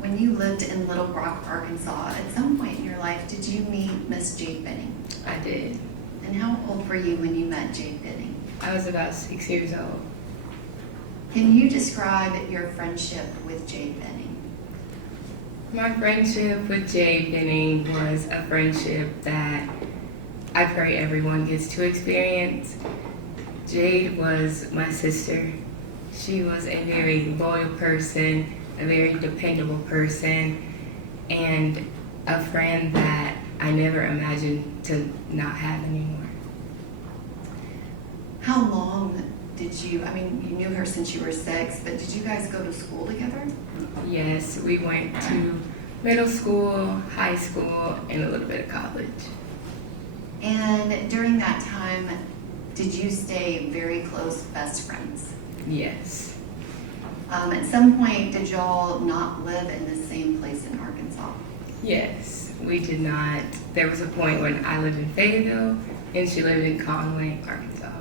when you lived in Little Rock, Arkansas, at some point in your life, did you meet Miss Jade Benning? I did. And how old were you when you met Jade Benning? I was about 6 years old. Can you describe your friendship with Jade Benning? My friendship with Jade Benning was a friendship that I pray everyone gets to experience. Jade was my sister. She was a very loyal person, a very dependable person, and a friend that I never imagined to not have anymore. How long did you knew her since you were 6, but did you guys go to school together? Yes, we went to middle school, high school, and a little bit of college. And during that time, did you stay very close best friends? Yes. At some point, did y'all not live in the same place in Arkansas? Yes, we did not. There was a point when I lived in Fayetteville and she lived in Conway, Arkansas.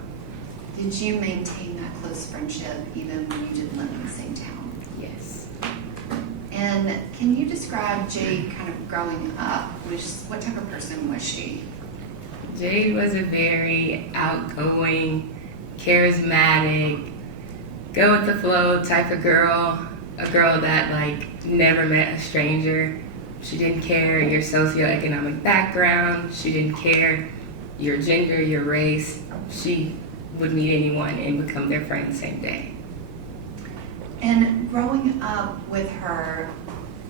Did you maintain that close friendship even when you didn't live in the same town? Yes. And can you describe Jade kind of growing up? What type of person was she? Jade was a very outgoing, charismatic, go with the flow type of girl. A girl that never met a stranger. She didn't care your socioeconomic background. She didn't care your gender, your race. She would meet anyone and become their friend the same day. And growing up with her,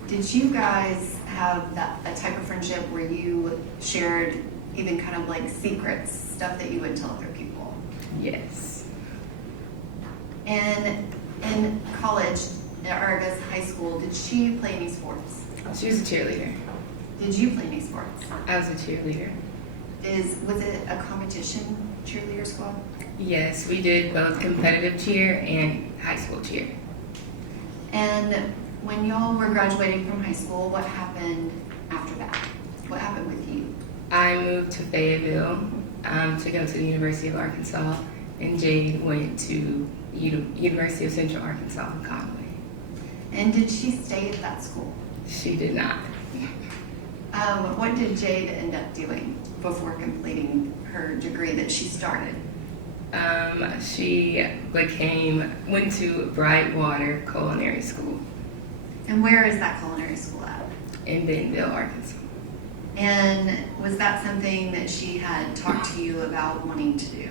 did you guys have a type of friendship where you shared even kind of like secrets, stuff that you would tell other people? Yes. And in college, or I guess high school, did she play any sports? She was a cheerleader. Did you play any sports? I was a cheerleader. Was it a competition cheerleader squad? Yes, we did both competitive cheer and high school cheer. And when y'all were graduating from high school, what happened after that? What happened with you? I moved to Fayetteville to go to the University of Arkansas, and Jade went to University of Central Arkansas in Conway. And did she stay at that school? She did not. What did Jade end up doing before completing her degree that she started? She went to Brightwater Culinary School. And where is that culinary school at? In Bentonville, Arkansas. And was that something that she had talked to you about wanting to do?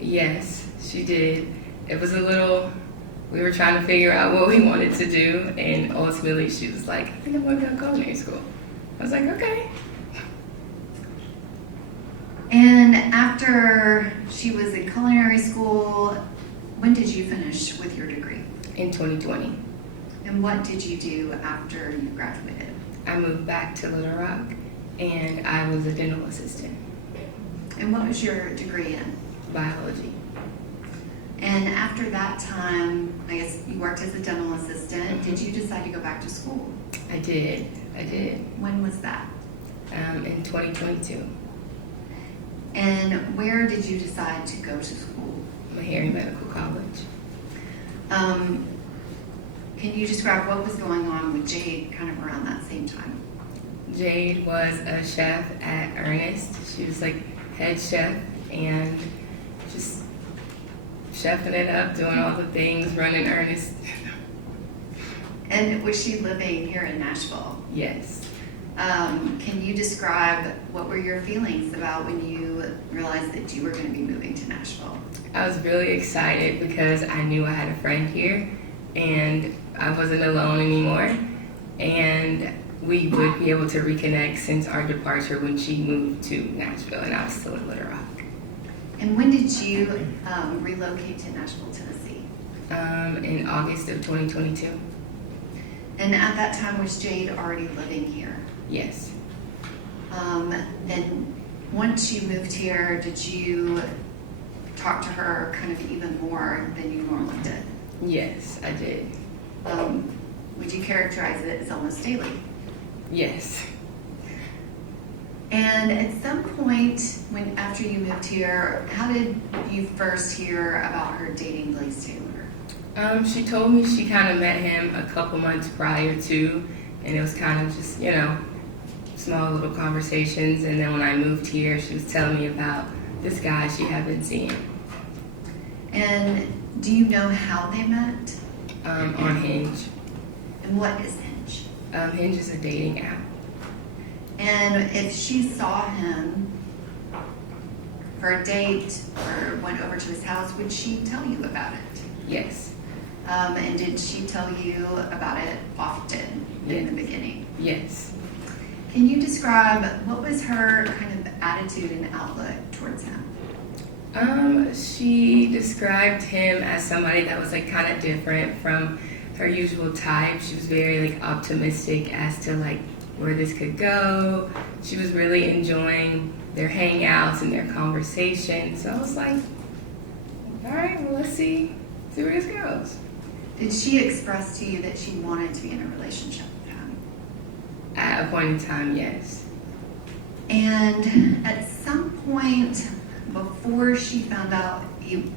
Yes, she did. It was we were trying to figure out what we wanted to do, and ultimately she was like, I think I want to go to culinary school. I was like, okay. And after she was in culinary school, when did you finish with your degree? In 2020. And what did you do after you graduated? I moved back to Little Rock, and I was a dental assistant. And what was your degree in? Biology. And after that time, I guess you worked as a dental assistant. Did you decide to go back to school? I did. When was that? In 2022. And where did you decide to go to school? Meharry Medical College. Can you describe what was going on with Jade kind of around that same time? Jade was a chef at Ernest. She was head chef and just chefing it up, doing all the things, running Ernest. And was she living here in Nashville? Yes. Can you describe what were your feelings about when you realized that you were going to be moving to Nashville? I was really excited because I knew I had a friend here and I wasn't alone anymore, and we would be able to reconnect since our departure when she moved to Nashville and I was still in Little Rock. And when did you relocate to Nashville, Tennessee? In August of 2022. And at that time, was Jade already living here? Yes. And once you moved here, did you talk to her kind of even more than you normally did? Yes, I did. Would you characterize it as almost daily? Yes. And at some point, after you moved here, how did you first hear about her dating Blaise Taylor? She told me she kind of met him a couple months prior to, and it was kind of just, small little conversations. And then when I moved here, she was telling me about this guy she had been seeing. And do you know how they met? On Hinge. And what is Hinge? Hinge is a dating app. And if she saw him for a date or went over to his house, would she tell you about it? Yes. And did she tell you about it often in the beginning? Yes. Can you describe what was her kind of attitude and outlook towards him? She described him as somebody that was like kind of different from her usual type. She was very like optimistic as to like where this could go. She was really enjoying their hangouts and their conversations. So I was like, all right, well, let's see where this goes. Did she express to you that she wanted to be in a relationship with him? At a point in time, yes. And at some point before she found out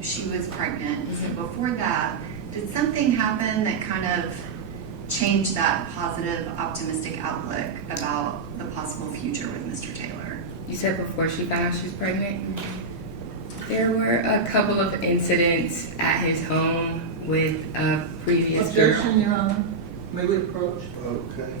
she was pregnant, so before that, did something happen that kind of changed that positive, optimistic outlook about the possible future with Mr. Taylor? You said before she found out she was pregnant? There were a couple of incidents at his home with a previous girl. Objection, Your Honor. May we approach? Okay.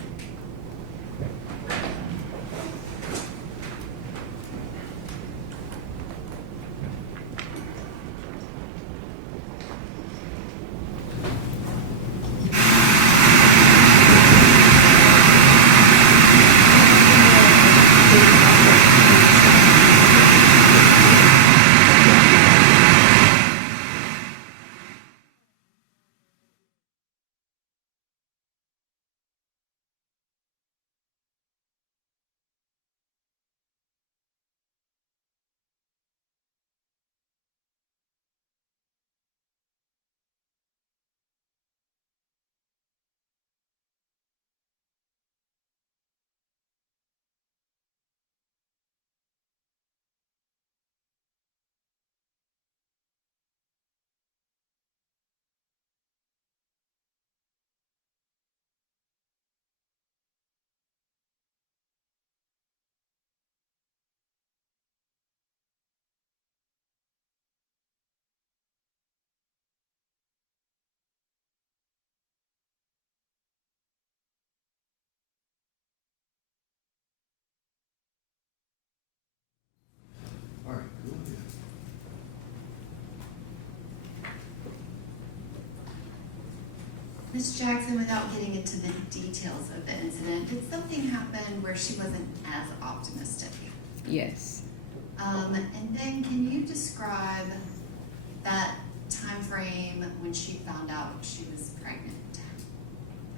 All right, go ahead. Ms. Jackson, without getting into the details of the incident, did something happen where she wasn't as optimistic? Yes. And then can you describe that time frame when she found out she was pregnant?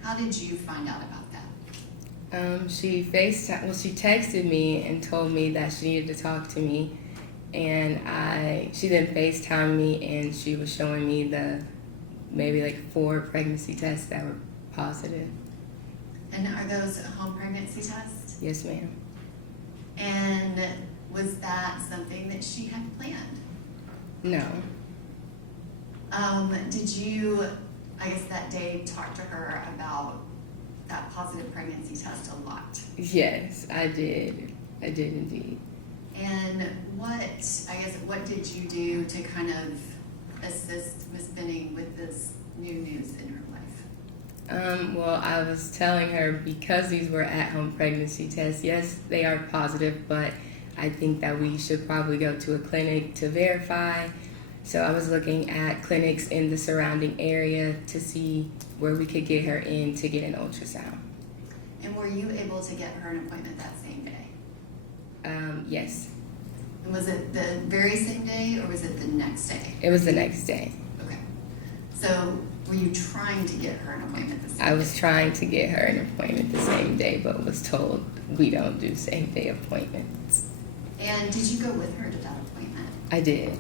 How did you find out about that? She texted me and told me that she needed to talk to me, and she then FaceTimed me, and she was showing me the maybe like 4 pregnancy tests that were positive. And are those home pregnancy tests? Yes, ma'am. And was that something that she had planned? No. Did you, I guess that day, talk to her about that positive pregnancy test a lot? Yes, I did. I did indeed. And what did you do to kind of assist Ms. Benning with this new news in her life? Well, I was telling her because these were at-home pregnancy tests, yes, they are positive, but I think that we should probably go to a clinic to verify. So I was looking at clinics in the surrounding area to see where we could get her in to get an ultrasound. And were you able to get her an appointment that same day? Yes. And was it the very same day or was it the next day? It was the next day. Okay. So were you trying to get her an appointment the same day? I was trying to get her an appointment the same day, but was told we don't do same day appointments. And did you go with her to that appointment? I did.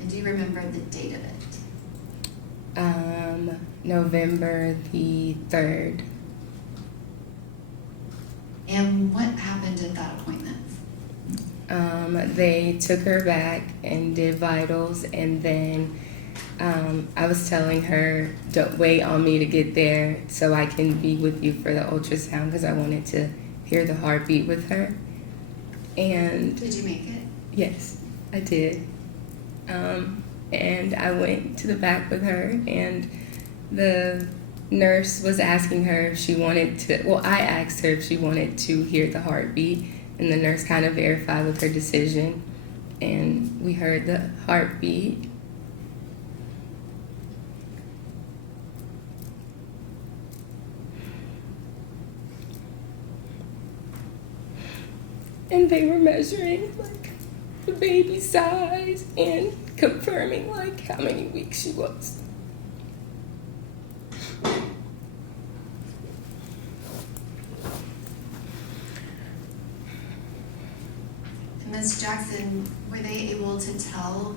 And do you remember the date of it? November the 3rd. And what happened at that appointment? They took her back and did vitals, and then I was telling her, don't wait on me to get there so I can be with you for the ultrasound because I wanted to hear the heartbeat with her. And Did you make it? yes, I did. And I went to the back with her, and the nurse was asking her if she wanted to, well, I asked her if she wanted to hear the heartbeat, and the nurse kind of verified with her decision, and we heard the heartbeat. And they were measuring like the baby size and confirming like how many weeks she was. Ms. Jackson, were they able to tell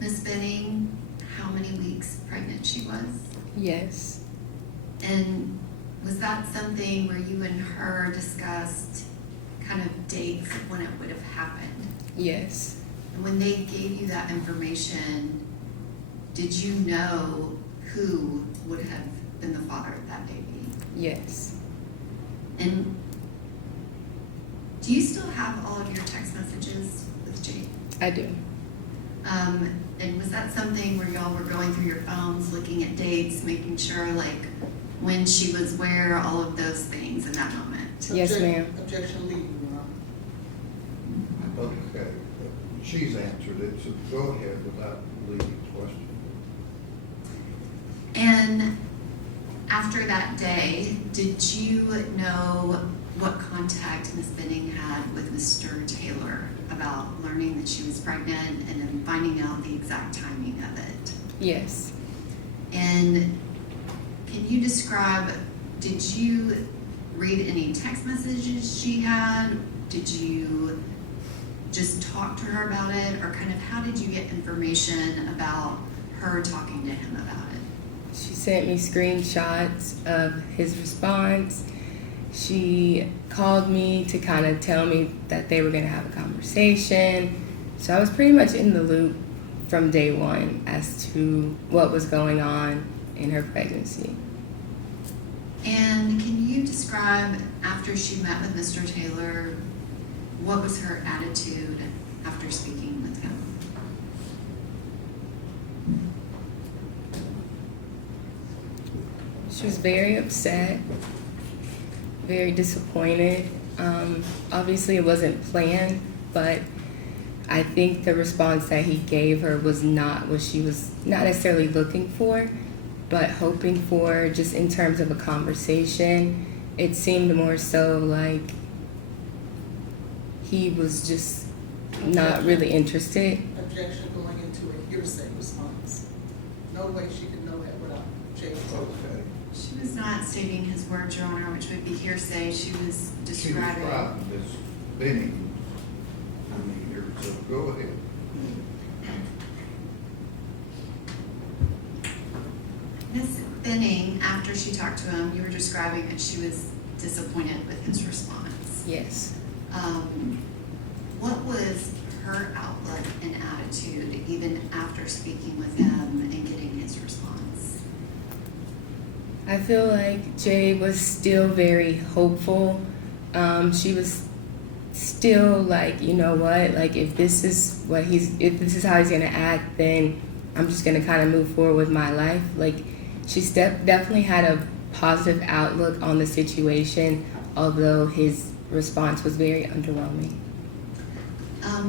Ms. Benning how many weeks pregnant she was? Yes. And was that something where you and her discussed kind of dates of when it would have happened? Yes. And when they gave you that information, did you know who would have been the father of that baby? Yes. And do you still have all of your text messages with Jade? I do. And was that something where y'all were going through your phones, looking at dates, making sure like when she was where, all of those things in that moment? Yes, ma'am. Objection legal, Your Honor. Okay, she's answered it, so go ahead without leading question. And after that day, did you know what contact Ms. Benning had with Mr. Taylor about learning that she was pregnant and then finding out the exact timing of it? Yes. And can you describe, did you read any text messages she had? Did you just talk to her about it? Or kind of how did you get information about her talking to him about it? She sent me screenshots of his response. She called me to kind of tell me that they were going to have a conversation. So I was pretty much in the loop from day one as to what was going on in her pregnancy. And can you describe, after she met with Mr. Taylor, what was her attitude after speaking with him? She was very upset, very disappointed. Obviously it wasn't planned, but I think the response that he gave her was not what she was not necessarily looking for, but hoping for, just in terms of a conversation. It seemed more so like he was just not really interested. Objection going into a hearsay response. No way she could know that without Jade's. Okay. She was not stating his words, Your Honor, which would be hearsay. She was She describing. described Ms. Benning to me here, so go ahead. Ms. Benning, after she talked to him, you were describing that she was disappointed with his response. Yes. What was her outlook and attitude even after speaking with him and getting his response? I feel like Jade was still very hopeful. She was still like, you know what, like if this is how he's gonna act, then I'm just gonna kind of move forward with my life. Like she definitely had a positive outlook on the situation, although his response was very underwhelming.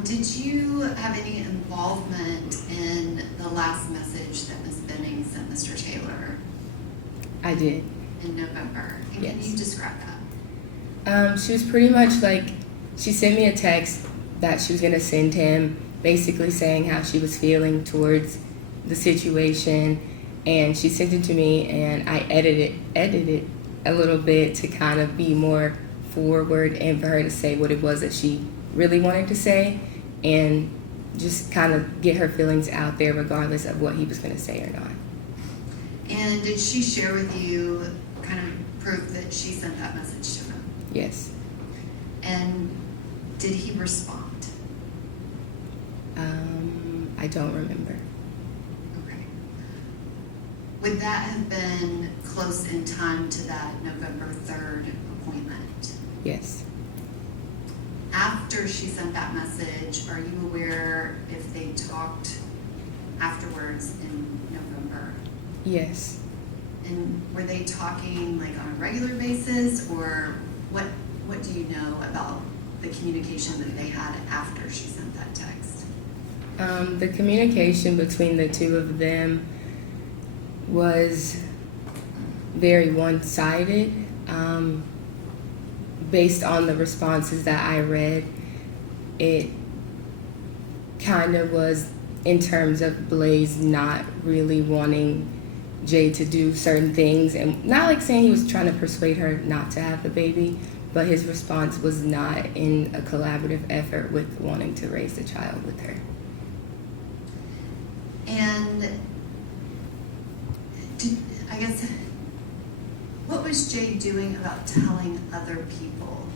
Did you have any involvement in the last message that Ms. Benning sent Mr. Taylor I did. in November? And Yes. can you describe that? She was pretty much like, she sent me a text that she was gonna send him, basically saying how she was feeling towards the situation, and she sent it to me, and I edited a little bit to kind of be more forward and for her to say what it was that she really wanted to say, and just kind of get her feelings out there regardless of what he was going to say or not. And did she share with you kind of proof that she sent that message to him? Yes. And did he respond? I don't remember. Okay. Would that have been close in time to that November 3rd appointment? Yes. After she sent that message, are you aware if they talked afterwards in November? Yes. And were they talking like on a regular basis, or what do you know about the communication that they had after she sent that text? The communication between the two of them was very one-sided. Based on the responses that I read, it kind of was in terms of Blaise not really wanting Jade to do certain things, and not like saying he was trying to persuade her not to have the baby, but his response was not in a collaborative effort with wanting to raise the child with her. And I guess, what was Jade doing about telling other people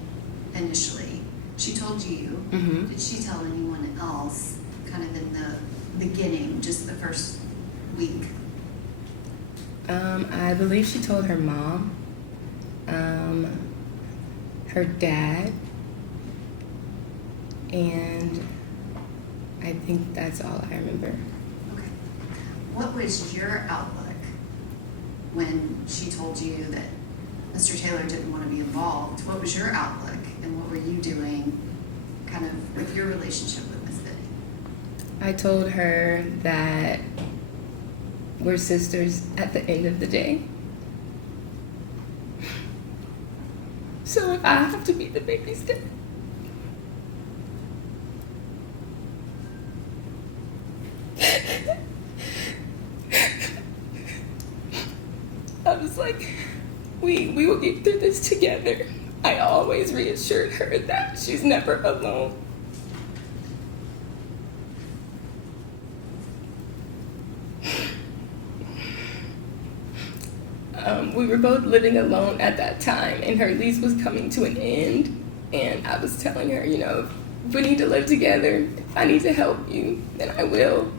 initially? She told you. Mm-hmm. Did she tell anyone else kind of in the beginning, just the first week? I believe she told her mom, her dad, and I think that's all I remember. Okay. What was your outlook when she told you that Mr. Taylor didn't want to be involved? What was your outlook, and what were you doing kind of with your relationship with Miss Benning? I told her that we're sisters at the end of the day. So if I have to be the baby's dad, I was like, we will get through this together. I always reassured her that she's never alone. We were both living alone at that time, and her lease was coming to an end. And I was telling her, if we need to live together, if I need to help you, then I will.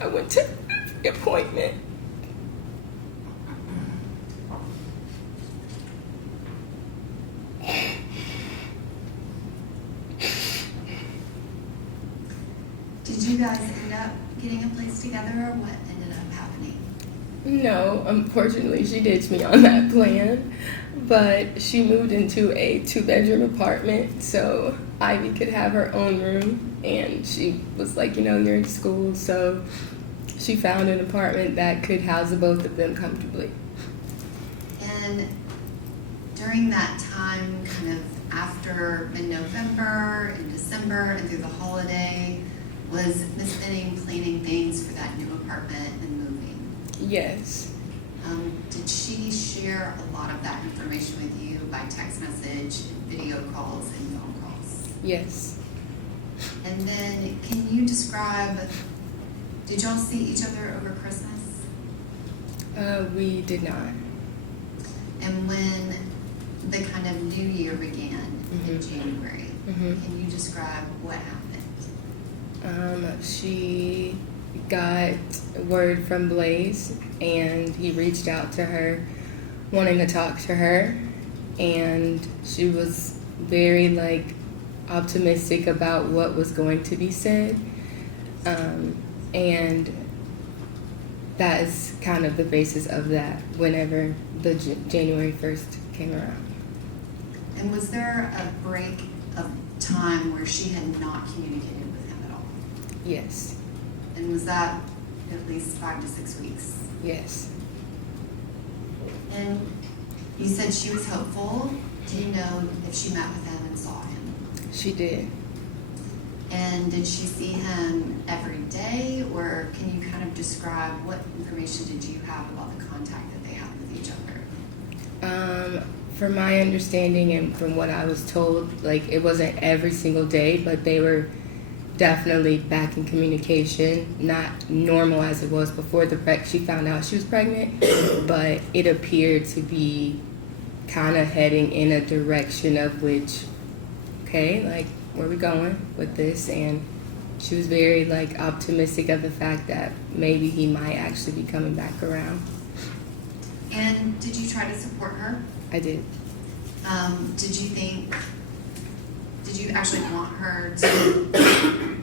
I went to the appointment. Did you guys end up getting a place together, or what ended up happening? No, unfortunately, she ditched me on that plan, but she moved into a 2-bedroom apartment so Ivy could have her own room, and she was like, you're in school, so she found an apartment that could house the both of them comfortably. And during that time, kind of after mid-November and December and through the holiday, was Miss Benning planning things for that new apartment and moving? Yes. Did she share a lot of that information with you by text message, video calls, and phone calls? Yes. And then, can you describe, did y'all see each other over Christmas? We did not. And when the kind of new year began in Mhm. January, Mhm. can you describe what happened? She got word from Blaise, and he reached out to her wanting to talk to her, and she was very optimistic about what was going to be said, and that is kind of the basis of that whenever the January 1st came around. And was there a break of time where she had not communicated with him at all? Yes. And was that at least 5 to 6 weeks? Yes. And you said she was hopeful. Do you know if she met with him and saw him? She did. And did she see him every day, or can you kind of describe what information did you have about the contact that they had with each other? From my understanding and from what I was told, it wasn't every single day, but they were definitely back in communication, not normal as it was before she found out she was pregnant, but it appeared to be kind of heading in a direction of which, okay, where are we going with this, and She was very like optimistic of the fact that maybe he might actually be coming back around. And did you try to support her? I did. Did you actually want her to,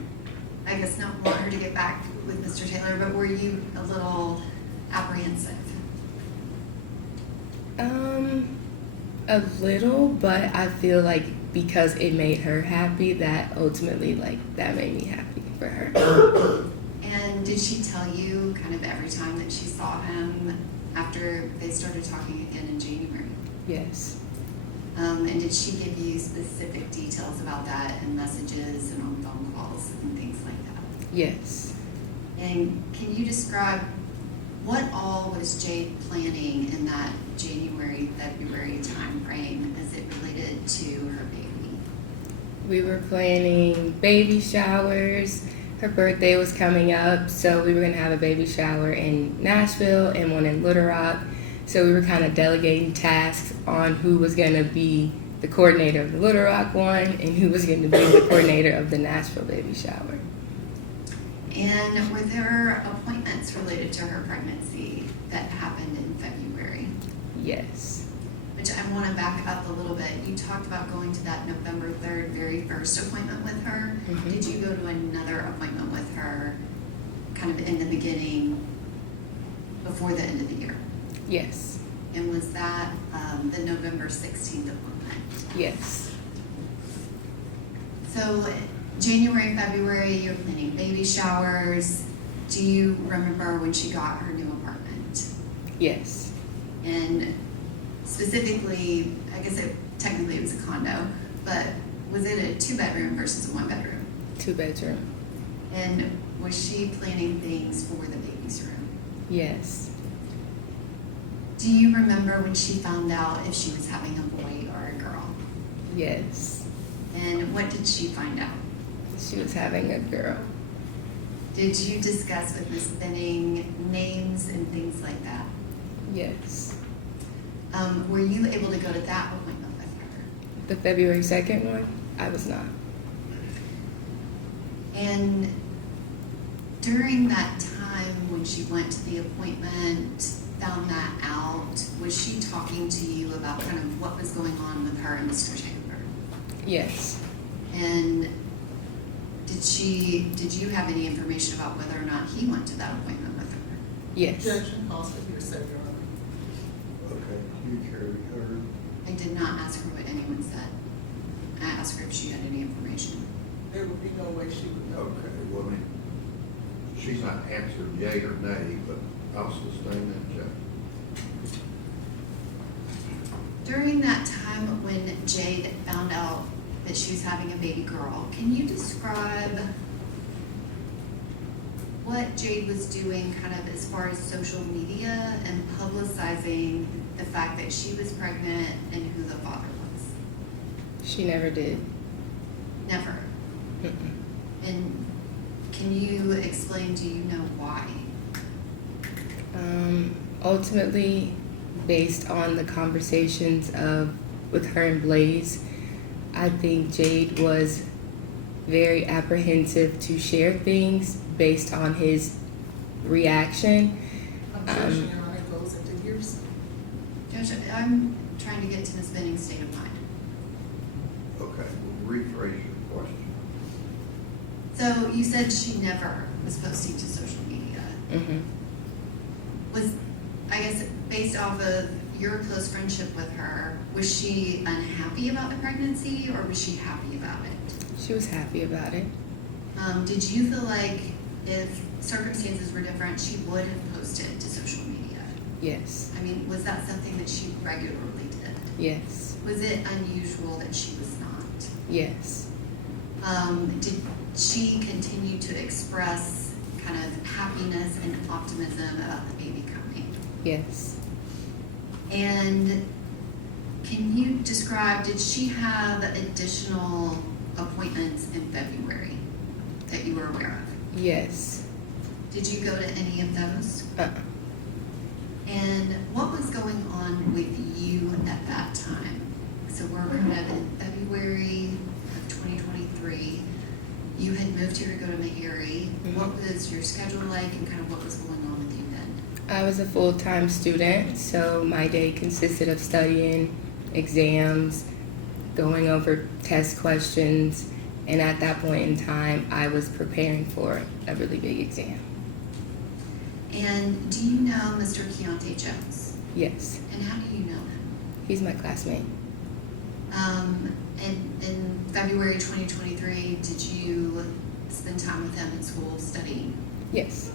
I guess not want her to get back with Mr. Taylor, but were you a little apprehensive? A little, but I feel like because it made her happy, that ultimately, like, that made me happy for her. And did she tell you kind of every time that she saw him after they started talking again in January? Yes. And did she give you specific details about that in messages and on phone calls and things like that? Yes. And can you describe what all was Jade planning in that January, February timeframe as it related to her baby? We were planning baby showers. Her birthday was coming up, so we were going to have a baby shower in Nashville and one in Little Rock. So we were kind of delegating tasks on who was going to be the coordinator of the Little Rock one and who was going to be the coordinator of the Nashville baby shower. And were there appointments related to her pregnancy that happened in February? Yes. Which I want to back up a little bit. You talked about going to that November 3rd very first appointment with her. Mhm. Did you go to another appointment with her kind of in the beginning before the end of the year? Yes. And was that the November 16th appointment? Yes. So January, February, you're planning baby showers. Do you remember when she got her new apartment? Yes. And specifically, I guess technically it was a condo, but was it a 2-bedroom versus a 1-bedroom? 2-bedroom. And was she planning things for the baby's room? Yes. Do you remember when she found out if she was having a boy or a girl? Yes. And what did she find out? She was having a girl. Did you discuss with Ms. Benning names and things like that? Yes. Were you able to go to that appointment with her? The February 2nd one, I was not. And during that time when she went to the appointment, found that out, was she talking to you about kind of what was going on with her and Mr. Taylor? Yes. And did you have any information about whether or not he went to that appointment with her? Yes. Objection, pause for hearsay, Your Honor. Okay, you carry her. I did not ask her what anyone said. I asked her if she had any information. There would be no way she would know. Okay, well, I mean, she's not answered yea or nay, but I'll sustain that judgment. During that time when Jade found out that she was having a baby girl, can you describe what Jade was doing kind of as far as social media and publicizing the fact that she was pregnant and who the father was? She never did. Never. Mm-mm. And can you explain, do you know why? Ultimately, based on the conversations with her and Blaise, I think Jade was very apprehensive to share things based on his reaction. Objection, Your Honor, goes into hearsay. Judge, I'm trying to get to Ms. Benning's state of mind. Okay, well, rephrase your question. So you said she never was posting to social media. Mm-hmm. Was, I guess, based off of your close friendship with her, was she unhappy about the pregnancy or was she happy about it? She was happy about it. Did you feel like if circumstances were different, she would have posted to social media? Yes. I mean, was that something that she regularly did? Yes. Was it unusual that she was not? Yes. Did she continue to express kind of happiness and optimism about the baby coming? Yes. And can you describe, did she have additional appointments in February that you were aware of? Yes. Did you go to any of those? Uh-uh. And what was going on with you at that time? So we're kind of in February of 2023. you had moved here to go to Meharry. Mhm. What was your schedule like and kind of what was going on with you then? I was a full-time student, so my day consisted of studying, exams, going over test questions, and at that point in time, I was preparing for a really big exam. And do you know Mr. Keontae Jones? Yes, And how do you know him? he's my classmate. And in February 2023, did you spend time with him in school studying? Yes.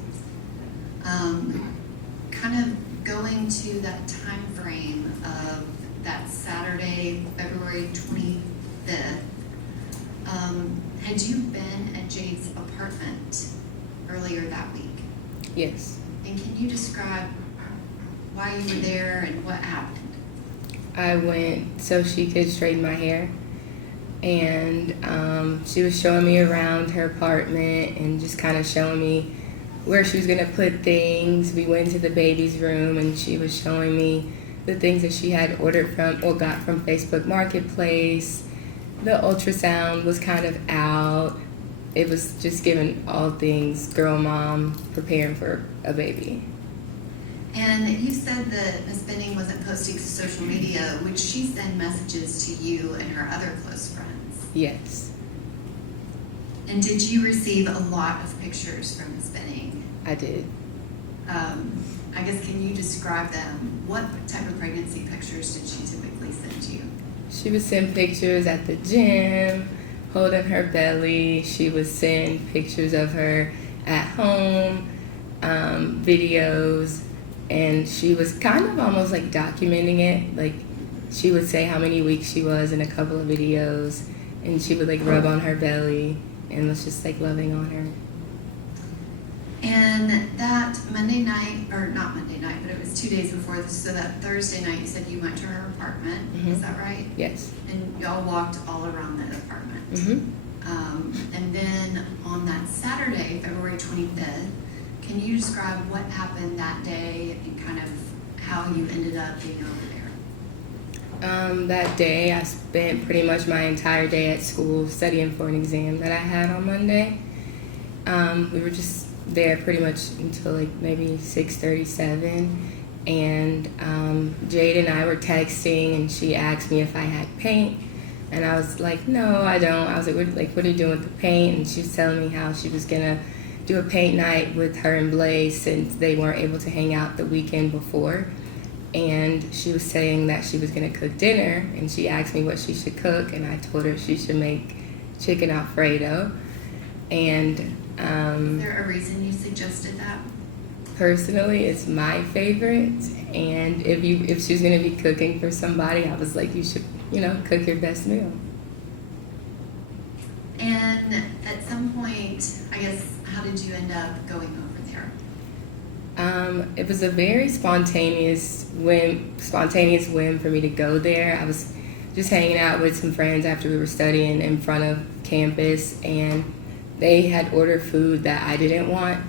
Kind of going to that time frame of that Saturday, February 25th, had you been at Jade's apartment earlier that week? Yes. And can you describe why you were there and what happened? I went so she could straighten my hair, and she was showing me around her apartment and just kind of showing me where she was going to put things. We went to the baby's room, and she was showing me the things that she had ordered from or got from Facebook Marketplace. The ultrasound was kind of out. It was just giving all things girl mom preparing for a baby. And you said that Ms. Benning wasn't posting to social media. Would she send messages to you and her other close friends? Yes, And did you receive a lot of pictures from Ms. Benning? I did. I guess, can you describe them? What type of pregnancy pictures did she typically send you? She would send pictures at the gym, holding her belly. She would send pictures of her at home, videos, and she was kind of almost like documenting it. Like, she would say how many weeks she was in a couple of videos, and she would like rub on her belly and was just like loving on her. And that Monday night, or not Monday night, but it was 2 days before this, so that Thursday night you said you went to her apartment, Mhm. is that right? Yes. And y'all walked all around the apartment. And then on that Saturday, February 25th, can you describe what happened that day and kind of how you ended up being over there? That day, I spent pretty much my entire day at school studying for an exam that I had on Monday. We were just there pretty much until like maybe 6:37, and Jade and I were texting, and she asked me if I had paint, and I was like, no, I don't. I was like, what are you doing with the paint? And she was telling me how she was gonna do a paint night with her and Blaise since they weren't able to hang out the weekend before. And she was saying that she was going to cook dinner, and she asked me what she should cook, and I told her she should make chicken Alfredo. And Is there a reason you suggested that? personally, it's my favorite. And if she was going to be cooking for somebody, I was like, you should, cook your best meal. And at some point, I guess, how did you end up going over there? It was a very spontaneous whim for me to go there. I was just hanging out with some friends after we were studying in front of campus, and they had ordered food that I didn't want.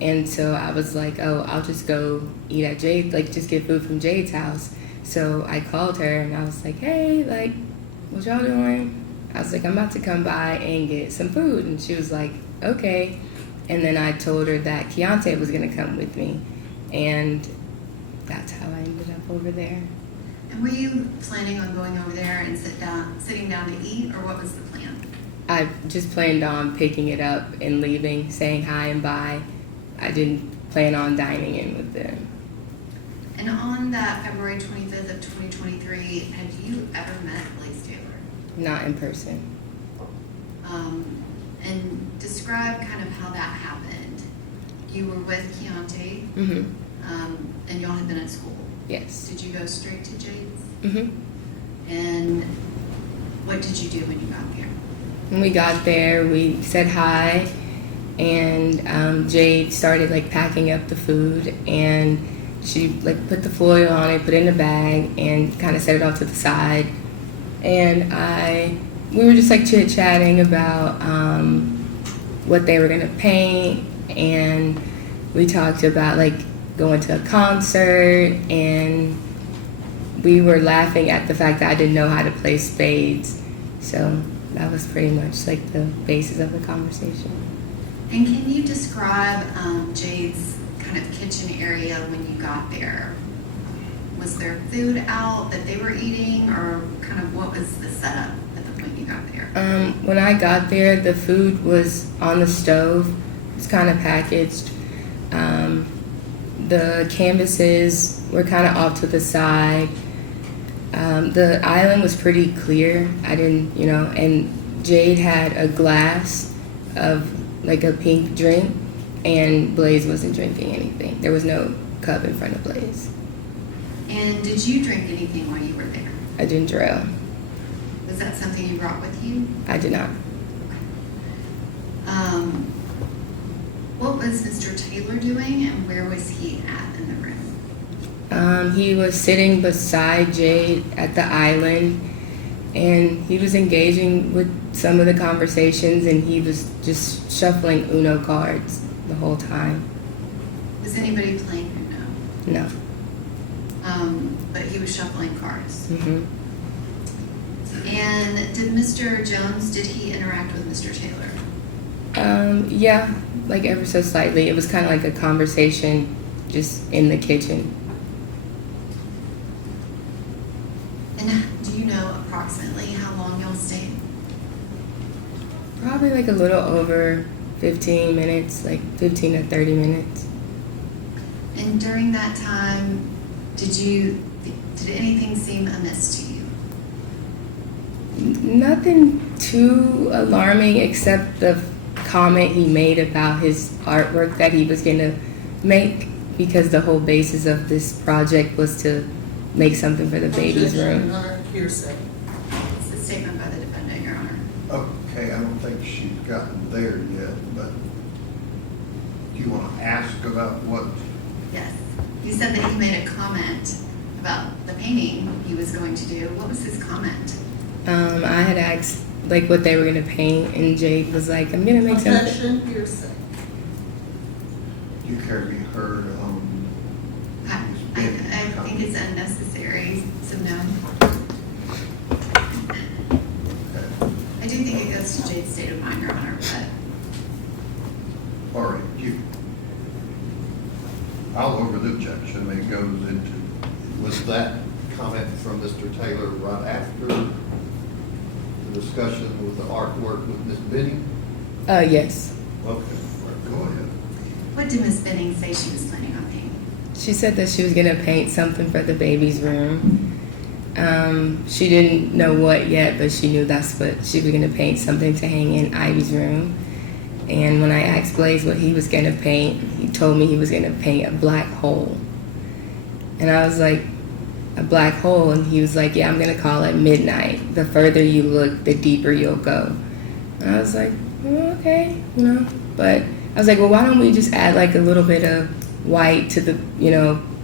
And so I was like, oh, I'll just go eat at Jade, like just get food from Jade's house. So I called her and I was like, hey, like, what y'all doing? I was like, I'm about to come by and get some food. And she was like, okay. And then I told her that Keontae was going to come with me. And that's how I ended up over there. And were you planning on going over there and sitting down to eat, or what was the plan? I just planned on picking it up and leaving, saying hi and bye. I didn't plan on dining in with them. And on that February 25th of 2023, had you ever met Blaise Taylor? Not in person. And describe kind of how that happened. You were with Keontae, Mm-hmm. and y'all had been at school. Yes. Did you go straight to Jade's? Mm-hmm. And what did you do when you got there? When we got there, we said hi, and Jade started like packing up the food, and she like put the foil on it, put it in a bag, and kind of set it off to the side. And we were just like chit-chatting about what they were gonna paint, and we talked about like going to a concert, and we were laughing at the fact that I didn't know how to play spades. So that was pretty much like the basis of the conversation. And can you describe Jade's kind of kitchen area when you got there? Was there food out that they were eating, or kind of what was the setup at the point you got there? When I got there, the food was on the stove. It was kind of packaged. The canvases were kind of off to the side. The island was pretty clear. I didn't, and Jade had a glass of like a pink drink, and Blaise wasn't drinking anything. There was no cup in front of Blaise. And did you drink anything while you were there? I didn't drill. Was that something you brought with you? I did not. What was Mr. Taylor doing, and where was he at in the room? He was sitting beside Jade at the island, and he was engaging with some of the conversations, and he was just shuffling Uno cards the whole time. Was anybody playing Uno? No. But he was shuffling cards. Mm-hmm. And did Mr. Jones, did he interact with Mr. Taylor? Yeah, like ever so slightly. It was kind of like a conversation just in the kitchen. And do you know approximately how long y'all stayed? Probably like a little over 15 minutes, like 15 to 30 minutes. And during that time, did anything seem amiss to you? Nothing too alarming except the comment he made about his artwork that he was going to make, because the whole basis of this project was to make something for the baby's Objection, room. Your Honor, hearsay. It's a statement by the defendant, Your Honor. Okay, I don't think she's gotten there yet, but do you want to ask about what? Yes. You said that he made a comment about the painting he was going to do. What was his comment? I had asked like what they were going to paint, and Jade was like, I'm going to make something. Objection, hearsay. Do you care to be heard on? I think it's unnecessary, so no. Okay. I do think it goes to Jade's state of mind, Your Honor, but All right, I'll over the objection. It goes into, was that comment from Mr. Taylor right after the discussion with the artwork with Ms. Benning? Yes. Okay, all right, go ahead. what did Ms. Benning say she was planning on painting? She said that she was going to paint something for the baby's room. She didn't know what yet, but she knew that's what she was going to paint, something to hang in Ivy's room. And when I asked Blaise what he was going to paint, he told me he was going to paint a black hole. And I was like, a black hole? And he was like, yeah, I'm going to call it midnight. The further you look, the deeper you'll go. And I was like, okay, But I was like, well, why don't we just add like a little bit of white to the,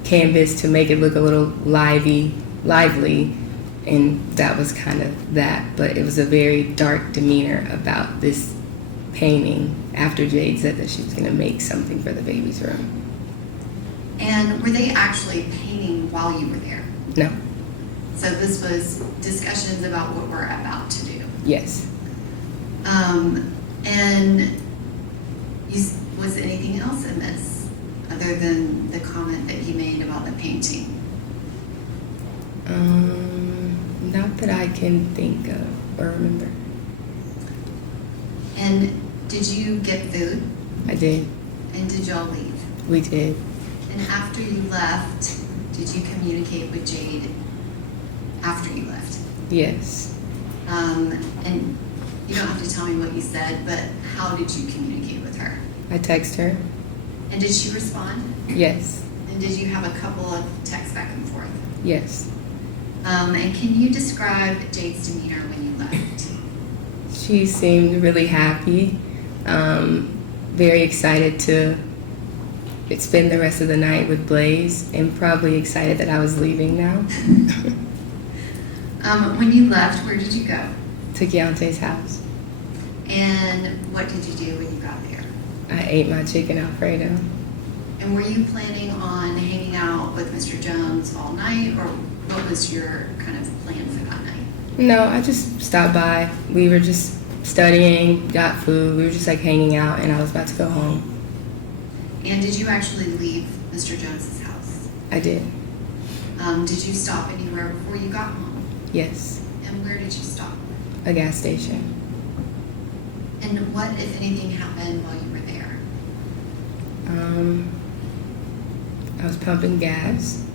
canvas to make it look a little lively. And that was kind of that. But it was a very dark demeanor about this painting after Jade said that she was going to make something for the baby's room. And were they actually painting while you were there? No. So this was discussions about what we're about to do. Yes. And was anything else amiss other than the comment that he made about the painting? Not that I can think of or remember. And did you get food? I did. And did y'all leave? We did. And after you left, did you communicate with Jade after you left? Yes. And you don't have to tell me what you said, but how did you communicate with her? I texted her. And did she respond? Yes. And did you have a couple of texts back and forth? Yes. And can you describe Jade's demeanor when you left? She seemed really happy, very excited to spend the rest of the night with Blaise, and probably excited that I was leaving now. When you left, where did you go? To Keontae's house. And what did you do when you got there? I ate my chicken Alfredo. And were you planning on hanging out with Mr. Jones all night, or what was your kind of plan for that night? No, I just stopped by. We were just studying, got food. We were just like hanging out, and I was about to go home. And did you actually leave Mr. Jones's house? I did. Did you stop anywhere before you got home? Yes, And where did you stop? a gas station. And what, if anything, happened while you were there? I was pumping gas.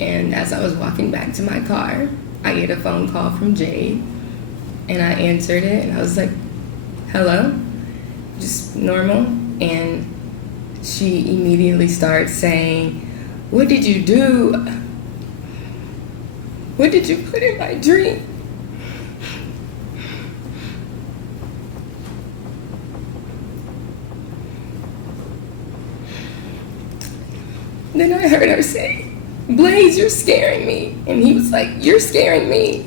And as I was walking back to my car, I get a phone call from Jade. And I answered it, and I was like, hello? Just normal. And she immediately starts saying, what did you do? What did you put in my drink? Then I heard her say, Blaise, you're scaring me. And he was like, you're scaring me.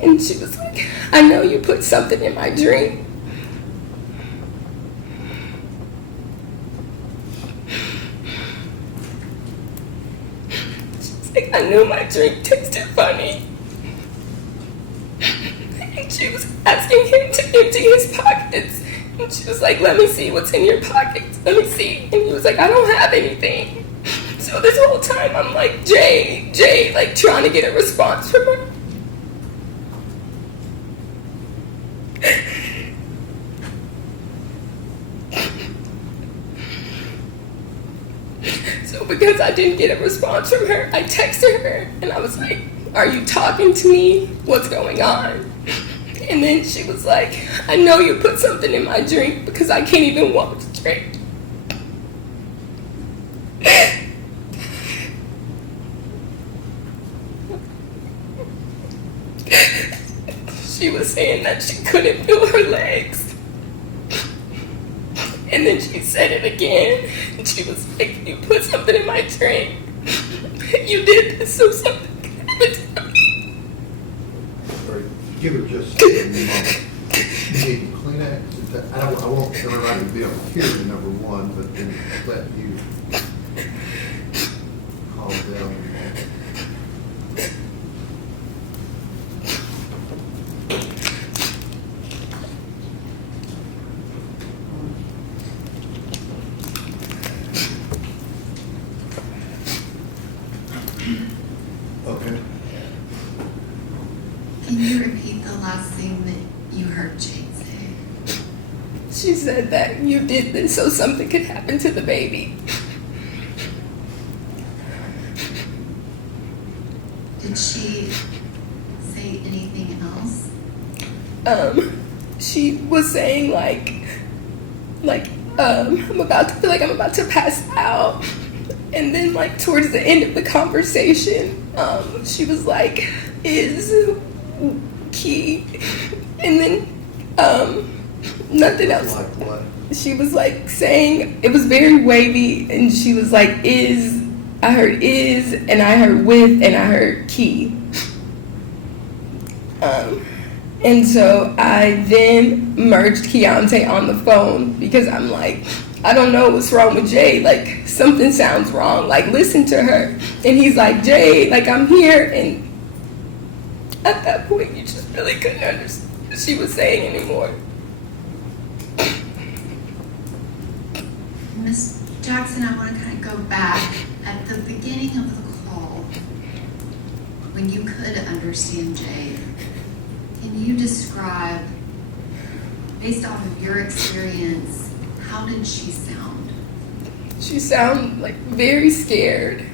And she was like, I know you put something in my drink. She's like, I knew my drink tasted funny. And she was asking him to empty his pockets. And she was like, let me see what's in your pockets. Let me see. And he was like, I don't have anything. So this whole time I'm like, Jay, like trying to get a response from her. So because I didn't get a response from her, I texted her and I was like, are you talking to me? What's going on? And then she was like, I know you put something in my drink because I can't even walk to drink. She was saying that she couldn't feel her legs. And then she said it again. And she was like, you put something in my drink. You did this so something could happen to me. All right, give it just a moment. You need Kleenex. I want everybody to be able to hear you, number one, but then let you calm down. Okay. Can you repeat the last thing that you heard Jade say? She said that you did this so something could happen to the baby. Did she say anything else? She was saying I'm about to feel like I'm about to pass out. And then like towards the end of the conversation, she was like, is key. And then nothing else. Like what? She was like saying, it was very wavy, and she was like, I heard is, and I heard with, and I heard key. And so I then merged Keontae on the phone because I'm like, I don't know what's wrong with Jade. Like, something sounds wrong. Like, listen to her. And he's like, Jade, like, I'm here. And at that point, you just really couldn't understand what she was saying anymore. Ms. Jackson, I want to kind of go back at the beginning of the call when you could understand Jade. Can you describe, based off of your experience, how did she sound? She sounded like very scared.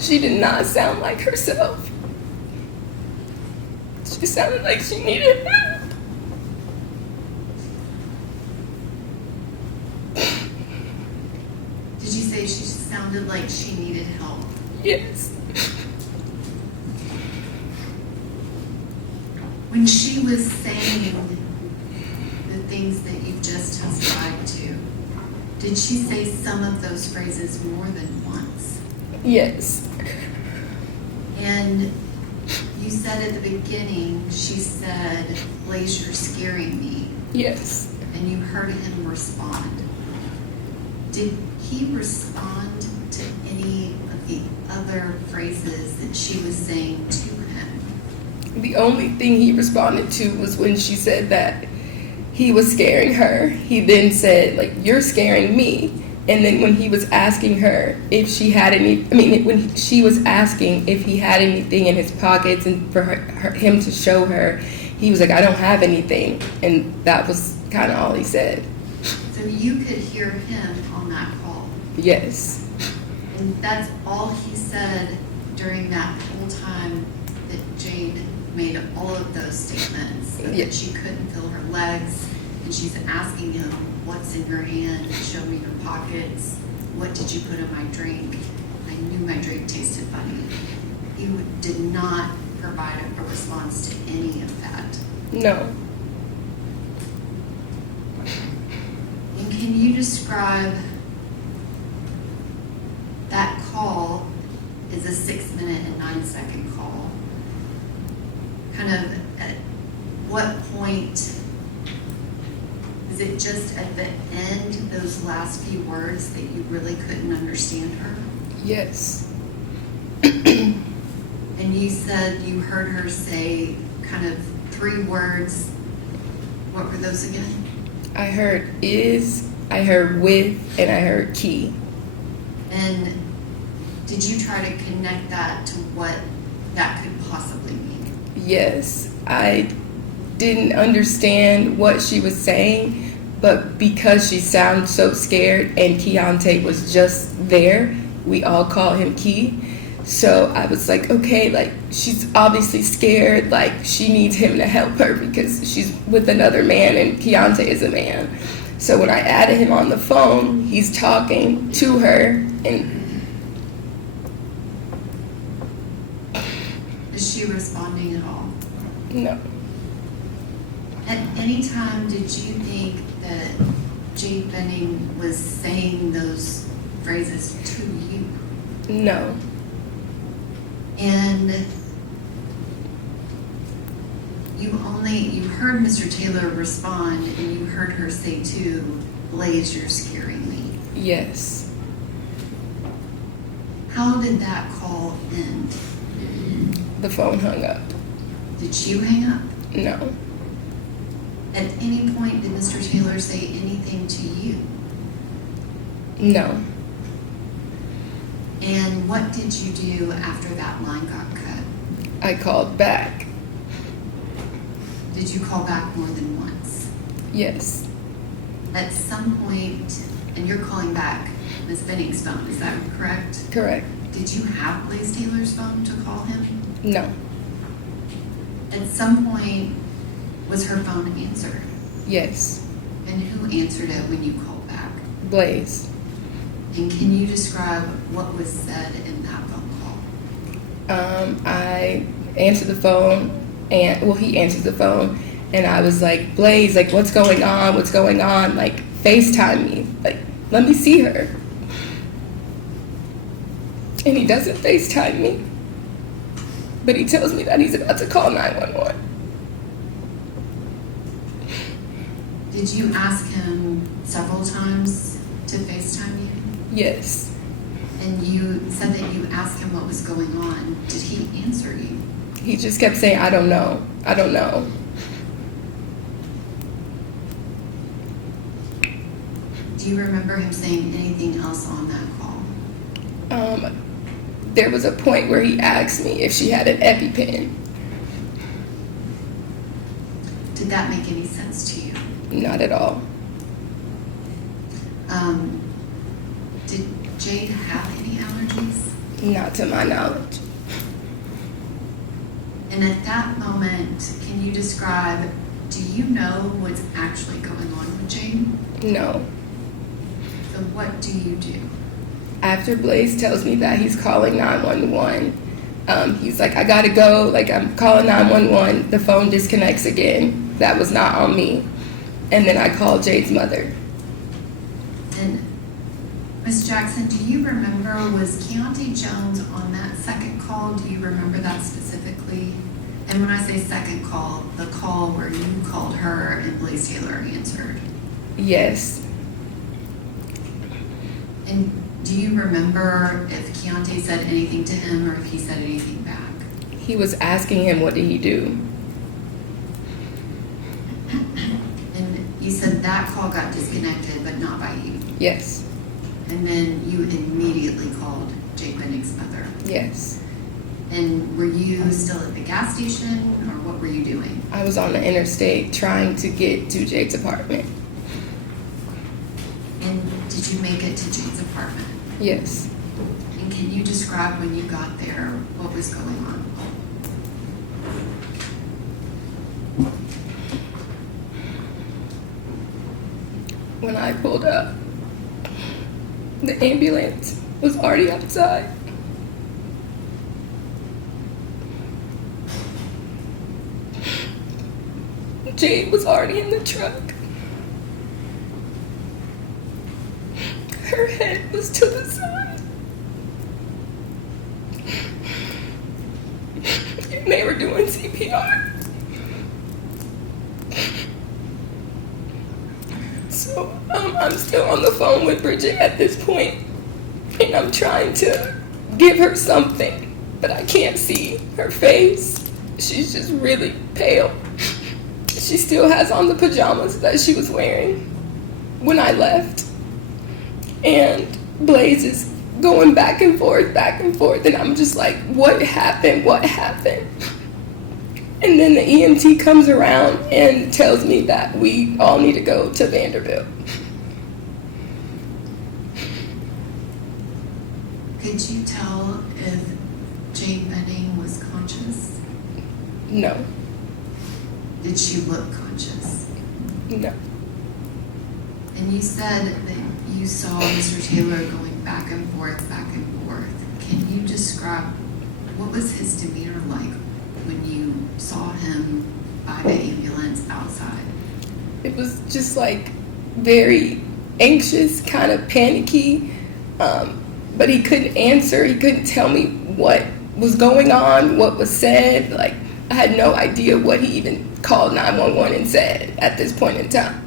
She did not sound like herself. She sounded like she needed help. Did you say she sounded like she needed help? Yes. When she was saying the things that you just testified to, did she say some of those phrases more than once? Yes. And you said at the beginning, she said, Blaise, you're scaring me. Yes. And you heard him respond. Did he respond to any of the other phrases that she was saying to him? The only thing he responded to was when she said that he was scaring her. He then said, like, you're scaring me. And then when he was asking her if she had when she was asking if he had anything in his pockets and for him to show her, he was like, I don't have anything. And that was kind of all he said. So you could hear him on that call? Yes. And that's all he said during that whole time that Jade made all of those statements, that she couldn't feel her legs, and she's asking him, what's in your hand? Show me your pockets. What did you put in my drink? I knew my drink tasted funny. He did not provide a response to any of that. No. And can you describe that call is a 6-minute and 9-second call? Kind of at what point, is it just at the end, those last few words that you really couldn't understand her? Yes. And you said you heard her say kind of 3 words. What were those again? I heard is, I heard with, and I heard key. And did you try to connect that to what that could possibly mean? Yes, I didn't understand what she was saying, but because she sounded so scared and Keontae was just there, we all call him Key. So I was like, okay, like, she's obviously scared, like, she needs him to help her because she's with another man and Keontae is a man. So when I added him on the phone, he's talking to her, and Is she responding at all? no. At any time did you think that Jade Benning was saying those phrases to you? No. And you heard Mr. Taylor respond, and you heard her say too, Blaise, you're scaring me. Yes. How did that call end? The phone hung up. Did you hang up? No. At any point did Mr. Taylor say anything to you? No. And what did you do after that line got cut? I called back. Did you call back more than once? Yes. At some point, and you're calling back Ms. Benning's phone, is that correct? Correct. Did you have Blaise Taylor's phone to call him? No. At some point, was her phone answered? Yes. And who answered it when you called back? Blaise. And can you describe what was said in that phone call? I answered the phone, and he answered the phone, and I was like, Blaise, like, what's going on? What's going on? Like, FaceTime me. Like, let me see her. And he doesn't FaceTime me, but he tells me that he's about to call 911. Did you ask him several times to FaceTime you? Yes. And you said that you asked him what was going on. Did he answer you? He just kept saying, I don't know. I don't know. Do you remember him saying anything else on that call? There was a point where he asked me if she had an EpiPen. Did that make any sense to you? Not at all. Did Jade have any allergies? Not to my knowledge. And at that moment, can you describe, do you know what's actually going on with Jade? No. So what do you do? After Blaise tells me that he's calling 911, he's like, I gotta go, like, I'm calling 911, the phone disconnects again. That was not on me. And then I called Jade's mother. And Ms. Jackson, do you remember, was Keontae Jones on that second call? Do you remember that specifically? And when I say second call, the call where you called her and Blaise Taylor answered. Yes. And Do you remember if Keontae said anything to him or if he said anything back? He was asking him, what did he do? And you said that call got disconnected, but not by you. Yes. And then you immediately called Jade Benning's mother. Yes. And were you still at the gas station, or what were you doing? I was on the interstate trying to get to Jade's apartment. And did you make it to Jade's apartment? Yes. And can you describe when you got there, what was going on? When I pulled up, the ambulance was already outside. Jade was already in the truck. Her head was to the side. And they were doing CPR. So I'm still on the phone with Bridget at this point, and I'm trying to give her something, but I can't see her face. She's just really pale. She still has on the pajamas that she was wearing when I left. And Blaise is going back and forth, and I'm just like, what happened? What happened? And then the EMT comes around and tells me that we all need to go to Vanderbilt. Could you tell if Jade Benning was conscious? No. Did she look conscious? No. And you said that you saw Mr. Taylor going back and forth. Can you describe what was his demeanor like when you saw him by the ambulance outside? It was just like very anxious, kind of panicky, but he couldn't answer. He couldn't tell me what was going on, what was said. Like, I had no idea what he even called 911 and said at this point in time.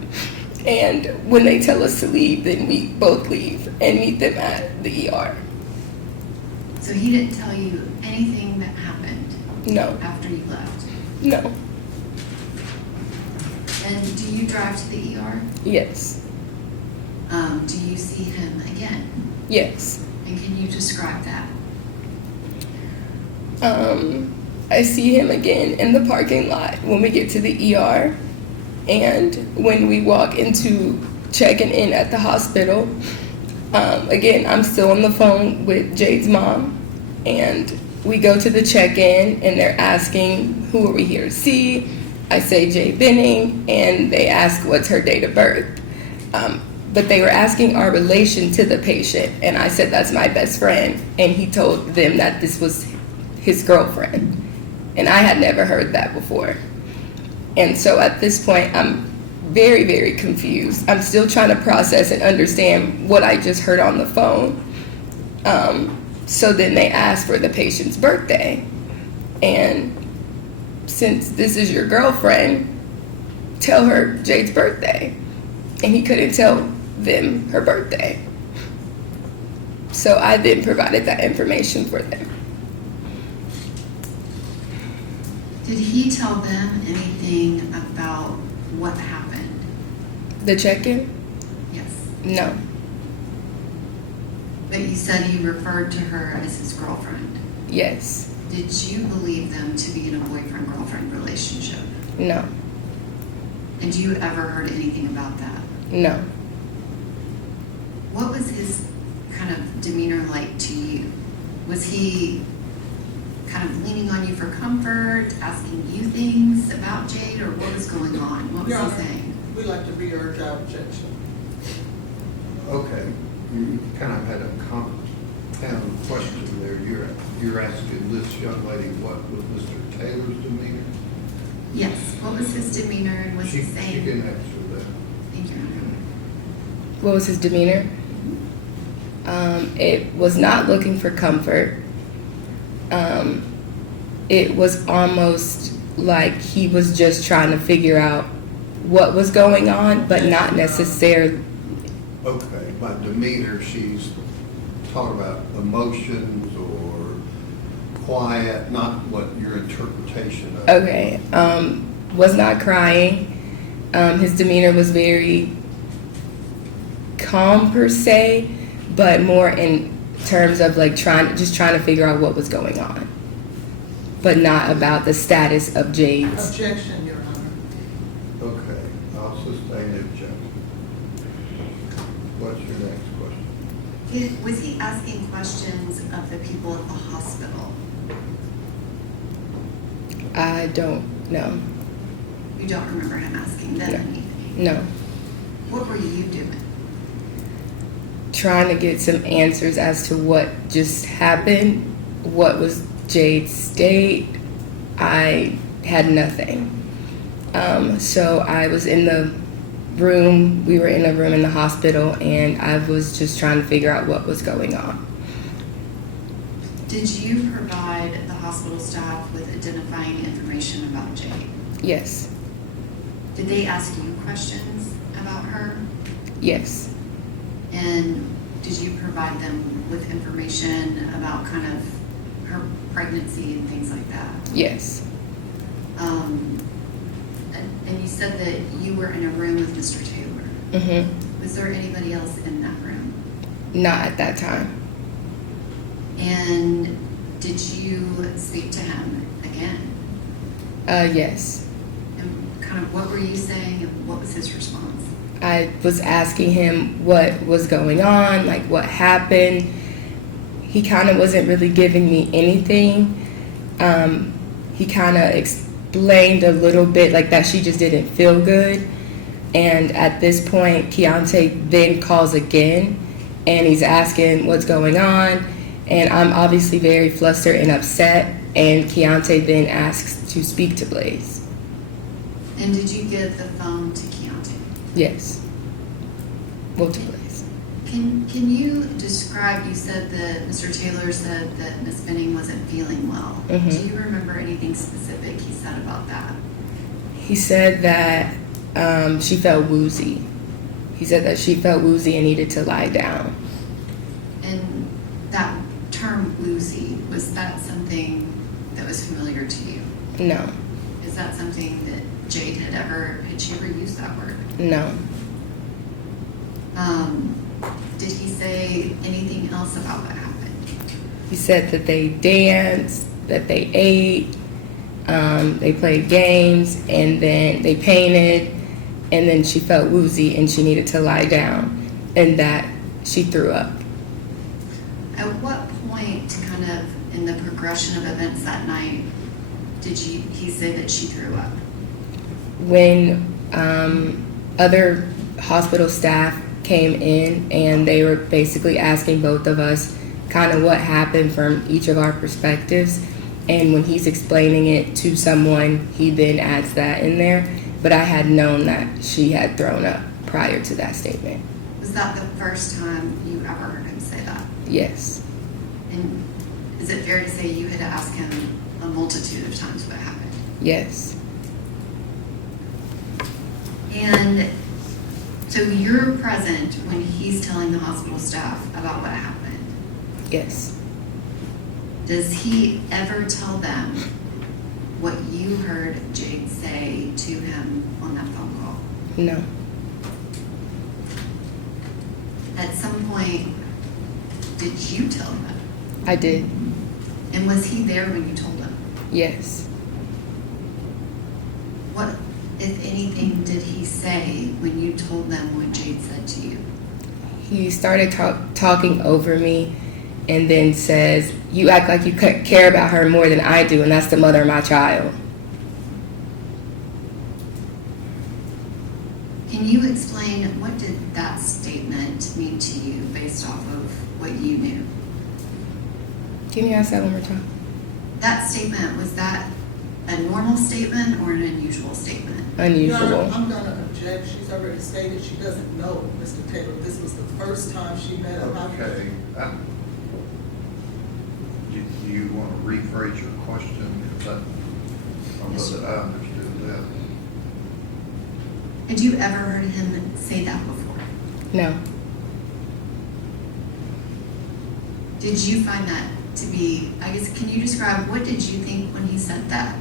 And when they tell us to leave, then we both leave and meet them at the ER. So he didn't tell you anything that happened No. after you left? No. And do you drive to the ER? Yes. Do you see him again? Yes. And can you describe that? I see him again in the parking lot when we get to the ER, and when we walk into checking in at the hospital. Again, I'm still on the phone with Jade's mom, and we go to the check-in, and they're asking, who are we here to see? I say Jade Benning, and they ask what's her date of birth. But they were asking our relation to the patient, and I said that's my best friend, and he told them that this was his girlfriend. And I had never heard that before. And so at this point, I'm very, very confused. I'm still trying to process and understand what I just heard on the phone. So then they asked for the patient's birthday. And since this is your girlfriend, tell her Jade's birthday. And he couldn't tell them her birthday. So I then provided that information for them. Did he tell them anything about what happened? The check-in? Yes. No. But you said he referred to her as his girlfriend. Yes. Did you believe them to be in a boyfriend-girlfriend relationship? No. And you ever heard anything about that? No. What was his kind of demeanor like to you? Was he kind of leaning on you for comfort, asking you things about Jade, or what was going on? What was Your he Honor, saying? we'd like to reurge our objection. Okay, you kind of had a compound question there. You're asking this young lady what was Mr. Taylor's demeanor? Yes. What was his demeanor, and was She he saying? can answer that. Thank you. What was his demeanor? It was not looking for comfort. It was almost like he was just trying to figure out what was going on, but not necessarily. Okay, by demeanor, she's talking about emotions or quiet, not what your interpretation of. Okay. Was not crying. His demeanor was very calm per se, but more in terms of like trying to figure out what was going on, but not about the status of Jade's. Objection, Your Honor. Okay, I'll sustain the objection. What's your next question? Was he asking questions of the people at the hospital? I don't know. You don't remember him asking them No. anything? No. What were you doing? Trying to get some answers as to what just happened, what was Jade's state. I had nothing. So I was in the room, we were in a room in the hospital, and I was just trying to figure out what was going on. Did you provide the hospital staff with identifying information about Jade? Yes. Did they ask you questions about her? Yes. And did you provide them with information about kind of her pregnancy and things like that? Yes. And you said that you were in a room with Mr. Taylor. Mm-hmm. Was there anybody else in that room? Not at that time. And did you speak to him again? Yes. And kind of what were you saying and what was his response? I was asking him what was going on, like what happened. He kind of wasn't really giving me anything. He kind of explained a little bit like that she just didn't feel good. And at this point, Keontae then calls again and he's asking what's going on. And I'm obviously very flustered and upset. And Keontae then asks to speak to Blaise. And did you give the phone to Keontae? Yes. Well, to Blaise. Can you describe, you said that Mr. Taylor said that Ms. Benning wasn't feeling well. Mhm. Do you remember anything specific he said about that? He said that she felt woozy. He said that she felt woozy and needed to lie down. And that term woozy, was that something that was familiar to you? No. Is that something that Jade had she ever used that word? No. Did he say anything else about what happened? He said that they danced, that they ate, they played games, and then they painted, and then she felt woozy and she needed to lie down, and that she threw up. At what point, kind of in the progression of events that night, did he say that she threw up? When other hospital staff came in and they were basically asking both of us kind of what happened from each of our perspectives, and when he's explaining it to someone, he then adds that in there. But I had known that she had thrown up prior to that statement. Was that the first time you ever heard him say that? Yes. And is it fair to say you had asked him a multitude of times what happened? Yes. And so you're present when he's telling the hospital staff about what happened. Yes. Does he ever tell them what you heard Jade say to him on that phone call? No. At some point, did you tell him? I did. And was he there when you told him? Yes. What, if anything, did he say when you told them what Jade said to you? He started talking over me and then says, "You act like you care about her more than I do, and that's the mother of my child." Can you explain what did that statement mean to you based off of what you knew? Can you ask that one more time? That statement, was that a normal statement or an unusual statement? Your Unusual. Honor, I'm gonna object. She's already stated she doesn't know Mr. Taylor. This was the first time she met him. Okay. Do you want to rephrase your question? Because I don't know that I understood that. Had you ever heard him say that before? No. Did you find that to be, I guess, can you describe, what did you think when he said that?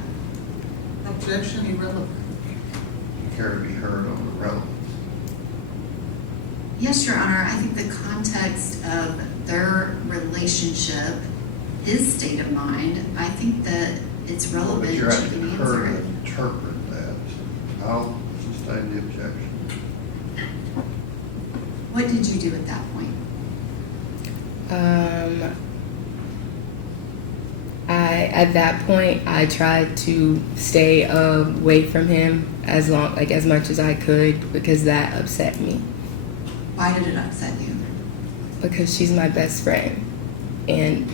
Objection irrelevant. Care to be heard on the relevance? Yes, Your Honor, I think the context of their relationship, his state of mind, I think that it's relevant. But you're you asking can her answer to it. interpret that. I'll sustain the objection. What did you do at that point? At that point, I tried to stay away from him as much as I could because that upset me. Why did it upset you? Because she's my best friend, and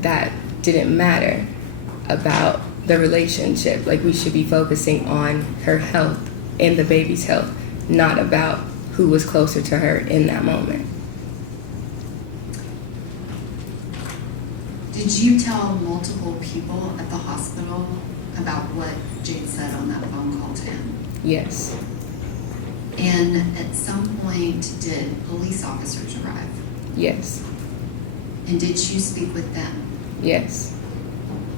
that didn't matter about the relationship. Like, we should be focusing on her health and the baby's health, not about who was closer to her in that moment. Did you tell multiple people at the hospital about what Jade said on that phone call to him? Yes. And at some point, did police officers arrive? Yes. And did you speak with them? Yes.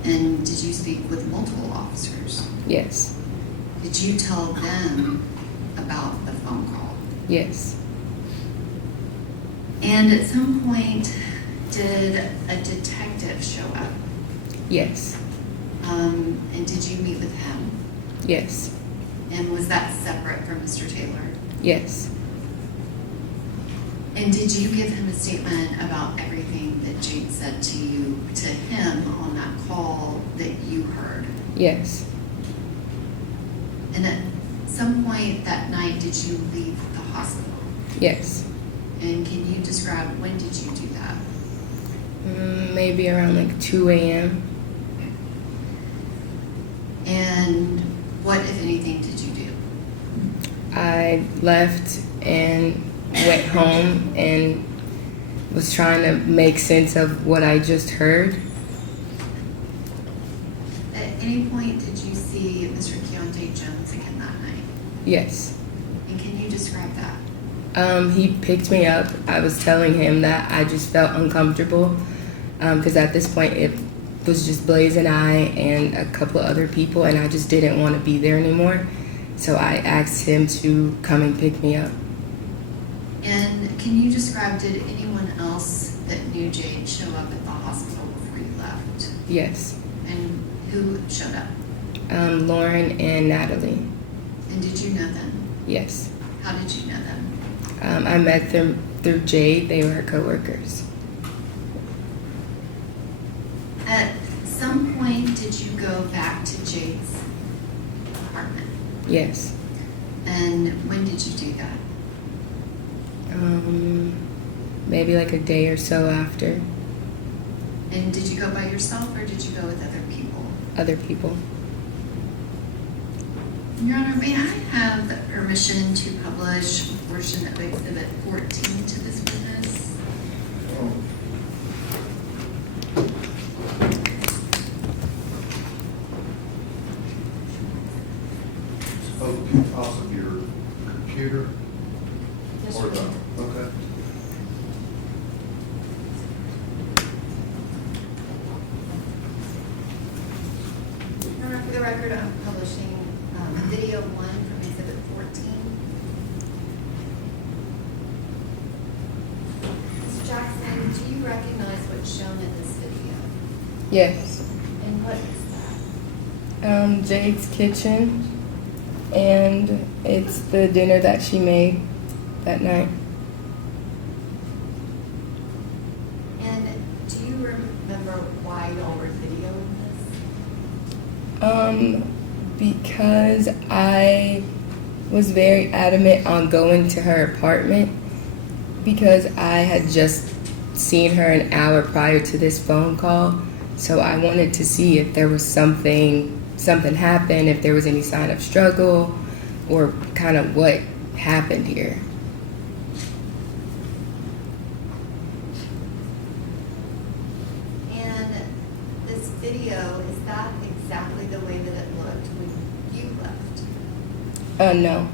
And did you speak with multiple officers? Yes. Did you tell them about the phone call? Yes. And at some point, did a detective show up? Yes. And did you meet with him? Yes. And was that separate from Mr. Taylor? Yes. And did you give him a statement about everything that Jade said to you, to him on that call that you heard? Yes. And at some point that night, did you leave the hospital? Yes. And can you describe, when did you do that? Maybe around like 2 a.m. And what, if anything, did you do? I left and went home and was trying to make sense of what I just heard. At any point, did you see Mr. Keontae Jones again that night? Yes. And can you describe that? He picked me up. I was telling him that I just felt uncomfortable because at this point it was just Blaise and I and a couple of other people, and I just didn't want to be there anymore. So I asked him to come and pick me up. And can you describe, did anyone else that knew Jade show up at the hospital before you left? Yes. And who showed up? Lauren and Natalie. And did you know them? Yes. How did you know them? I met them through Jade. They were her coworkers. At some point, did you go back to Jade's apartment? Yes. And when did you do that? Maybe like a day or so after. And did you go by yourself or did you go with other people? Other people. Your Honor, may I have the permission to publish a portion of Exhibit 14 to this witness? Spoke off of your computer? Yes, Or Your the, Honor. okay. Your Honor, for the record, I'm publishing video 1 from Exhibit 14. Ms. Jackson, do you recognize what's shown in this video? Yes. And what is that? Jade's kitchen, and it's the dinner that she made that night. And do you remember why y'all were videoing this? Because I was very adamant on going to her apartment because I had just seen her an hour prior to this phone call. So I wanted to see if there was something happened, if there was any sign of struggle or kind of what happened here. And this video, is that exactly the way that it looked when you left? No.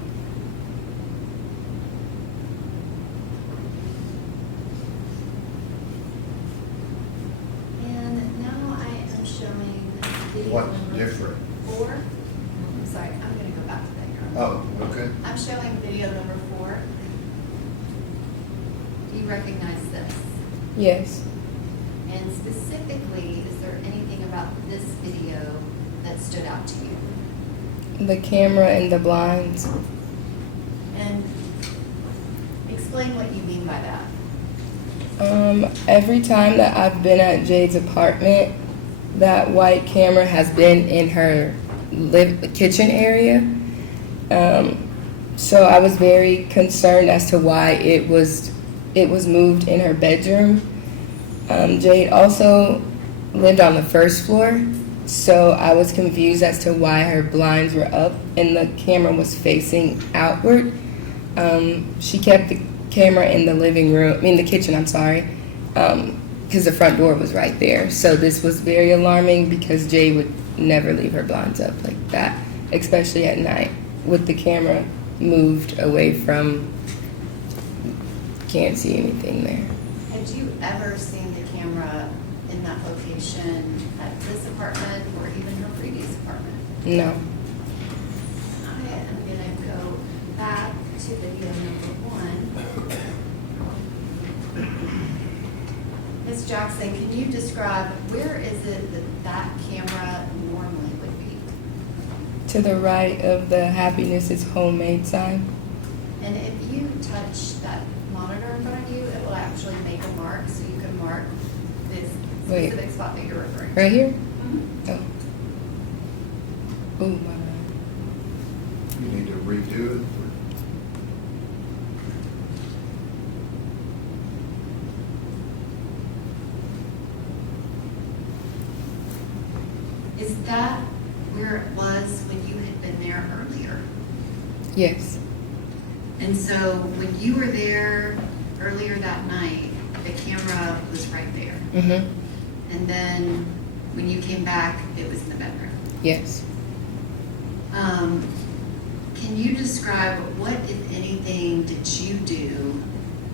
video What's number different? 4. I'm sorry, I'm gonna go back to that. Your Honor. Oh, okay. I'm showing video number 4. Do you recognize this? Yes. And specifically, is there anything about this video that stood out to you? The camera and the blinds. And explain what you mean by that. Every time that I've been at Jade's apartment, that white camera has been in her kitchen area. So I was very concerned as to why it was moved in her bedroom. Jade also lived on the first floor, so I was confused as to why her blinds were up and the camera was facing outward. She kept the camera in the the kitchen, I'm sorry, because the front door was right there. So this was very alarming because Jade would never leave her blinds up like that, especially at night with the camera moved away from, can't see anything there. Had you ever seen the camera in that location at this apartment or even her previous apartment? No. I am gonna go back to video number 1. Ms. Jackson, can you describe where is it that that camera normally would be? To the right of the Happiness is Homemade sign. And if you touch that monitor in front of you, it will actually make a mark, so you can mark this Wait. specific spot that you're referring to. Right here? Mhm. Oh. Oh, my bad. You need to redo it. Is that where it was when you had been there earlier? Yes. And so when you were there earlier that night, the camera was right there. Mm-hmm. And then when you came back, it was in the bedroom. Yes. Can you describe what, if anything, did you do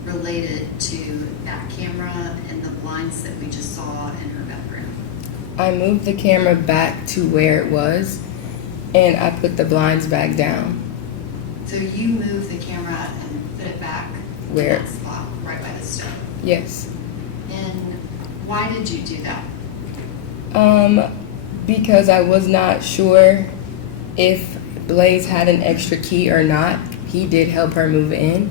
related to that camera and the blinds that we just saw in her bedroom? I moved the camera back to where it was, and I put the blinds back down. So you moved the camera and put it back Where? to that spot, right by the stove. Yes. And why did you do that? Because I was not sure if Blaise had an extra key or not. He did help her move in,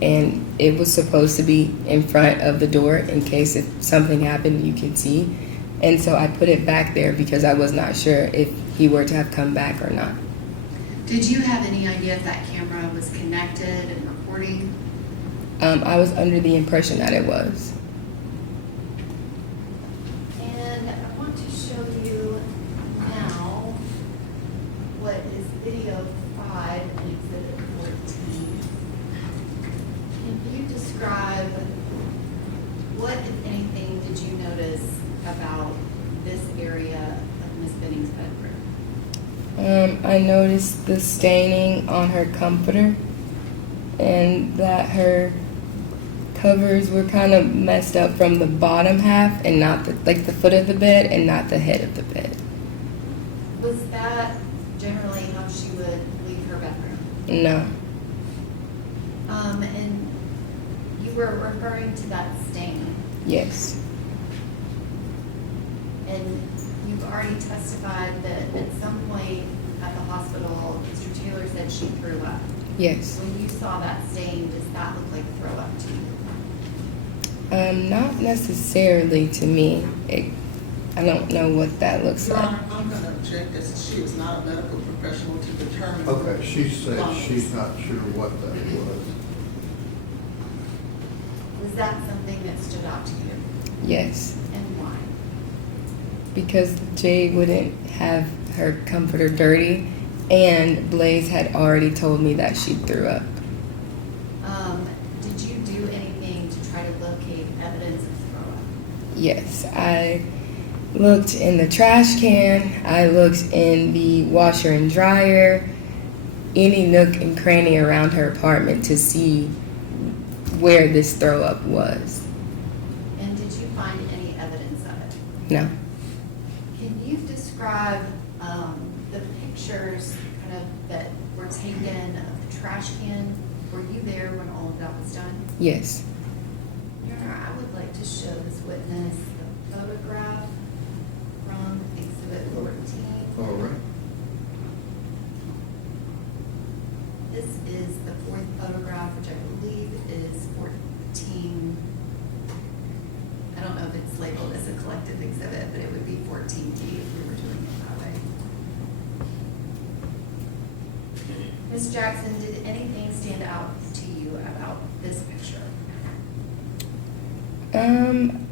and it was supposed to be in front of the door in case if something happened, you can see. And so I put it back there because I was not sure if he were to have come back or not. Did you have any idea if that camera was connected and recording? I was under the impression that it was. And I want to show you now what is video 5 and exhibit 14. Can you describe what, if anything, did you notice about this area of Miss Benning's bedroom? I noticed the staining on her comforter and that her covers were kind of messed up from the bottom half and not the foot of the bed and not the head of the bed. Was that generally how she would leave her bedroom? No. And you were referring to that stain, Yes. and you've already testified that at some point at the hospital, Mr. Taylor said she threw up. Yes. When you saw that stain, does that look like throw up to you? Not necessarily to me. I don't know what that looks Your like. Honor, I'm going to object as she is not a medical professional to determine. Okay, she said she's not sure what that was. Was that something that stood out to you, Yes. and why? Because Jade wouldn't have her comforter dirty, and Blaise had already told me that she threw up. Did you do anything to try to locate evidence of throw up? Yes, I looked in the trash can, I looked in the washer and dryer, any nook and cranny around her apartment to see where this throw up was. And did you find any evidence of it? No. Can you describe describe the pictures kind of that were taken of the trash can? Were you there when all of that was done? Yes. Your Honor, I would like to show this witness the photograph from Exhibit 14. All right. This is the fourth photograph, which I believe is 14. I don't know if it's labeled as a collective exhibit, but it would be 14D if we were doing it that way. Ms. Jackson, did anything stand out to you about this picture?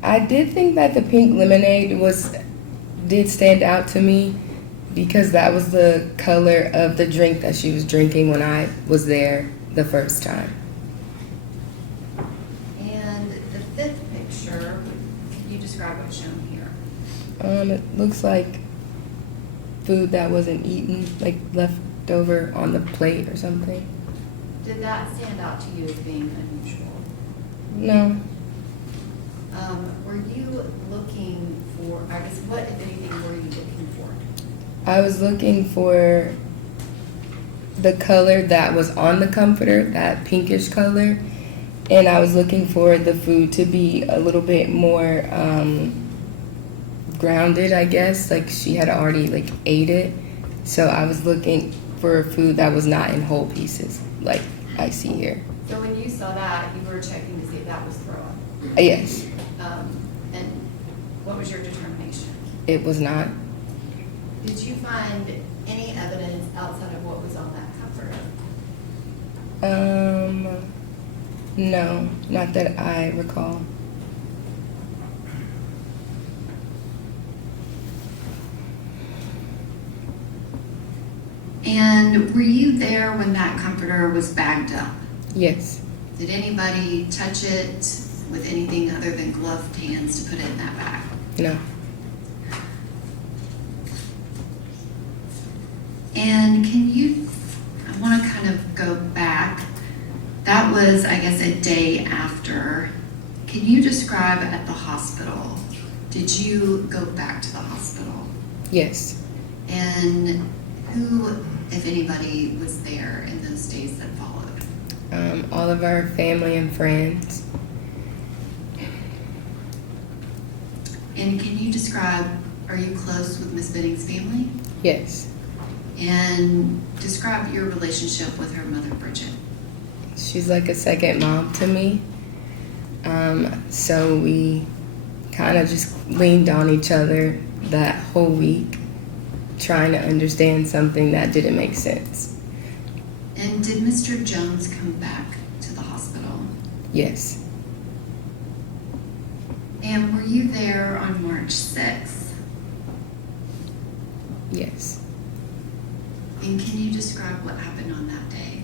I did think that the pink lemonade did stand out to me because that was the color of the drink that she was drinking when I was there the first time. And the fifth picture, can you describe what's shown here? It looks like food that wasn't eaten, like left over on the plate or something. Did that stand out to you as being unusual? No. Were you looking for, I guess, what, if anything, were you looking for? I was looking for the color that was on the comforter, that pinkish color, and I was looking for the food to be a little bit more grounded, I guess, like she had already ate it. So I was looking for food that was not in whole pieces, like I see here. So when you saw that, you were checking to see if that was throw up. Yes, And what was your determination? it was not. Did you find any evidence outside of what was on that comforter? No, not that I recall. And were you there when that comforter was bagged up? Yes, Did anybody touch it with anything other than gloved hands to put it in that bag? no. And can you, I want to kind of go back. That was, I guess, a day after. Can you describe at the hospital? Did you go back to the hospital? Yes. And who, if anybody, was there in those days that followed? All of our family and friends. And can you describe, are you close with Miss Benning's family? Yes. And describe your relationship with her mother, Bridget. She's like a second mom to me. So we kind of just leaned on each other that whole week, trying to understand something that didn't make sense. And did Mr. Jones come back to the hospital? Yes. And were you there on March 6th? Yes. And can you describe what happened on that day?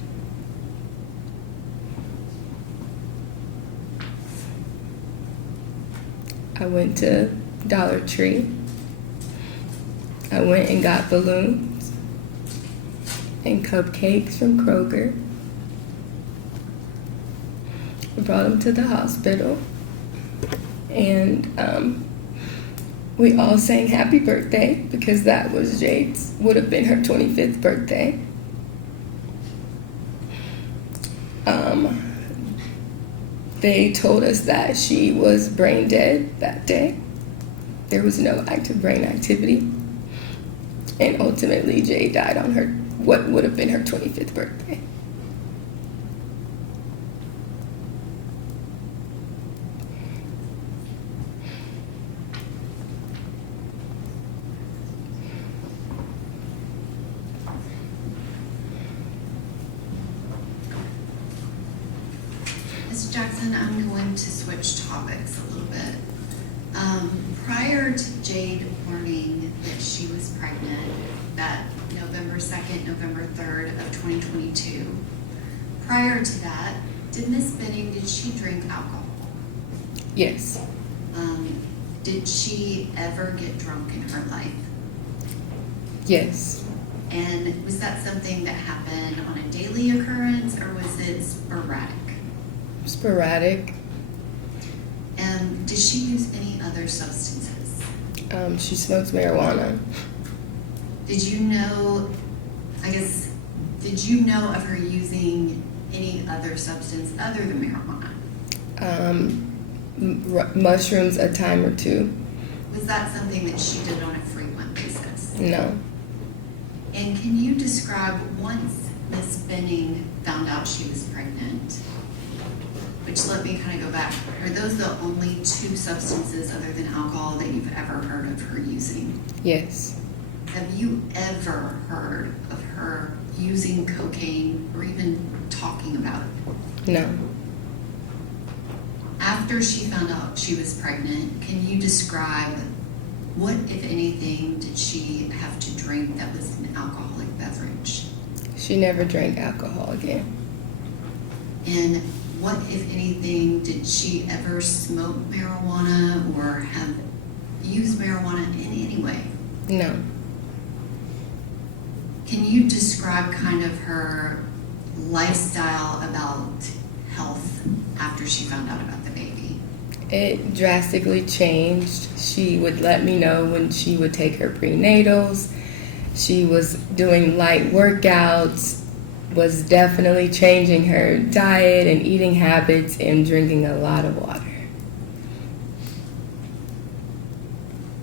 I went to Dollar Tree. I went and got balloons and cupcakes from Kroger. I brought them to the hospital. And we all sang happy birthday because that was Jade's, would have been her 25th birthday. They told us that she was brain dead that day. There was no active brain activity. And ultimately, Jade died on her, what would have been her 25th birthday. Ms. Jackson, I'm going to switch topics a little bit. Prior to Jade learning that she was pregnant, that November 2nd, November 3rd of 2022, prior to that, did Miss Benning, did she drink alcohol? Yes. Did she ever get drunk in her life? Yes. And was that something that happened on a daily occurrence, or was it sporadic? Sporadic. Did she use any other substances? She smokes marijuana. Did you know, I guess, did you know of her using any other substance other than marijuana? Mushrooms a time or two. Was that something that she did on a frequent basis? No. And can you describe, once Miss Benning found out she was pregnant, which let me kind of go back, are those the only two substances other than alcohol that you've ever heard of her using? Yes. Have you ever heard of her using cocaine or even talking about it? No. After she found out she was pregnant, can you describe what, if anything, did she have to drink that was an alcoholic beverage? She never drank alcohol again. And what, if anything, did she ever smoke marijuana or have used marijuana in any way? No. Can you describe kind of her lifestyle about health after she found out about the baby? It drastically changed. She would let me know when she would take her prenatals. She was doing light workouts, was definitely changing her diet and eating habits and drinking a lot of water.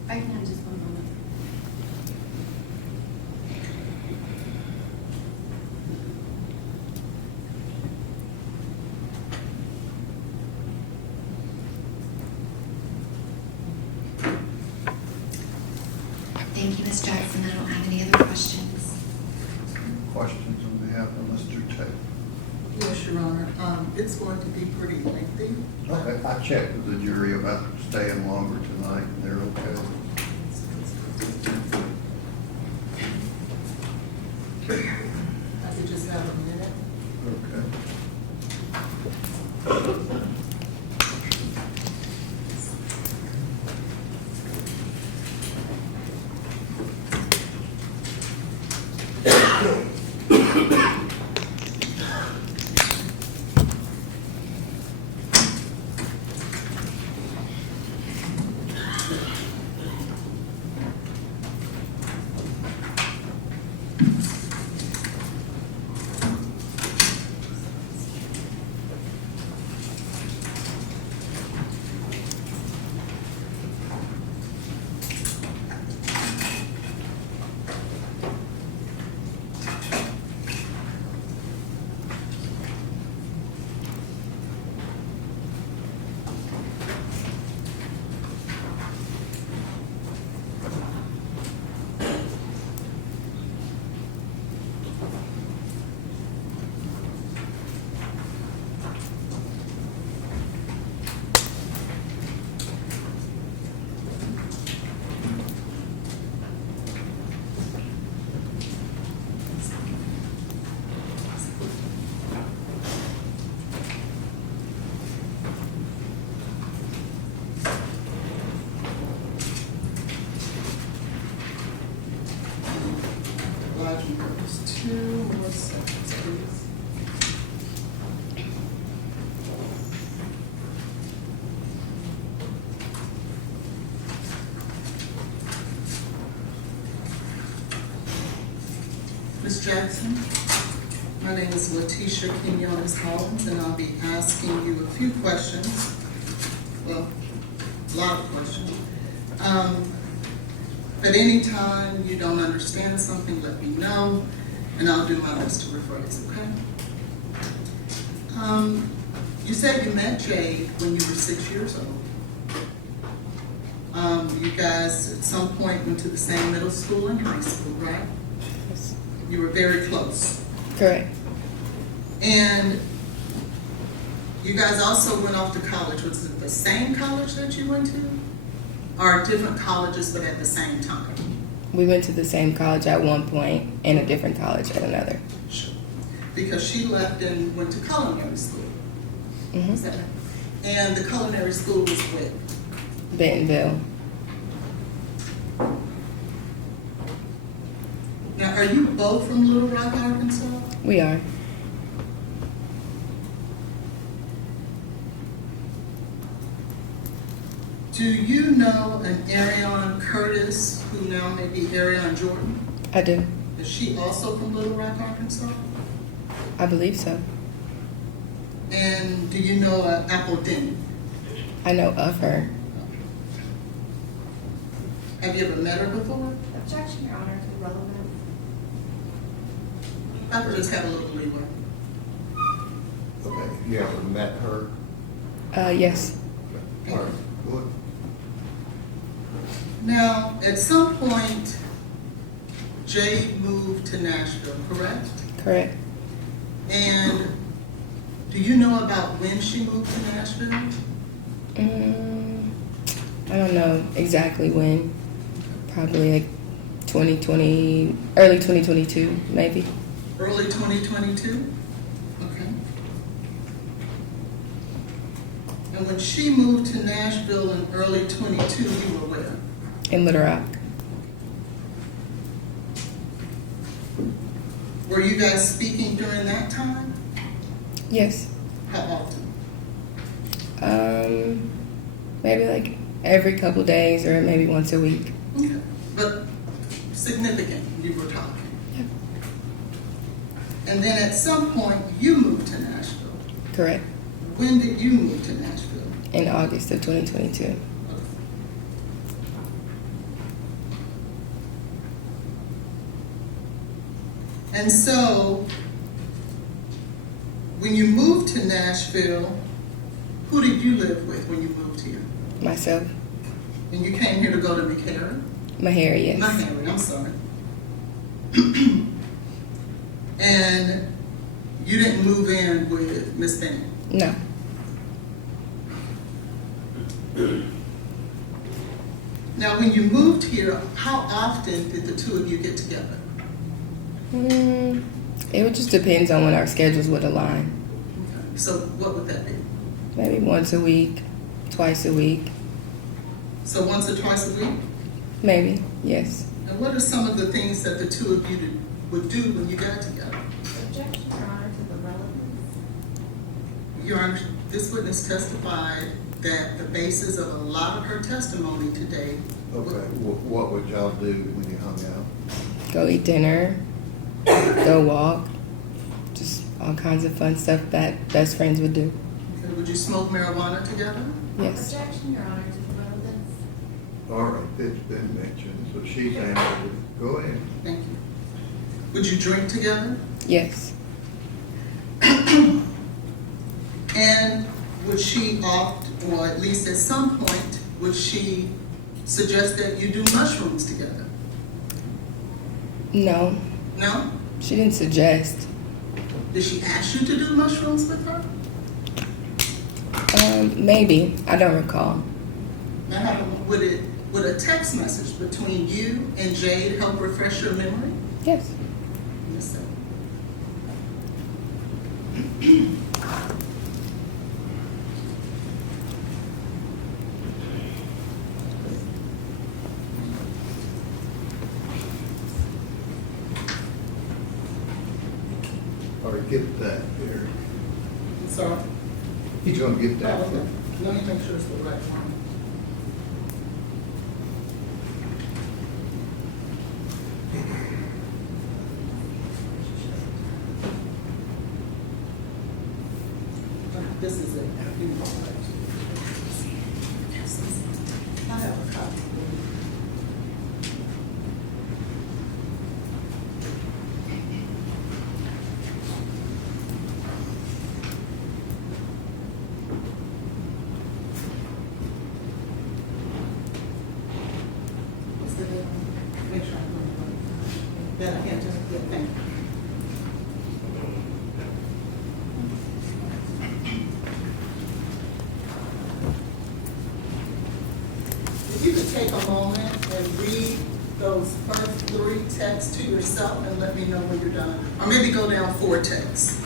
I can have just one moment. Thank you, Ms. Jackson. I don't have any other questions. Questions on behalf of Mr. Taylor? Yes, Your Honor. It's going to be pretty lengthy. Okay, I checked with the jury about staying longer tonight, and they're okay. I could just have a minute. Okay. Just 2 more seconds, please. Ms. Jackson, my name is Letitia Quinones Hollins, and I'll be asking you a few questions. Well, a lot of questions. At any time you don't understand something, let me know, and I'll do my best to rephrase, okay? You said you met Jade when you were 6 years old. You guys at some point went to the same middle school and high school, right? Yes. You were very close. Correct. And you guys also went off to college. Was it the same college that you went to? Or different colleges but at the same time? We went to the same college at one point and a different college at another. Sure. Because she left and went to culinary school. Mm-hmm. Is that right? And the culinary school was with? Bentonville. Now, are you both from Little Rock, Arkansas? We are. Do you know an Arion Curtis, who now may be Arion Jordan? I do. Is she also from Little Rock, Arkansas? I believe so. And do you know Apple Denny? I know of her. Have you ever met her before? Objection, Your Honor, to relevance. I could just have a little leeway. Okay, you ever met her? Yes. All right, good. Now, at some point, Jade moved to Nashville, correct? Correct. And do you know about when she moved to Nashville? I don't know exactly when. Probably like 2020, early 2022, maybe. Early 2022? Okay. And when she moved to Nashville in early 22, you were where? In Little Rock. Were you guys speaking during that time? Yes. How often? Maybe like every couple days or maybe once a week. Okay. But significant, you were talking. Yep. And then at some point, you moved to Nashville. Correct. When did you move to Nashville? In August of 2022. And so, when you moved to Nashville, who did you live with when you moved here? Myself. And you came here to go to McCary? Mahari, yes. McCary, I'm sorry. And you didn't move in with Miss Benning? No. Now, when you moved here, how often did the two of you get together? It would just depends on when our schedules would align. Okay. So what would that be? Maybe once a week, twice a week, So once or twice a week? maybe, yes. And what are some of the things that the two of you would do when you got together? Objection, Your Honor, to the relevance. Your Honor, this witness testified that the basis of a lot of her testimony today. Okay, what would y'all do when you hung out? Go eat dinner, go walk, just all kinds of fun stuff that best friends would do. Okay, would you smoke marijuana together? Yes. Objection, Your Honor, to the relevance. All right, it's been mentioned, so she's answered it. Go ahead. Thank you. Would you drink together? Yes. And would she opt, or at least at some point, would she suggest that you do mushrooms together? No, No? she didn't suggest. Did she ask you to do mushrooms with her? Maybe. I don't recall. Now, would a text message between you and Jade help refresh your memory? Yes. Yes, sir. All right, get that there. Sorry. He's gonna get that. Oh, okay. Let me make sure it's the right one. This is it. I have a copy. What's the name? Make sure I put it right. Then I can't just, yeah, thank you. If you could take a moment and read those first 3 texts to yourself and let me know when you're done. Or maybe go down 4 texts.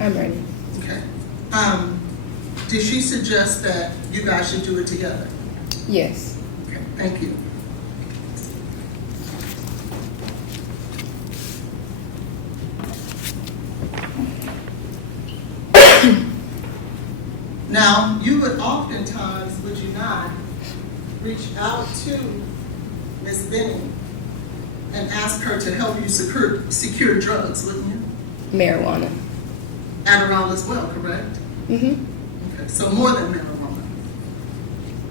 I'm ready. Okay. Did she suggest that you guys should do it together? Yes. Okay, thank you. Now, you would oftentimes, would you not, reach out to Ms. Benning and ask her to help you secure drugs, wouldn't you? Marijuana. Adderall as well, correct? Mm-hmm. Okay, so more than marijuana.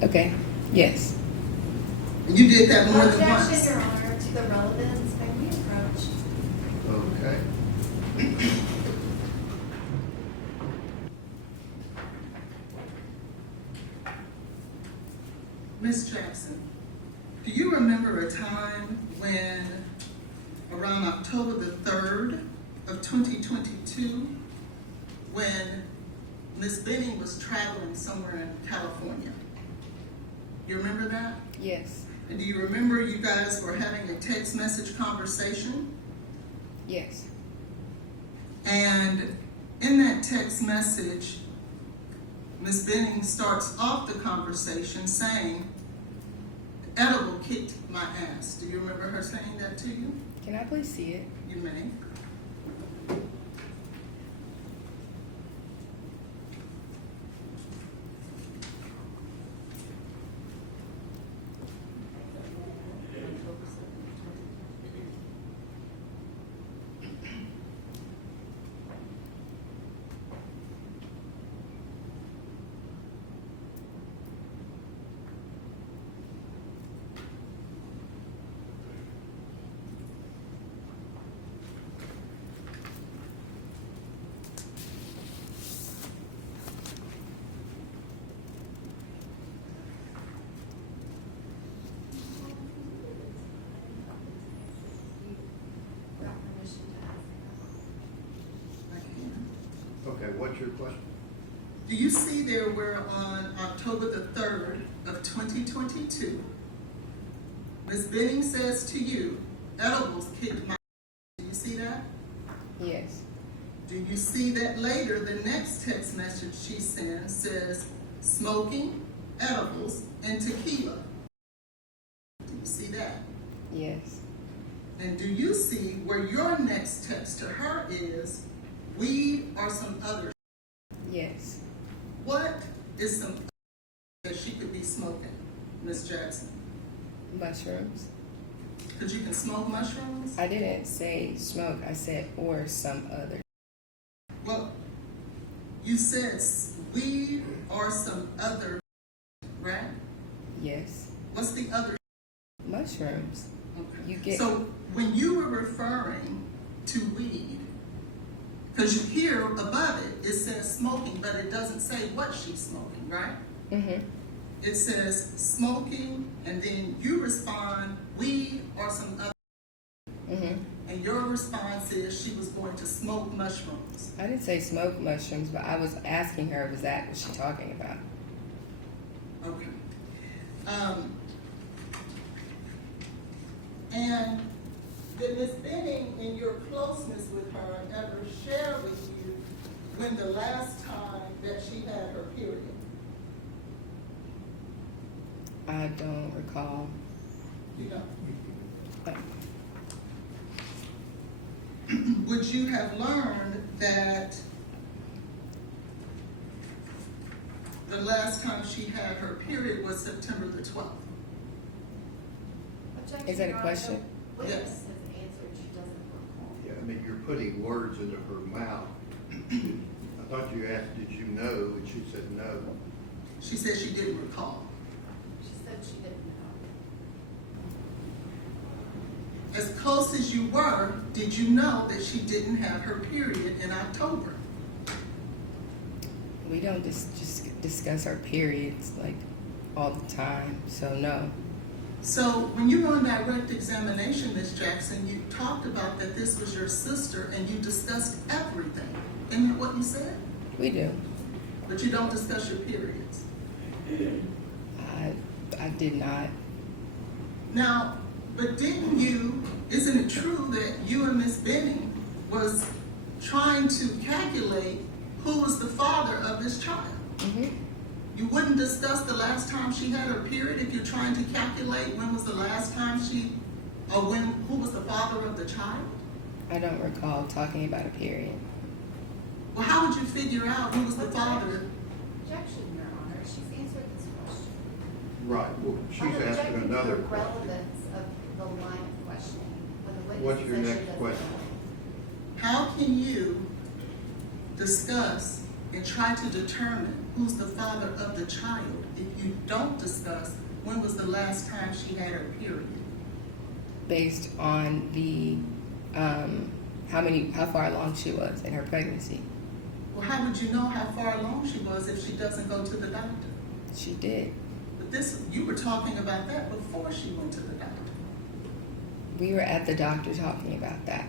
Okay. Yes. And you did that more than Objection, once. Your Honor, to the relevance may be approached. Okay. Ms. Jackson, do you remember a time when, around October the 3rd of 2022, when Ms. Benning was traveling somewhere in California? You remember that? Yes. And do you remember you guys were having a text message conversation? Yes. And in that text message, Ms. Benning starts off the conversation saying, "Edible kicked my ass." Do you remember her saying that to you? Can I please see it? You may. Without permission to ask. I can. Okay, what's your question? Do you see there where on October the 3rd of 2022, Ms. Benning says to you, "Edibles kicked my ass." Do you see that? Yes. Do you see that later, the next text message she sends says, "Smoking, edibles, and tequila"? Do you see that? Yes. And do you see where your next text to her is, "Weed or some other"? Yes. What is some other that she could be smoking, Miss Jackson? Mushrooms. Because you can smoke mushrooms? I didn't say smoke. I said or some other. Well, you said weed or some other, right? Yes. What's the other? Mushrooms. Okay. You get. So when you were referring to weed, because you hear above it, it says smoking, but it doesn't say what she's smoking, right? Mm-hmm. It says smoking, and then you respond weed or some other, Mm-hmm. and your response is she was going to smoke mushrooms. I didn't say smoke mushrooms, but I was asking her, was that what she talking about? Okay. And did Ms. Benning, in your closeness with her, ever share with you when the last time that she had her period? I don't recall. You know, Uh, would you have learned that the last time she had her period was September the 12th? Objection, Is that a Your Honor. question? The witness Yes. has answered, she doesn't recall. Yeah, I mean, you're putting words into her mouth. I thought you asked, did you know, and she said no. She said she didn't recall. She said she didn't know. As close as you were, did you know that she didn't have her period in October? We don't just discuss our periods like all the time, so no. So when you were on direct examination, Ms. Jackson, you talked about that this was your sister and you discussed everything. Isn't that what you said? We do. But you don't discuss your periods. I did not. Now, but didn't you, isn't it true that you and Ms. Benning was trying to calculate who was the father of this child? Mm-hmm. You wouldn't discuss the last time she had her period if you're trying to calculate when was the last time who was the father of the child? I don't recall talking about a period. Well, how would you figure out who was the father? Objection, Your Honor. She's answered this question. Right, well, she's I'm asking objecting to another the question. relevance of the line of questioning. When the witness What's your says she next doesn't question? know. How can you discuss and try to determine who's the father of the child if you don't discuss when was the last time she had her period? Based on the how far along she was in her pregnancy. Well, how would you know how far along she was if she doesn't go to the doctor? She did. But you were talking about that before she went to the doctor. We were at the doctor talking about that.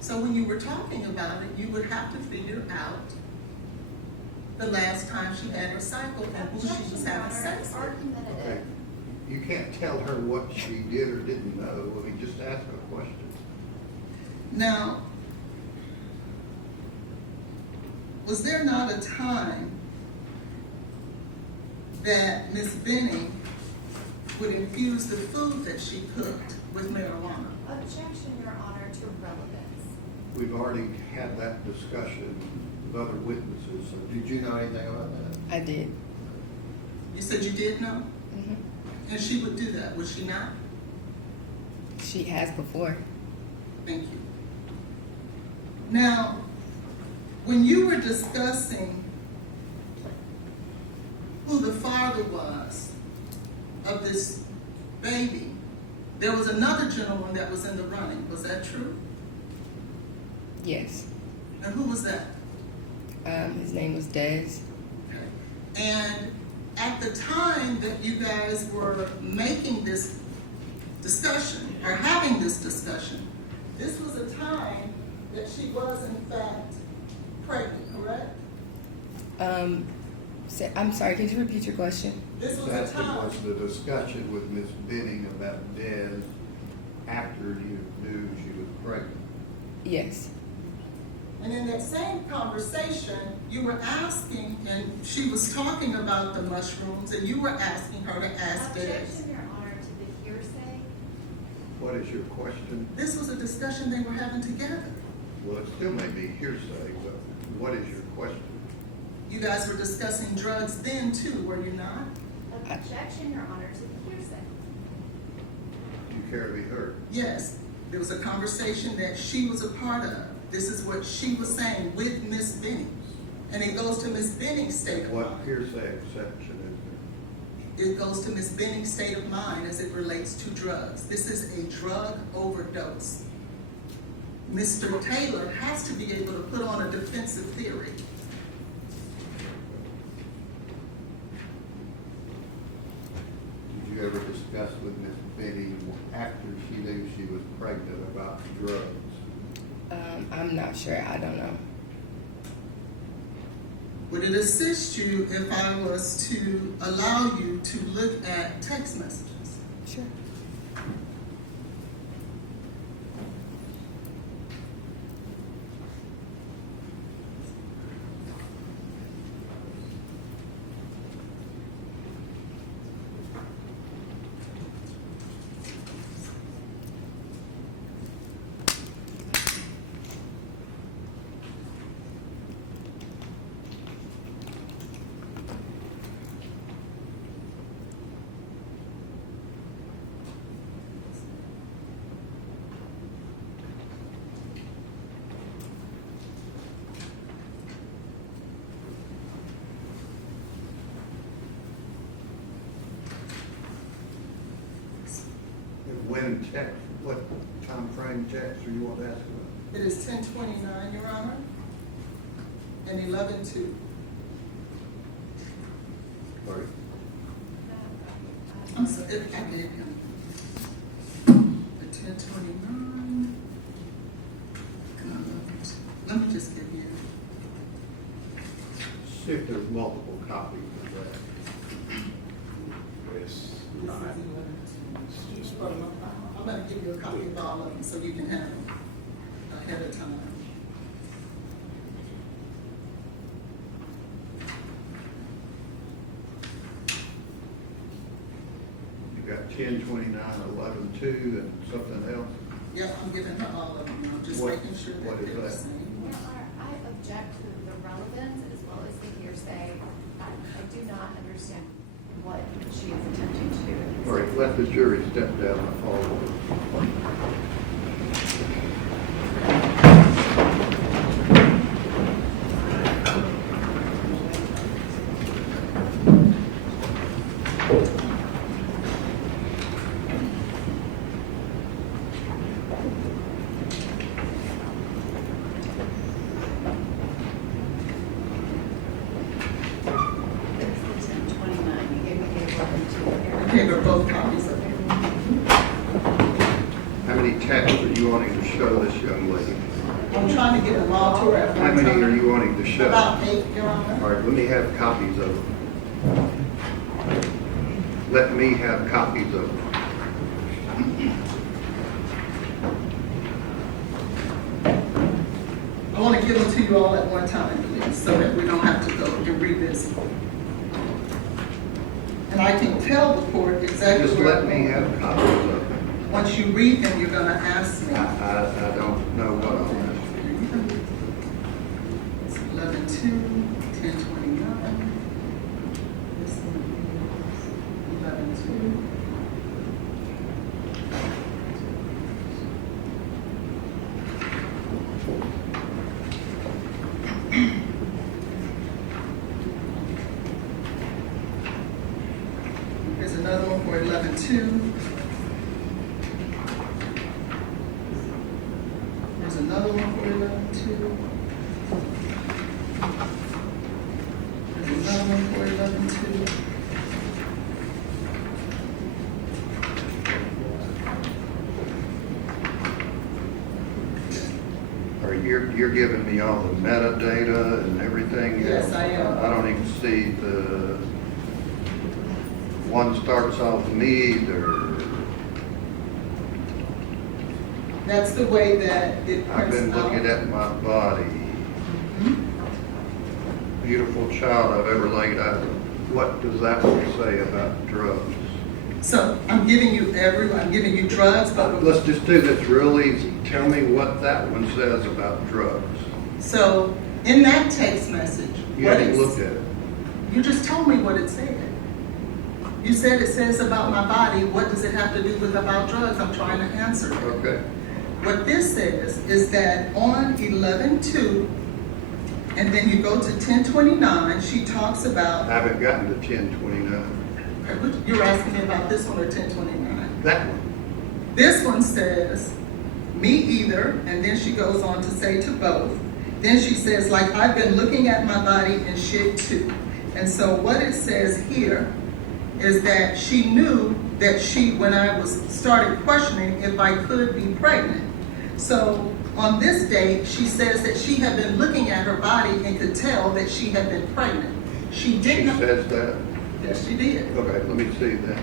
So when you were talking about it, you would have to figure out the last time she had her cycle and who she Objection, was Your having Honor. sex It's with. argumentative. Okay, you can't tell her what she did or didn't know, I mean, just ask a question. Now, was there not a time that Ms. Benning would infuse the food that she cooked with marijuana? Objection, Your Honor, to relevance. We've already had that discussion with other witnesses, so did you know anything about that? I did. You said you did know? Hmm. And she would do that, would she not? She has before. Thank you. Now, when you were discussing who the father was of this baby, there was another gentleman that was in the running. Was that true? Yes. And who was that? His name was Des. Okay. And at the time that you guys were making this discussion, or having this discussion, this was a time that she was in fact pregnant, correct? I'm sorry, could you repeat your question? This was a That time. was the discussion with Ms. Benning about Des after you knew she was pregnant. Yes. And in that same conversation, you were asking, and she was talking about the mushrooms, and you were asking her to ask Des. Objection, Your Honor, to the hearsay. What is your question? This was a discussion they were having together. Well, it still may be hearsay, but what is your question? You guys were discussing drugs then too, were you not? Objection, Your Honor, to the hearsay. Do you care to be heard? Yes, there was a conversation that she was a part of. This is what she was saying with Miss Benning. And it goes to Miss Benning's state of What mind. hearsay exception is It goes to Miss Benning's state of mind as it relates to drugs. This is a drug overdose. Mr. Taylor has to be able to put on a defensive theory. there? Did you ever discuss with Ms. Benning after she knew she was pregnant about drugs? I'm not sure. I don't know. Would it assist you if I was to allow you to look at text messages? Sure. When text, what time frame text do you want to ask about? It is 10:29, Your Honor, and 11:02. Sorry. I'm sorry, I gave him. At 10:29. Let me just give you. See if there's multiple copies of that. This is 11:02. I'm gonna give you a copy of all of them so you can have them ahead of time. You got 10:29, 11:02, and something else? Yeah, I'm giving her all of them. I'm just What- making sure what that is they're the that? same. Your Honor, I object to the relevance as well as the hearsay say, I do not understand what she is attempting to do. All right, let the jury step down and follow. It's the 1029, you gave me the 11 Okay, they're both copies of it. How many texts are you wanting to show this young lady? I'm trying to get them all to her at How one many are time. you wanting to show? About 8, Your Honor. All right, let me have copies of them. Let me have copies of them. I want to give them to you all at one time, please, so that we don't have to go and revisit. And I can tell the court exactly Just where. let me have copies of them. Once you read them, you're gonna ask me. I don't know what I'll ask. It's 11-2, 1029. This one is 11-2. There's another one for 11-2. There's another one for 11-2. There's another one for 11-2. Or you're giving me all the metadata and everything? Yes, I am. I don't even see the, one starts off need or, That's the way that it I've prints been out. looking at my body. Mhm. Beautiful child I've ever laid eyes on. What does that one say about drugs? So I'm giving you drugs, but, Let's just do this real easy. Tell me what that one says about drugs. so in that text message. You what haven't it's- looked at it. You just told me what it said. You said it says about my body, what does it have to do with about drugs? I'm trying to answer it. Okay. What this says is that on 11-2, and then you go to 1029, she talks I about, haven't gotten to 1029. you're asking me about this one or 1029? That one. This one says, me either, and then she goes on to say to both. Then she says, like, I've been looking at my body and shit too. And so what it says here is that she knew that when I started questioning if I could be pregnant. So on this date, she says that she had been looking at her body and could tell that she had been pregnant. She She did not. says that. Yes, she did. Okay, let me see that.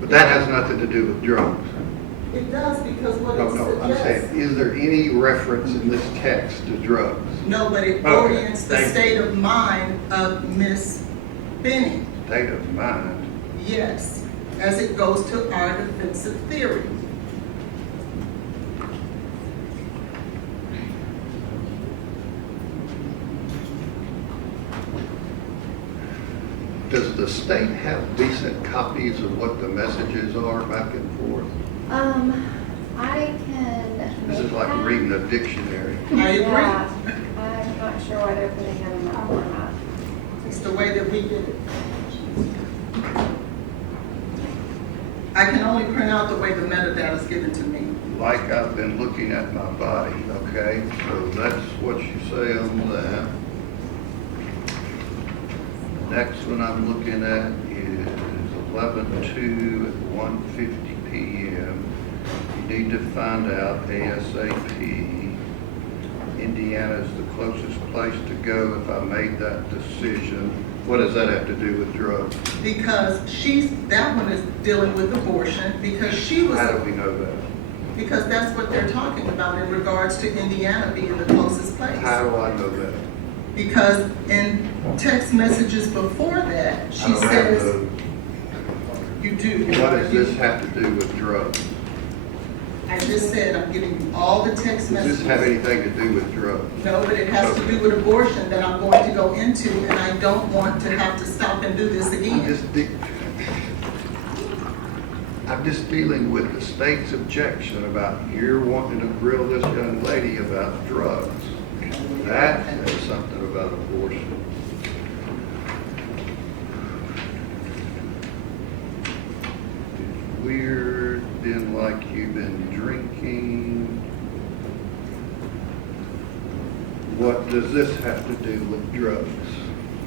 But that has nothing to do with drugs. It does because what No, it no, I'm suggests. saying, is there any reference in this text to drugs? No, but it Okay, orients the thank you. state of mind of Miss Benning. State of mind. Yes, as it goes to our defensive theory. Does the state have decent copies of what the messages are back and forth? I can. This is like make that. reading a dictionary. I agree. Yeah, I'm not sure why they're putting them in that format. It's the way that we did it. I can only print out the way the metadata is given to me. Like I've been looking at my body, okay? So that's what you say on that. Next one I'm looking at is 11/2 at 1:50 p.m. You need to find out ASAP. Indiana's the closest place to go if I made that decision. What does that have to do with drugs? Because that one is dealing with abortion because she was. How do we know that? Because that's what they're talking about in regards to Indiana being the closest place. How do I know that? Because in text messages before that, I she don't have says, those. you do. What does this have to do with drugs? I just said, I'm giving you all the text Does messages. this have anything to do with drugs? No, but it has to do with abortion that I'm going to go into, and I don't want to have to stop and do this again. I'm just dealing with the state's objection about you're wanting to grill this young lady about drugs. That has something about abortion. It's weird, been like you've been drinking. What does this have to do with drugs?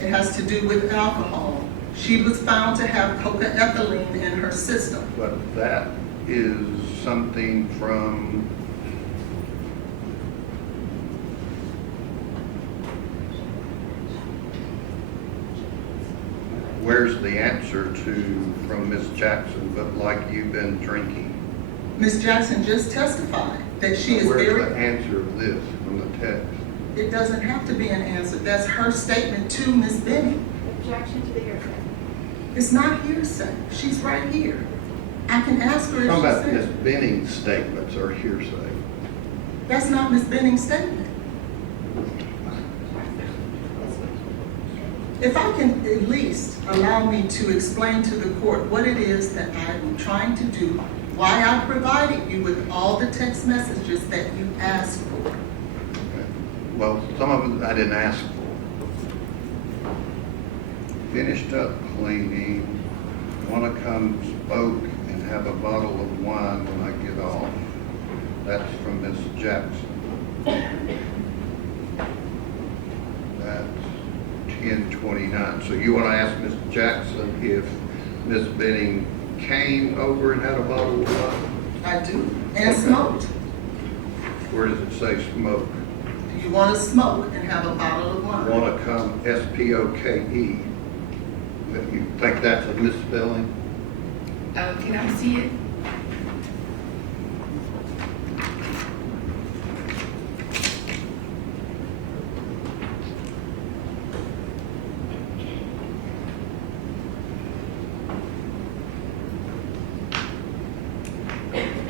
It has to do with alcohol. She was found to have cocaethylene in her system. But that is something from where's the answer to from Miss Jackson, but like you've been drinking? Ms. Jackson just testified that she is Where's very... the answer of this from the text? It doesn't have to be an answer. That's her statement to Ms. Benning. Objection to the hearsay. It's not hearsay. She's right here. I can ask her if Talking she about Miss said. Benning's statements are hearsay. That's not Ms. Benning's statement. If I can at least allow me to explain to the court what it is that I'm trying to do, why I provided you with all the text messages that you asked for. Okay. Well, some of them I didn't ask for. Finished up cleaning, want to come smoke and have a bottle of wine when I get off. That's from Miss Jackson. That's 10:29. So you want to ask Miss Jackson if Miss Benning came over and had a bottle of wine? I do. And smoked. Where does it say smoke? Do you want to smoke and have a bottle of wine? Want to come, S-P-O-K-E. You think that's a misspelling? Can I see it?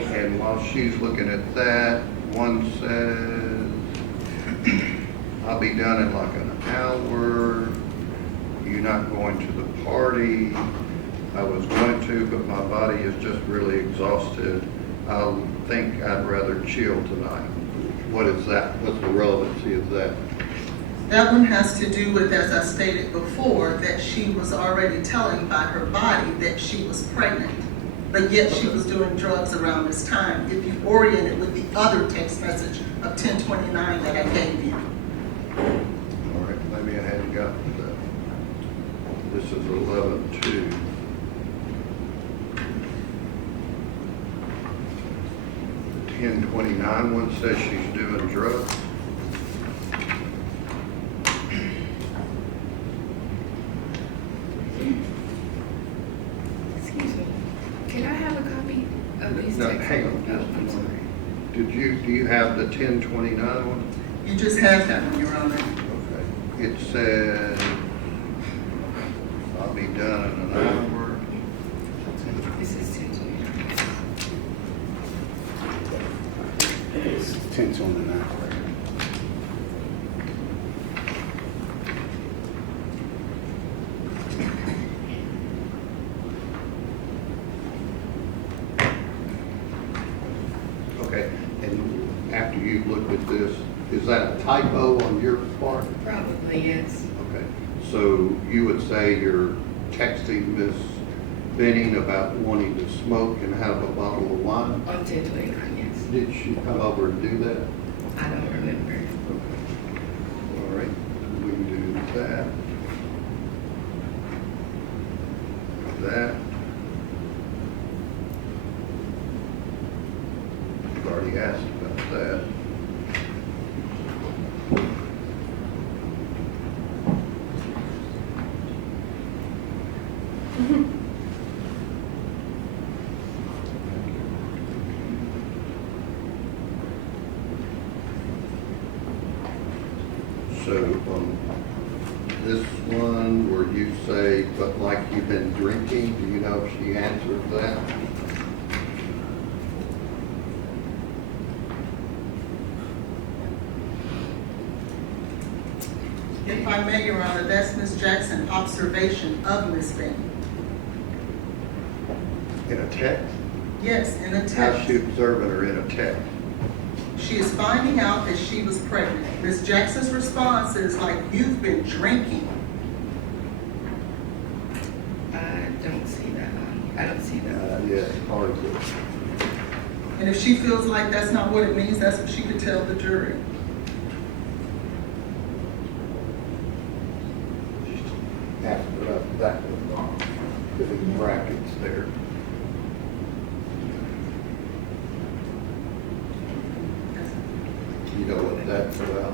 And while she's looking at that, one says, I'll be done in like an hour. You're not going to the party. I was going to, but my body is just really exhausted. I think I'd rather chill tonight. What is that? What's the relevancy of that? That one has to do with, as I stated before, that she was already telling by her body that she was pregnant, but yet she was doing drugs around this time. If you orient it with the other text message of 10:29 that I gave you. All right, maybe I hadn't gotten to that. This is 11:2. The 10:29 one says she's doing drugs. Excuse me. Can I have a copy of these No, texts? hang on Oh, just a I'm sorry. minute. Do you have the 10:29 one? You just had that one, Your Honor. Okay. It says, I'll be done in an hour. This is 1029. It's 10:29. Okay, and after you've looked at this, is that a typo on your part? Probably, yes. Okay, so you would say you're texting Miss Benning about wanting to smoke and have a bottle of wine? On 1029, yes. Did she come over and do that? I don't remember. Okay. All right, we can do that. That. You've already asked about that. So on this one where you say, but like you've been drinking, do you know if she answered that? If I may, Your Honor, that's Ms. Jackson's observation of Ms. Benning. In a text? Yes, in a How's text. she observing her in a text? She is finding out that she was pregnant. Ms. Jackson's response is like, "You've been drinking." I don't see that. I don't see that. Yeah, it's hard to. And if she feels like that's not what it means, that's what she could tell the jury. After that was the big brackets there. You know what that's about?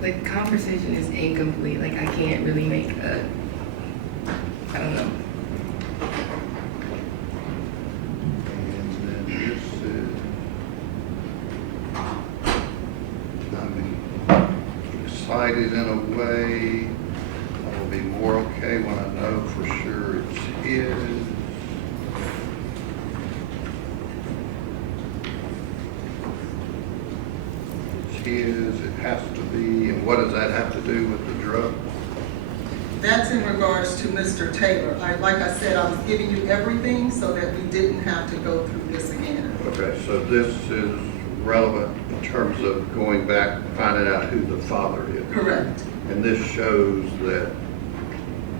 The conversation is incomplete. Like, I can't really make a, I don't know. And then this is, I'm excited in a way. I'll be more okay when I know for sure it's his. It's his, it has to be, and what does that have to do with the drug? That's in regards to Mr. Taylor. Like I said, I was giving you everything so that we didn't have to go through this again. Okay, so this is relevant in terms of going back, finding out who the father is. Correct. And this shows that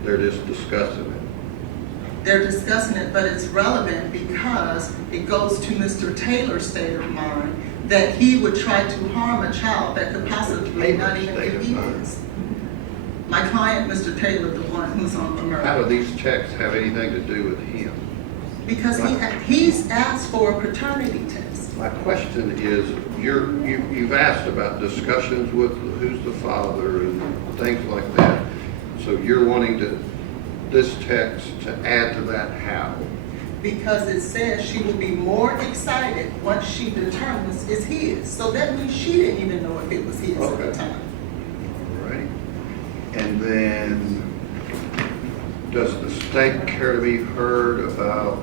they're just discussing it. They're discussing it, but it's relevant because it goes to Mr. Taylor's state of mind that he would try to harm a child that could possibly not even Taylor's be state of mind. his. My client, Mr. Taylor, the one who's on the How do murder. these texts have anything to do with him? Because he's asked for a paternity test. My question is, you've asked about discussions with who's the father and things like that. So you're wanting this text to add to that how? Because it says she will be more excited once she determines it's his. So that means she didn't even know if it was his at the Okay. time. All right. And then, does the state care to be heard about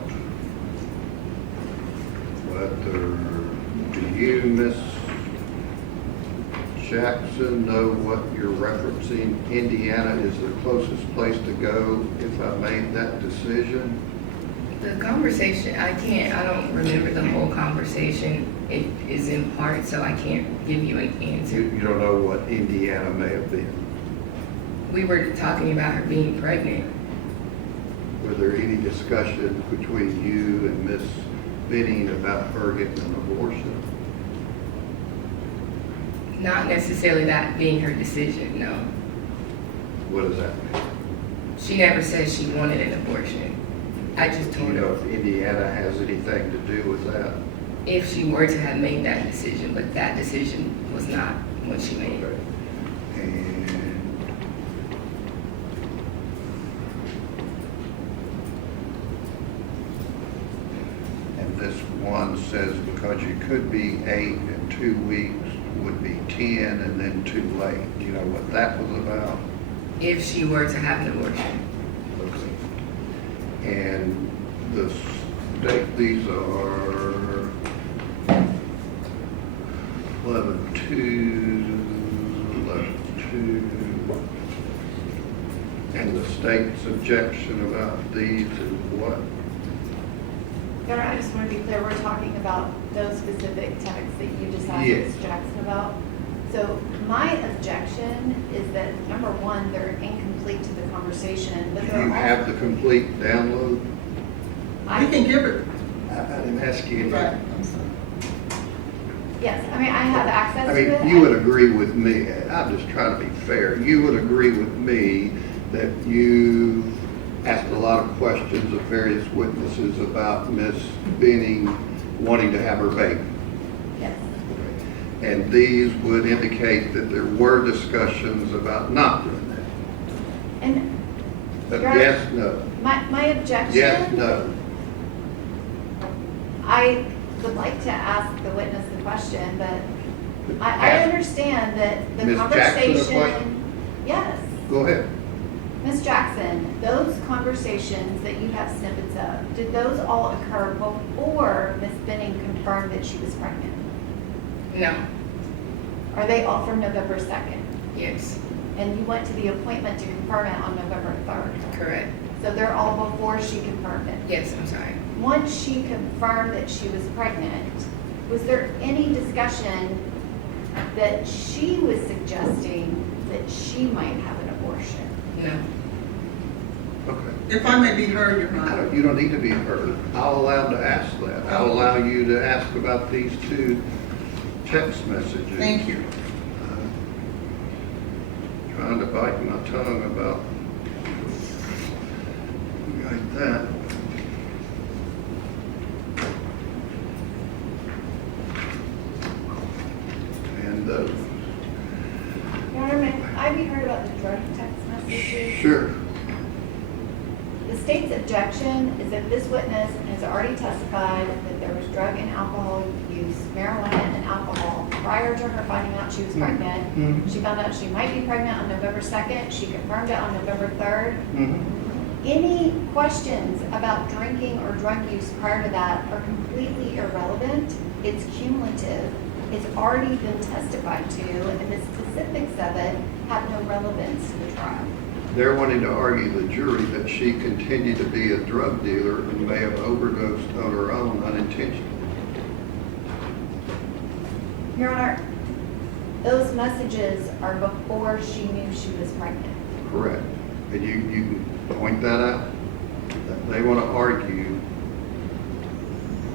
do you, Miss Jackson, know what you're referencing? Indiana is the closest place to go if I made that decision? The conversation, I don't remember the whole conversation. It is in part, so I can't give you an answer. You don't know what Indiana may have been. We were talking about her being pregnant. Were there any discussions between you and Miss Benning about her getting an abortion? Not necessarily that being her decision, no. What does that mean? She never said she wanted an abortion. I just Do told you know her if Indiana has anything to do with that? if she were to have made that decision, but that decision was not what she made. Okay. And this one says because you could be 8 and 2 weeks would be 10 and then too late. Do you know what that was about? If she were to have an abortion. Okay. And the state, these are 11-2, and the state's objection about these is what? Your Honor, I just want to be clear, we're talking about those specific texts that you just asked Yes. Ms. Jackson about. So my objection is that, number one, they're incomplete to the conversation, but Do they're you all. have the complete download? I We can give it, I didn't ask you. right, I'm sorry. Yes, I mean, I have access I to it. mean, you would agree with me, I'm just trying to be fair, you would agree with me that you asked a lot of questions of various witnesses about Miss Benning wanting to have her baby. Yes, And these would indicate that there were discussions about not doing that. and But Your Honor, yes, no, my objection. yes, no. I would like to ask the witness the question, but I Ask understand that the Ms. Jackson a conversation. question? Yes, Go ahead. Ms. Jackson, those conversations that you have snippets of, did those all occur before Ms. Benning confirmed that she was pregnant? No. Are they all from November 2nd? Yes. and you went to the appointment to confirm it on November 3rd. Correct. So they're all before she confirmed it. Yes, I'm sorry. Once she confirmed that she was pregnant, was there any discussion that she was suggesting that she might have an abortion? No. Okay. If I may be heard, Your Honor. You don't need to be heard. I'll allow to ask that. I'll allow you to ask about these two text messages. Thank you. Trying to bite my tongue about like that. And Your Honor, may I be heard about the drug text messages? sure. The state's objection is that this witness has already testified that there was drug and alcohol use, marijuana and alcohol, prior to her finding out she was pregnant. Mhm. She found out she might be pregnant on November 2nd. She confirmed it on November 3rd. Mhm. Any questions about drinking or drug use prior to that are completely irrelevant. It's cumulative. It's already been testified to, and the specifics of it have no relevance to the trial. They're wanting to argue the jury that she continued to be a drug dealer and may have overdosed on her own unintentionally. Your Honor, those messages are before she knew she was pregnant. Correct. And you can point that out. That they want to argue,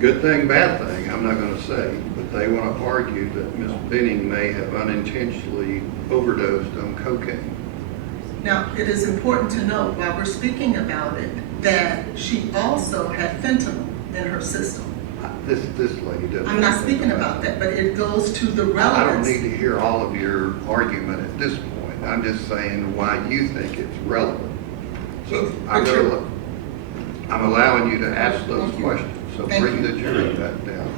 good thing, bad thing, I'm not going to say, but they want to argue that Ms. Benning may have unintentionally overdosed on cocaine. Now, it is important to note while we're speaking about it, that she also had fentanyl in her system. This lady doesn't. I'm not speaking about that, but it goes to the relevance. I don't need to hear all of your argument at this point. I'm just saying why you think it's relevant. So I'm allowing you to ask those Thank you. questions. So Thank bring you. the jury back down.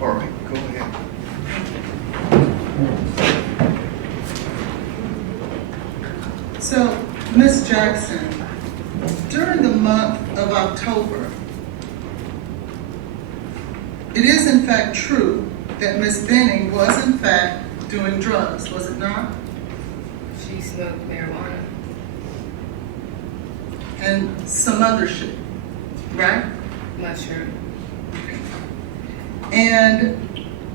All right, go ahead. So, Ms. Jackson, during the month of October, it is in fact true that Ms. Benning was in fact doing drugs, was it not? She smoked marijuana. And some other shit, right? Mushroom. And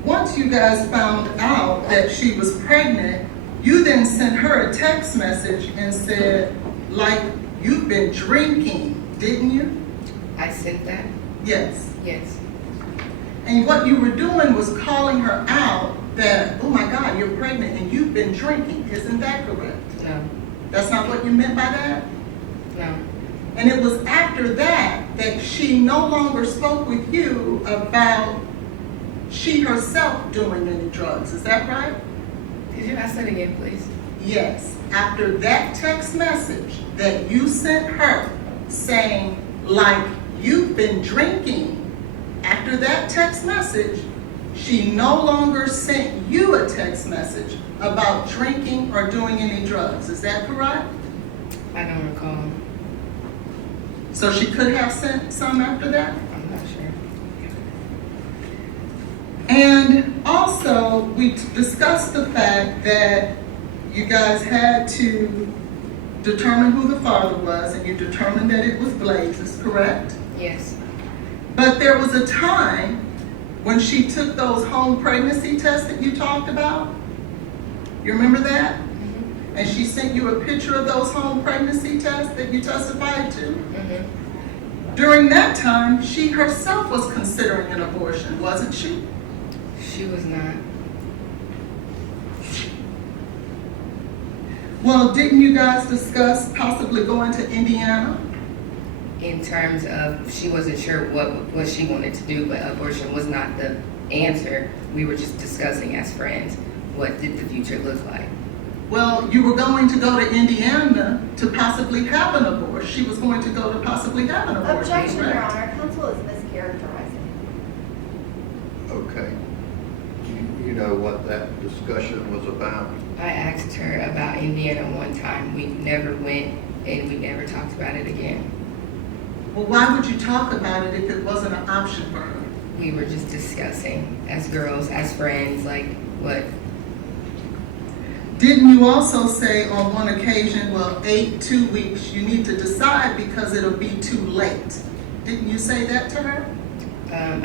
once you guys found out that she was pregnant, you then sent her a text message and said, like, you've been drinking, didn't you? I sent that? Yes. Yes. And what you were doing was calling her out that, oh my God, you're pregnant and you've been drinking. Isn't that correct? No. That's not what you meant by that? No. And it was after that that she no longer spoke with you about she herself doing any drugs. Is that right? Could you ask that again, please? Yes, after that text message that you sent her saying, like, you've been drinking, after that text message, she no longer sent you a text message about drinking or doing any drugs. Is that correct? I don't recall. So she could have sent some after that? I'm not sure. And also, we discussed the fact that you guys had to determine who the father was, and you determined that it was Blaise, is correct? Yes. But there was a time when she took those home pregnancy tests that you talked about. You remember that? Mm-hmm. And she sent you a picture of those home pregnancy tests that you testified to. Mm-hmm. During that time, she herself was considering an abortion, wasn't she? She was not. Well, didn't you guys discuss possibly going to Indiana? In terms of, she wasn't sure what she wanted to do, but abortion was not the answer. We were just discussing as friends, what did the future look like? Well, you were going to go to Indiana to possibly have an abortion. She was going to go to possibly have an abortion, Objection, Your correct? Honor. Counsel is mischaracterizing. Okay. You know what that discussion was about? I asked her about Indiana one time. We never went and we never talked about it again. Well, why would you talk about it if it wasn't an option for her? We were just discussing as girls, as friends, like what. Didn't you also say on one occasion, well, 2 weeks, you need to decide because it'll be too late? Didn't you say that to her?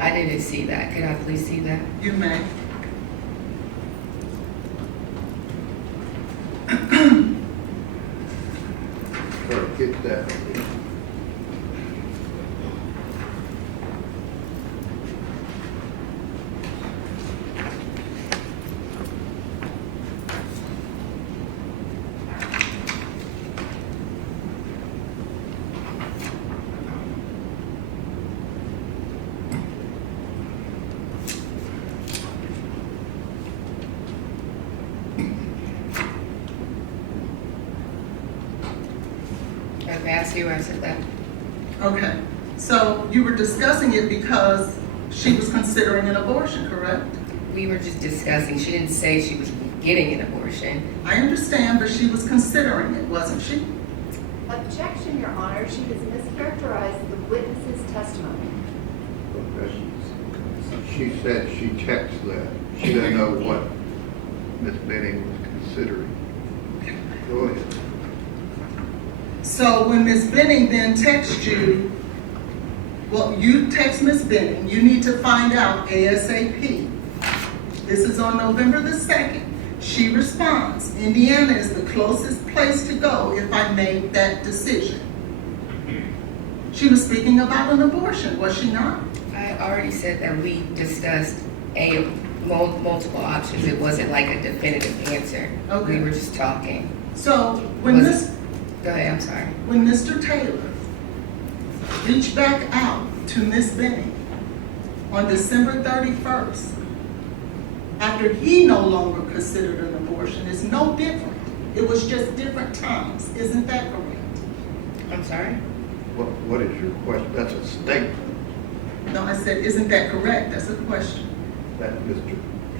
I didn't see that. Could I please see that? You may. Or get that. Okay, I see where I said that. Okay. So you were discussing it because she was considering an abortion, correct? We were just discussing. She didn't say she was getting an abortion. I understand, but she was considering it, wasn't she? Objection, Your Honor. She has mischaracterized the witness's testimony. Okay. She said she checks that. She doesn't know what Ms. Benning was considering. Go ahead. So when Ms. Benning then texts you, well, you text Ms. Benning, you need to find out ASAP. This is on November the 2nd. She responds, Indiana is the closest place to go if I made that decision. She was speaking about an abortion, was she not? I already said that we discussed multiple options. It wasn't like a definitive answer. Okay. We were just talking. So when Was this, Go ahead, I'm sorry. when Mr. Taylor reached back out to Ms. Benning on December 31st, after he no longer considered an abortion, it's no different. It was just different times. Isn't that correct? I'm sorry? What is your question? That's a statement. No, I said, isn't that correct? That's a question. That Mr.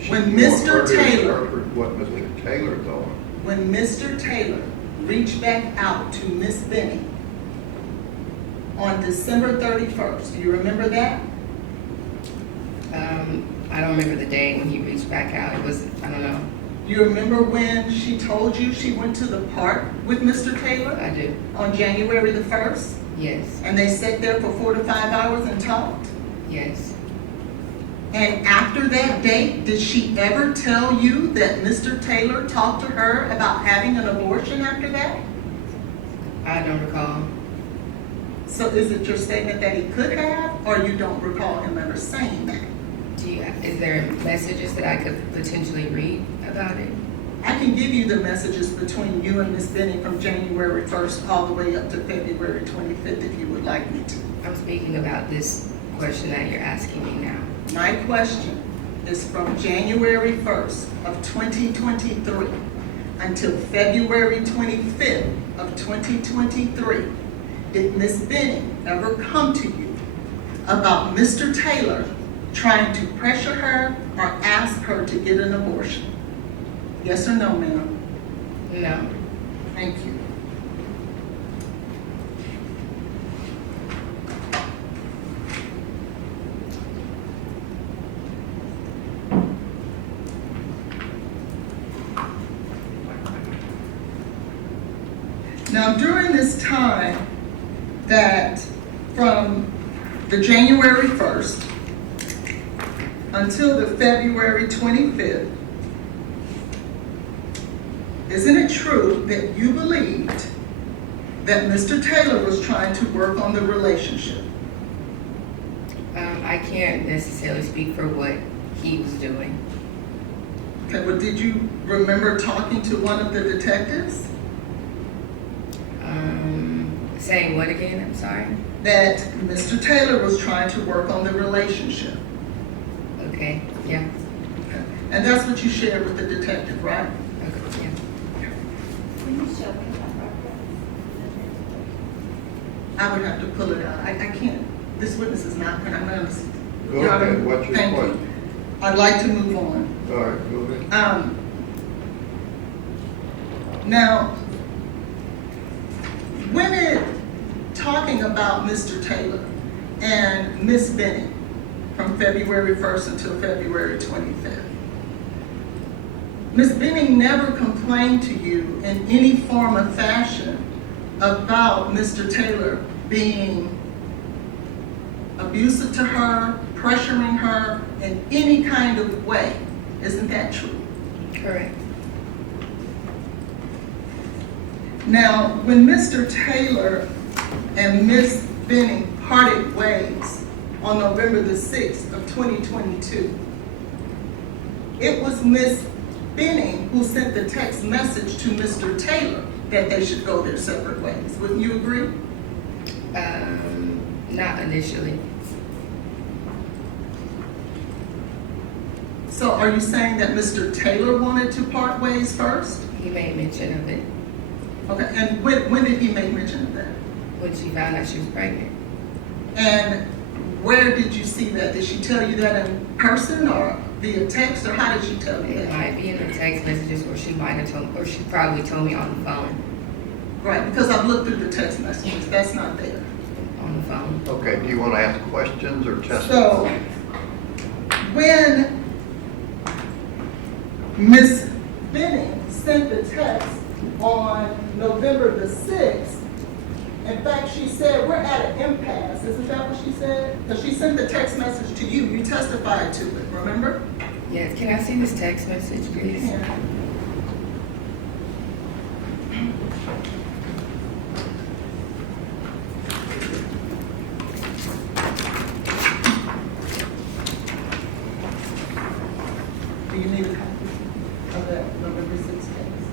When you want Mr. her to Taylor- interpret what Mr. Taylor thought. When Mr. Taylor reached back out to Ms. Benning on December 31st, do you remember that? I don't remember the day when he reached back out. It was, I don't know. You remember when she told you she went to the park with Mr. Taylor I do. on January the 1st? Yes. And they sat there for 4 to 5 hours and talked? Yes. And after that date, did she ever tell you that Mr. Taylor talked to her about having an abortion after that? I don't recall. So is it your statement that he could have, or you don't recall him ever saying that? Is there messages that I could potentially read about it? I can give you the messages between you and Ms. Benning from January 1st all the way up to February 25th if you would like me to. I'm speaking about this question that you're asking me now. My question is from January 1st of 2023. until February 25th of 2023 did Ms. Benning ever come to you about Mr. Taylor trying to pressure her or ask her to get an abortion? Yes or no, ma'am? No. Thank you. Now, during this time that from the January 1st until the February 25th, isn't it true that you believed that Mr. Taylor was trying to work on the relationship? I can't necessarily speak for what he was doing. Okay, well, did you remember talking to one of the detectives? Saying what again? I'm sorry. That Mr. Taylor was trying to work on the relationship. Okay. Yeah. Okay. And that's what you shared with the detective, right? Okay. Yeah. Can you show me that reference? I would have to pull it out. I can't. This witness is not anonymous. Go ahead, what's your Thank you. question? I'd like to move on. All right, go ahead. Now, when it talking about Mr. Taylor and Miss Benning from February 1st until February 25th, Miss Benning never complained to you in any form or fashion about Mr. Taylor being abusive to her, pressuring her in any kind of way. Isn't that true? Correct. Now, when Mr. Taylor and Miss Benning parted ways on November the 6th of 2022, it was Miss Benning who sent the text message to Mr. Taylor that they should go their separate ways. Wouldn't you agree? Not initially. So are you saying that Mr. Taylor wanted to part ways first? He made mention of it Okay, and when did he make mention of that? when she found out she was pregnant. And where did you see that? Did she tell you that in person or via text, or how did she tell you It that? might be in the text messages, or she might have told, or she probably told me on the phone. Right, because I've looked through the text messages, that's not there. On the phone. Okay, do you want to ask questions or testify? So, when Miss Benning sent the text on November the 6th, in fact, she said, we're at an impasse. Isn't that what she said? Because she sent the text message to you. You testified to it, remember? Yes, can I see this text message, please? Yeah. Do you need a copy of that November 6th text?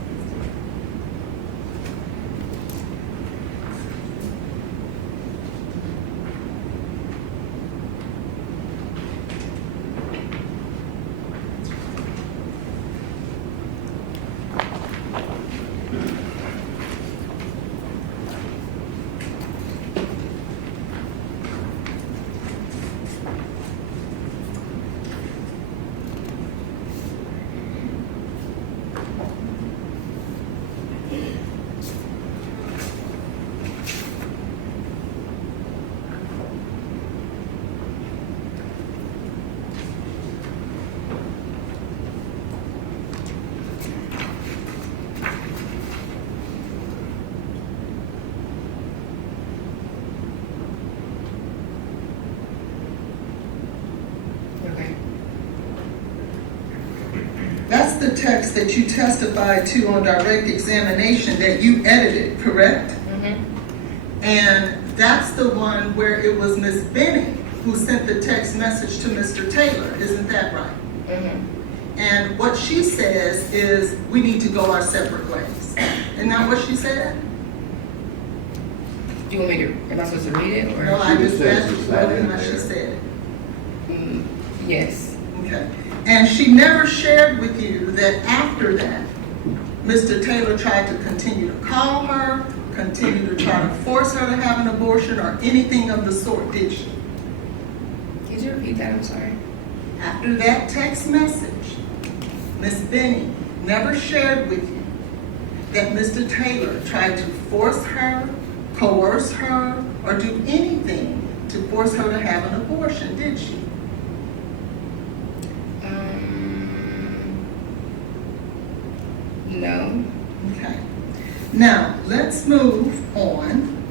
Okay. That's the text that you testified to on direct examination that you edited, correct? Mm-hmm. And that's the one where it was Miss Benning who sent the text message to Mr. Taylor, isn't that right? Mm-hmm. And what she says is, we need to go our separate ways. Isn't that what she said? Do you want me to, am I supposed to read it, or? No, I just said asked you it's whether or not not in she there. said it. Yes. Okay. And she never shared with you that after that, Mr. Taylor tried to continue to call her, continue to try to force her to have an abortion or anything of the sort, did she? Could you repeat that? I'm sorry. After that text message, Ms. Benning never shared with you that Mr. Taylor tried to force her, coerce her, or do anything to force her to have an abortion, did she? No. Okay. Now, let's move on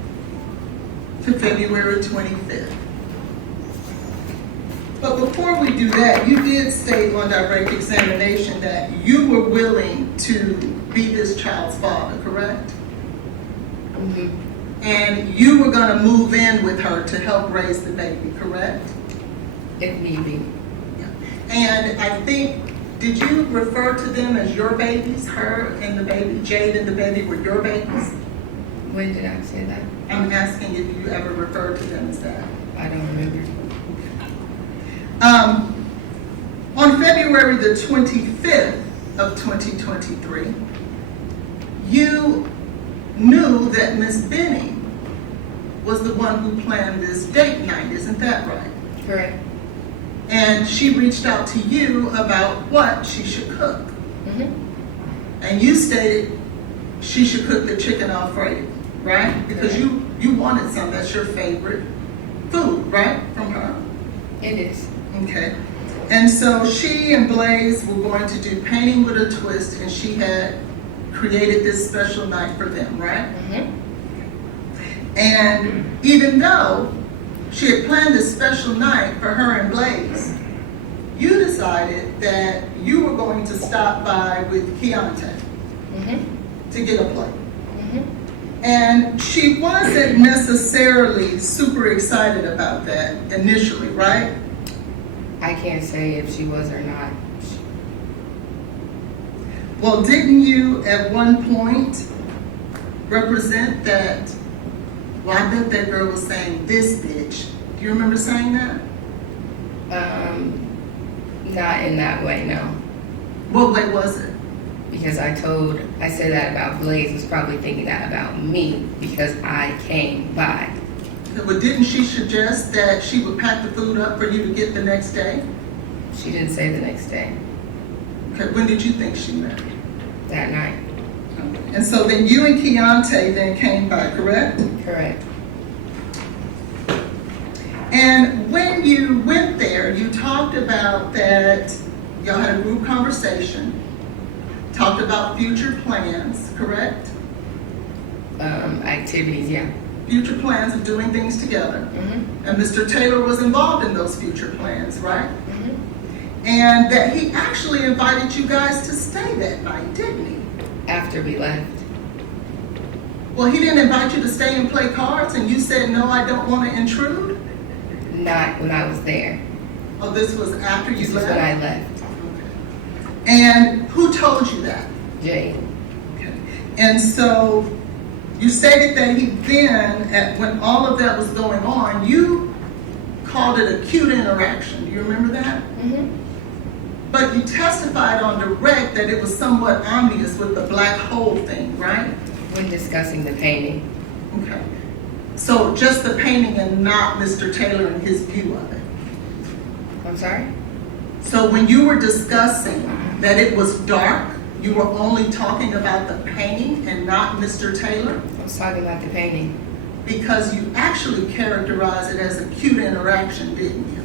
to February 25th. But before we do that, you did state on direct examination that you were willing to be this child's father, correct? Mm-hmm. And you were going to move in with her to help raise the baby, correct? If need be. And I think, did you refer to them as your babies, her and the baby, Jade and the baby were your babies? When did I say that? I'm asking if you ever referred to them as that. I don't remember. On February the 25th of 2023, you knew that Miss Benning was the one who planned this date night, isn't that right? Correct. And she reached out to you about what she should cook. Mm-hmm. And you stated she should cook the chicken Alfredo, right? Because you wanted some, that's your favorite food, right, from her? It is. Okay. And so she and Blaise were going to do painting with a twist, and she had created this special night for them, right? Mm-hmm. And even though she had planned this special night for her and Blaise, you decided that you were going to stop by with Keontae Mm-hmm. to get a plate. Mm-hmm. And she wasn't necessarily super excited about that initially, right? I can't say if she was or not. Well, didn't you at one point represent that? Well, I bet that girl was saying this bitch. Do you remember saying that? Not in that way, no. What way was it? Because I said that about Blaise was probably thinking that about me because I came by. But didn't she suggest that she would pack the food up for you to get the next day? She didn't say the next day, Okay, when did you think she meant? that night. And so then you and Keontae then came by, correct? Correct. And when you went there, you talked about that y'all had a group conversation, talked about future plans, correct? Activities, yeah. Future plans of doing things together. Mm-hmm. And Mr. Taylor was involved in those future plans, right? Mm-hmm. And that he actually invited you guys to stay that night, didn't he? After we left. Well, he didn't invite you to stay and play cards, and you said, no, I don't want to intrude? Not when I was there. Oh, this was after you This was left? when I left. And who told you that? Jade. Okay. And so you stated that he then, when all of that was going on, you called it a cute interaction. Do you remember that? Mm-hmm. But you testified on direct that it was somewhat obvious with the black hole thing, right? When discussing the painting. Okay. So just the painting and not Mr. Taylor and his view of it. I'm sorry? So when you were discussing that it was dark, you were only talking about the painting and not Mr. Taylor? I was talking about the painting. Because you actually characterized it as a cute interaction, didn't you?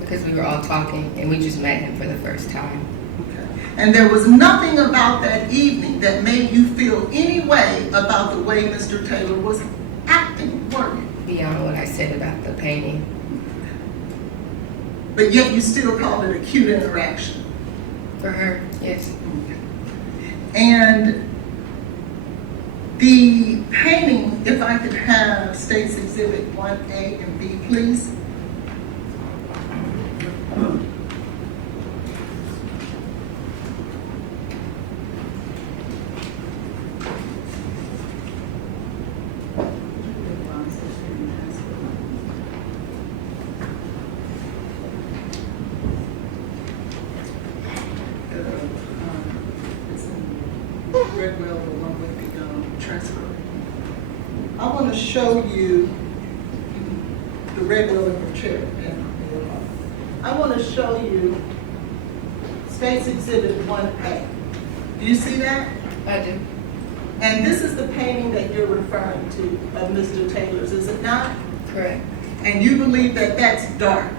Because we were all talking and we just met him for the first time. Okay. And there was nothing about that evening that made you feel any way about the way Mr. Taylor was acting, were you? Beyond what I said about the painting. But yet you still called it a cute interaction. For her, yes. And the painting, if I could have State's Exhibit 1A and B, please. red well, the one with the transfer. I want to show you the red well in your chair. I want to show you State's Exhibit 1A. Do you see that? I do. And this is the painting that you're referring to of Mr. Taylor's, is it not? Correct. And you believe that that's dark?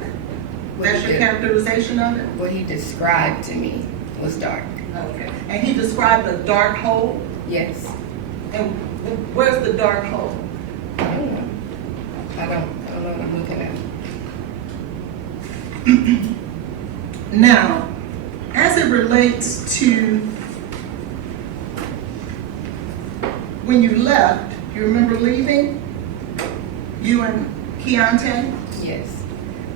That's your characterization of it? What he described to me was dark. Okay. And he described a dark hole? Yes. And where's the dark hole? I don't know. I don't know what I'm looking at. Now, as it relates to when you left, you remember leaving? You and Keontae? Yes.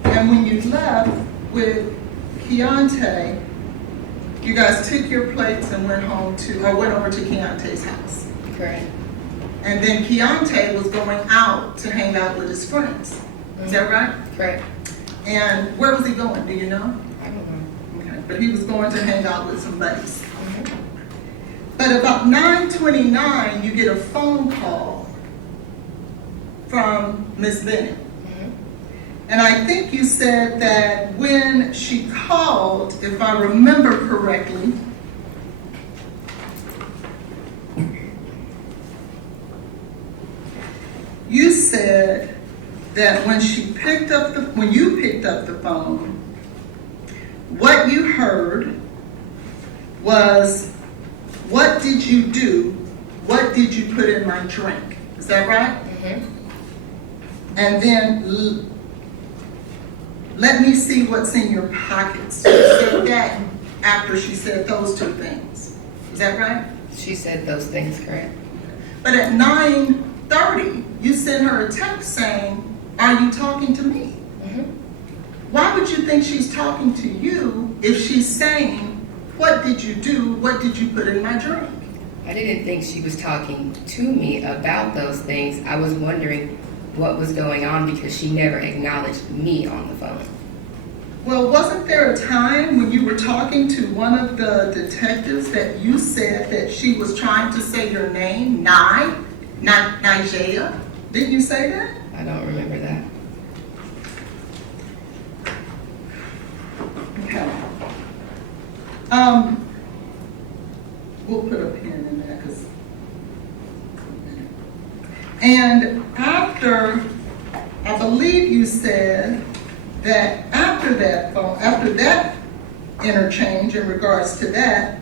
And when you left with Keontae, you guys took your plates and went over to Keontae's house. Correct. And then Keontae was going out to hang out with his friends. Is that right? Correct. And where was he going? Do you know? I don't know. Okay. But he was going to hang out with some buddies. But about 9:29, you get a phone call from Miss Benning. And I think you said that when she called, if I remember correctly, you said that when you picked up the phone, what you heard was, "What did you do? What did you put in my drink?" Is that right? And then, "Let me see what's in your pockets." She said that after she said those two things. Is that right? She said those things, correct? But at 9:30, you sent her a text saying, "Are you talking to me?" Why would you think she's talking to you if she's saying, "What did you do? What did you put in my drink?" I didn't think she was talking to me about those things. I was wondering what was going on because she never acknowledged me on the phone. Well, wasn't there a time when you were talking to one of the detectives that you said that she was trying to say your name, Nijaiha? Didn't you say that? I don't remember that. Okay. We'll put a pin in that because. And after, I believe you said that after that interchange in regards to that,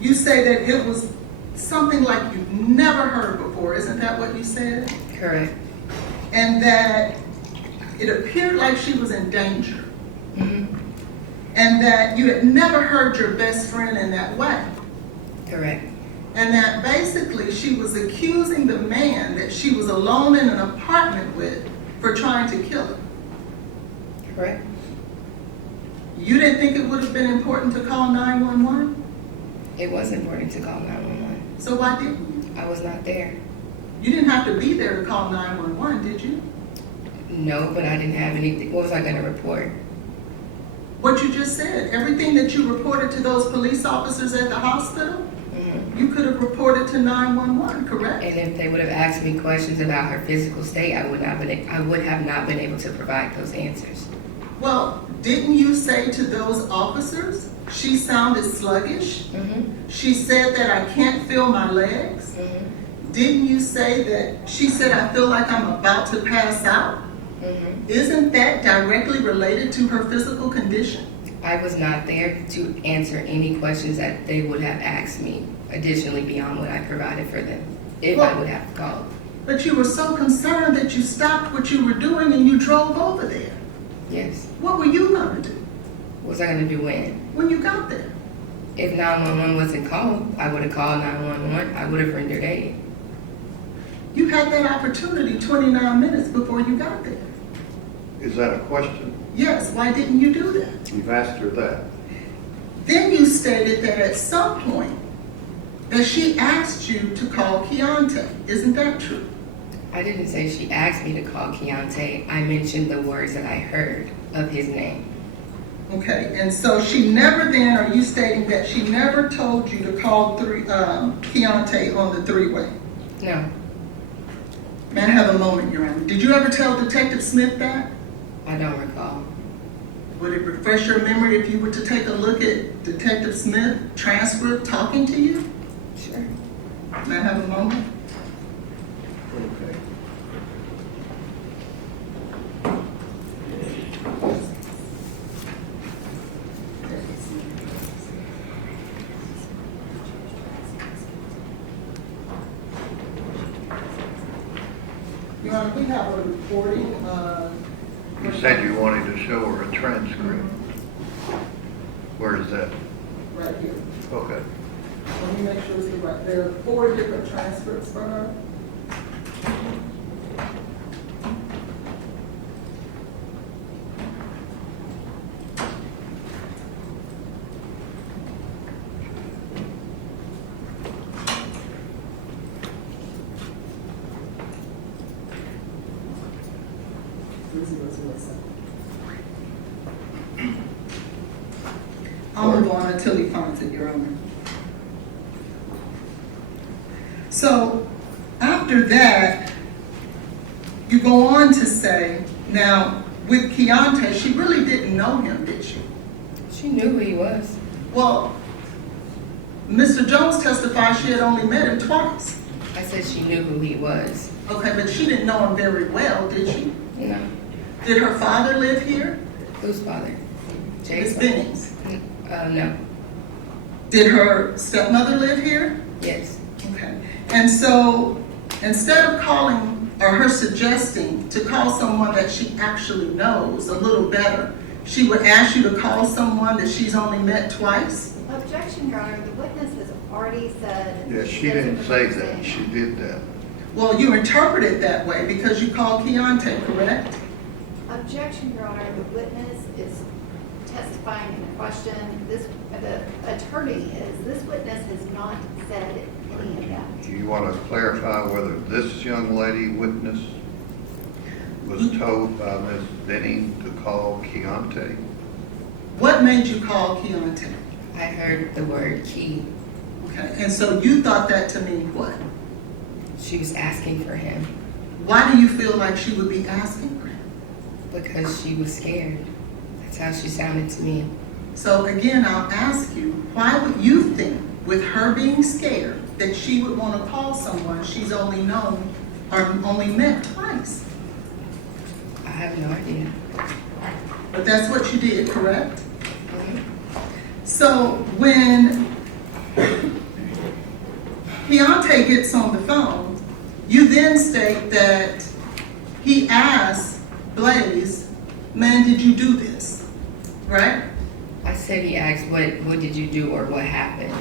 you say that it was something like you've never heard before. Isn't that what you said? Correct. And that it appeared like she was in danger. And that you had never heard your best friend in that way. Correct. And that basically she was accusing the man that she was alone in an apartment with for trying to kill her. Correct. You didn't think it would have been important to call 911? It was important to call 911. So why didn't you? I was not there. You didn't have to be there to call 911, did you? No, but I didn't have anything. What was I going to report? What you just said, everything that you reported to those police officers at the hospital, you could have reported to 911, correct? And if they would have asked me questions about her physical state, I would have not been able to provide those answers. Well, didn't you say to those officers, she sounded sluggish? She said that I can't feel my legs? Didn't you say that she said, I feel like I'm about to pass out? Isn't that directly related to her physical condition? I was not there to answer any questions that they would have asked me, additionally beyond what I provided for them, if I would have called. But you were so concerned that you stopped what you were doing and you drove over there. Yes. What were you going to do? What was I going to do when? When you got there? If 911 wasn't called, I would have called 911. I would have rendered aid. You had that opportunity 29 minutes before you got there. Is that a question? Yes, why didn't you do that? You've asked her that. Then you stated that at some point that she asked you to call Keontae. Isn't that true? I didn't say she asked me to call Keontae. I mentioned the words that I heard of his name. Okay, and so she never then, are you stating that she never told you to call Keontae on the three-way? No, May I have a moment, Your Honor? Did you ever tell Detective Smith that? I don't recall. Would it refresh your memory if you were to take a look at Detective Smith transcript talking to you? Sure. May I have a moment? Okay. Your Honor, we have a recording of... You said you wanted to show her a transcript. Where is that? Right here. Okay. Let me make sure it's the right. There are 4 different transcripts for her. I'll move on until he finds it, Your Honor. So, after that, you go on to say, now, with Keontae, she really didn't know him, did she? She knew who he was. Well, Mr. Jones testified she had only met him twice. I said she knew who he was. Okay, but she didn't know him very well, did she? No. Did her father live here? Whose father? Miss Jade's Benning's. No. Did her stepmother live here? Yes. Okay. And so, instead of calling, or her suggesting to call someone that she actually knows a little better, she would ask you to call someone that she's only met twice? Objection, Your Honor, the witness has already said. Yeah, she didn't say that. She did that. Well, you interpret it that way because you called Keontae, correct? Objection, Your Honor, the witness is testifying in a question. The attorney is, this witness has not said any of that. Do you want to clarify whether this young lady witness was told by Ms. Benning to call Keontae? What made you call Keontae? I heard the word key. Okay, and so you thought that to mean what? She was asking for him Why do you feel like she would be asking for him? because she was scared. That's how she sounded to me. So again, I'll ask you, why would you think, with her being scared, that she would want to call someone she's only known or only met twice? I have no idea. But that's what you did, correct? Mhm. So when Keontae gets on the phone, you then state that he asked Blaise, man, did you do this? Right? I said he asked, what did you do or what happened?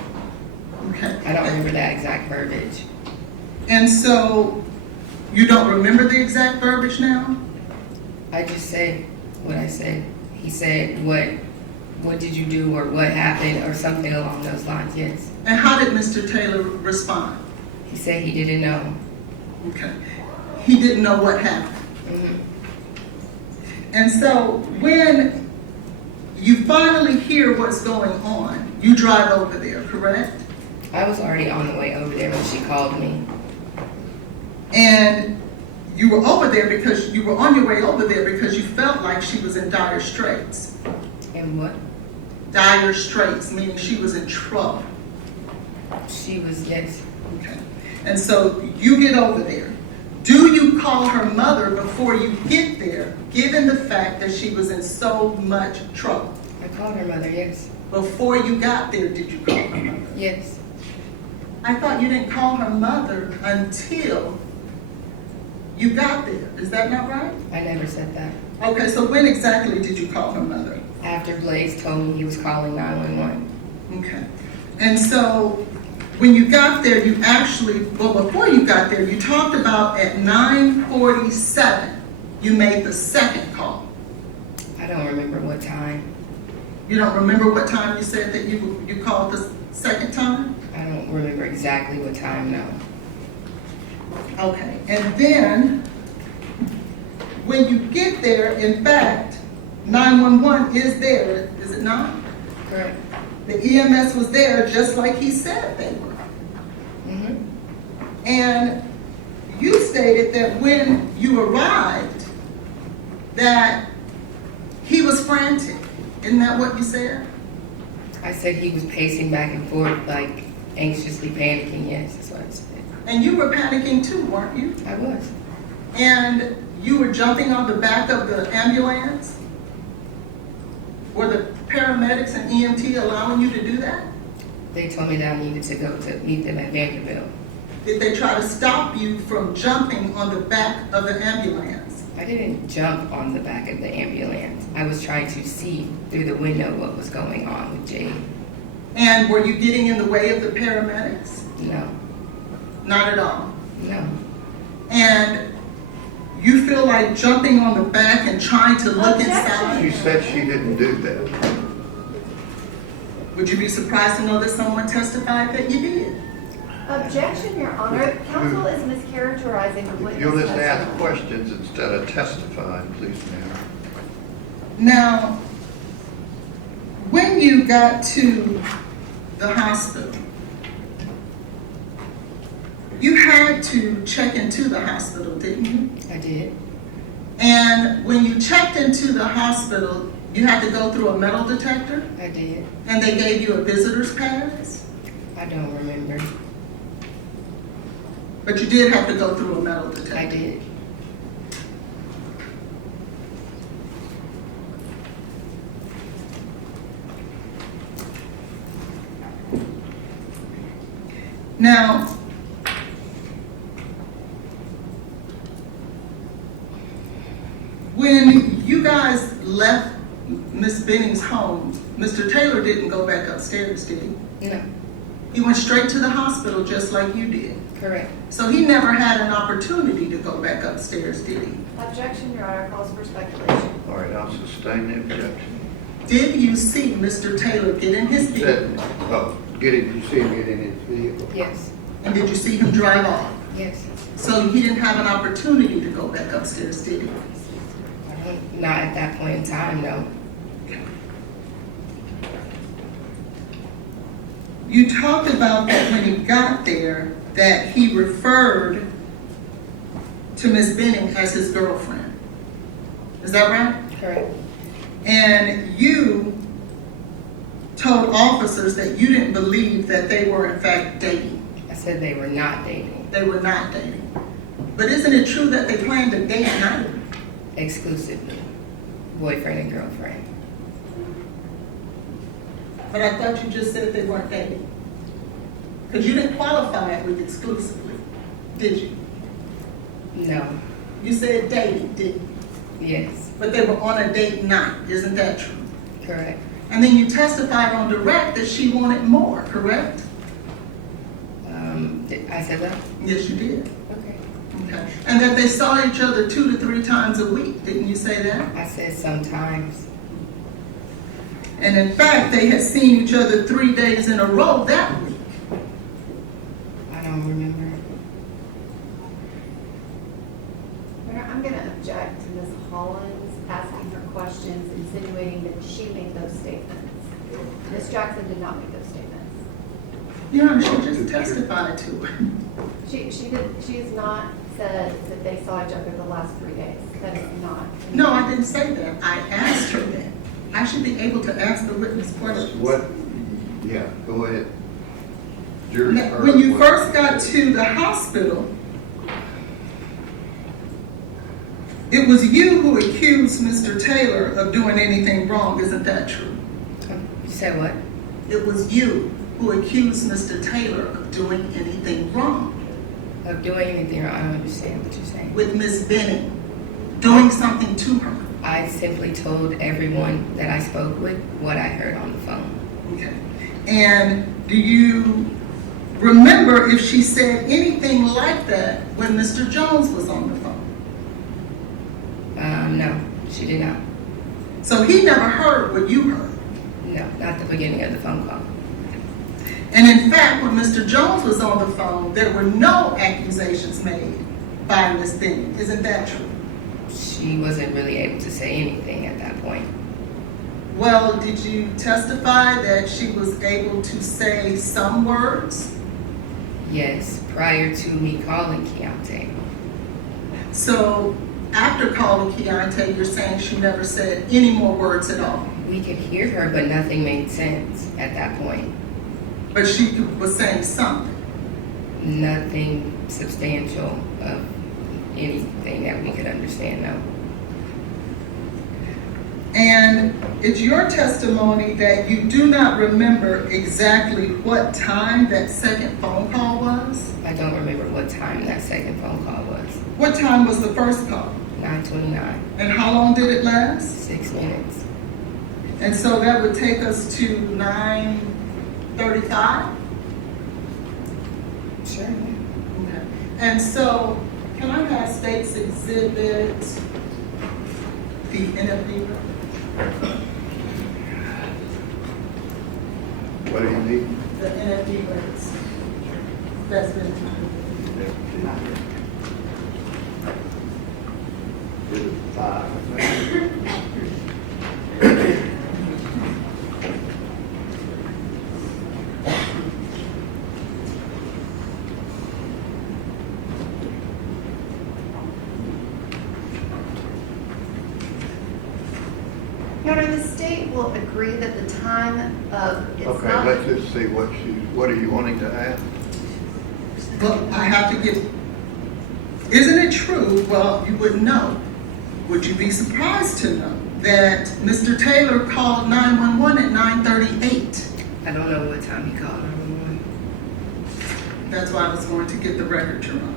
Okay. I don't remember that exact verbiage. And so you don't remember the exact verbiage now? I just said what I said. He said, what did you do or what happened or something along those lines, yes. And how did Mr. Taylor respond? He said he didn't know. Okay. He didn't know what happened. Mhm. And so when you finally hear what's going on, you drive over there, correct? I was already on the way over there when she called me. And you were over there because you were on your way over there because you felt like she was in dire straits. And what? Dire straits, meaning she was in trouble. She was, yes. Okay. And so you get over there. Do you call her mother before you get there, given the fact that she was in so much trouble? I called her mother, yes. Before you got there, did you call her mother? Yes. I thought you didn't call her mother until you got there. Is that not right? I never said that. Okay, so when exactly did you call her mother? After Blaise told me he was calling 911. Okay. And so when you got there, you actually, well, before you got there, you talked about at 9:47, you made the second call. I don't remember what time. You don't remember what time you said that you called the second time? I don't remember exactly what time, no. Okay. And then when you get there, in fact, 911 is there. Is not? Correct. The EMS was there just like he said they were. And you stated that when you arrived, that he was frantic. Isn't that what you said? I said he was pacing back and forth, like anxiously panicking. Yes, that's what I said. And you were panicking too, weren't you? I was. And you were jumping on the back of the ambulance? Were the paramedics and EMT allowing you to do that? They told me that I needed to go to meet them at Vanderbilt. Did they try to stop you from jumping on the back of the ambulance? I didn't jump on the back of the ambulance. I was trying to see through the window what was going on with Jade. And were you getting in the way of the paramedics? No, Not at all. no. And you feel like jumping on the back and trying to look inside? She said she didn't do that. Would you be surprised to know that someone testified that you did? Objection, Your Honor. Counsel is mischaracterizing the witness. You'll just ask testimony. questions instead of testifying, please, ma'am. Now, when you got to the hospital, you had to check into the hospital, didn't you? I did. And when you checked into the hospital, you had to go through a metal detector, I did. and they gave you a visitor's pass, I don't remember. but you did have to go through a metal detector. I did. Now, when you guys left Miss Benning's home, Mr. Taylor didn't go back upstairs, did he? No, He went straight to the hospital just like you did. correct. So he never had an opportunity to go back upstairs, did he? Objection, Your Honor. Calls for speculation. All right, I'll sustain the objection. Did you see Mr. Taylor get in his vehicle? Get it, You see him get in his vehicle? Yes, And did you see him drive off? yes. So he didn't have an opportunity to go back upstairs, did he? Not at that point in time, no. You talked about that when he got there, that he referred to Miss Benning as his girlfriend. Is that right? Correct. And you told officers that you didn't believe that they were in fact dating. I said they were not dating They were not dating. But isn't it true that they planned a date night? exclusively, boyfriend and girlfriend. But I thought you just said they weren't dating. Because you didn't qualify it with exclusively, did you? No, You said dating, didn't you? yes, But they were on a date night, isn't that true? correct. And then you testified on direct that she wanted more, correct? I said that? Yes, you did. Okay. Okay. And that they saw each other 2 to 3 times a week, didn't you say that? I said sometimes. And in fact, they had seen each other 3 days in a row that week. I don't remember. I'm going to object to Ms. Hollins asking her questions, insinuating that she made those statements. Ms. Jackson did not make those statements. Your Honor, she just testified to it. She has not said that they saw each other the last 3 days. That is not. No, I didn't say that. I asked her that. I should be able to ask the witness questions. What, yeah, go ahead. Jury's Now, heard when you what- first got to the hospital, it was you who accused Mr. Taylor of doing anything wrong, isn't that true? You said what? It was you who accused Mr. Taylor of doing anything wrong Of doing anything wrong? I don't understand what you're saying. with Miss Benning, doing something to her. I simply told everyone that I spoke with what I heard on the phone. Okay. And do you remember if she said anything like that when Mr. Jones was on the phone? No, she did not. So he never heard what you heard. No, not the beginning of the phone call. And in fact, when Mr. Jones was on the phone, there were no accusations made by Miss Benning. Isn't that true? She wasn't really able to say anything at that point. Well, did you testify that she was able to say some words? Yes, prior to me calling Keontae. So after calling Keontae, you're saying she never said any more words at all? We could hear her, but nothing made sense at that point. But she was saying something? Nothing substantial of anything that we could understand, no. And it's your testimony that you do not remember exactly what time that second phone call was? I don't remember what time that second phone call was. What time was the first call? 9:29, And how long did it last? 6 minutes. And so that would take us to 9:35? Sure. Okay. And so, can I have State's Exhibit, the NFB record? What do you need? The NFB records. That's been It is 5. Your Honor, the state will agree that the time of, it's Okay, not. let's just see what are you wanting to ask? Well, I have to get, isn't it true, well, you would know, would you be surprised to know that Mr. Taylor called 911 at 9:38? I don't know what time he called 911. That's why I was going to get the record, Your Honor.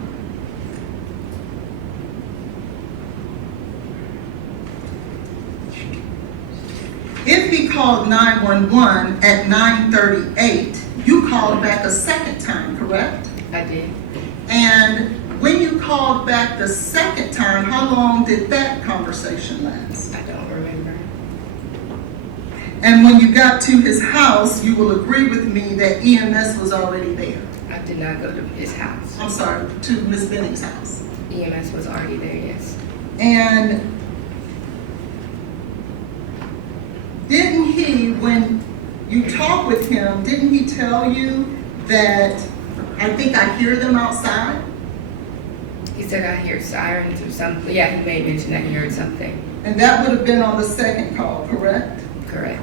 If he called 911 at 9:38, you called back a second time, correct? I did. And when you called back the second time, how long did that conversation last? I don't remember. And when you got to his house, you will agree with me that EMS was already there. I did not go to his house. I'm sorry, to Miss Benning's house. EMS was already there, yes. And didn't he, when you talked with him, didn't he tell you that, I think I hear them outside? He said I hear sirens or something. Yeah, he made mention that he heard something. And that would have been on the second call, correct? Correct.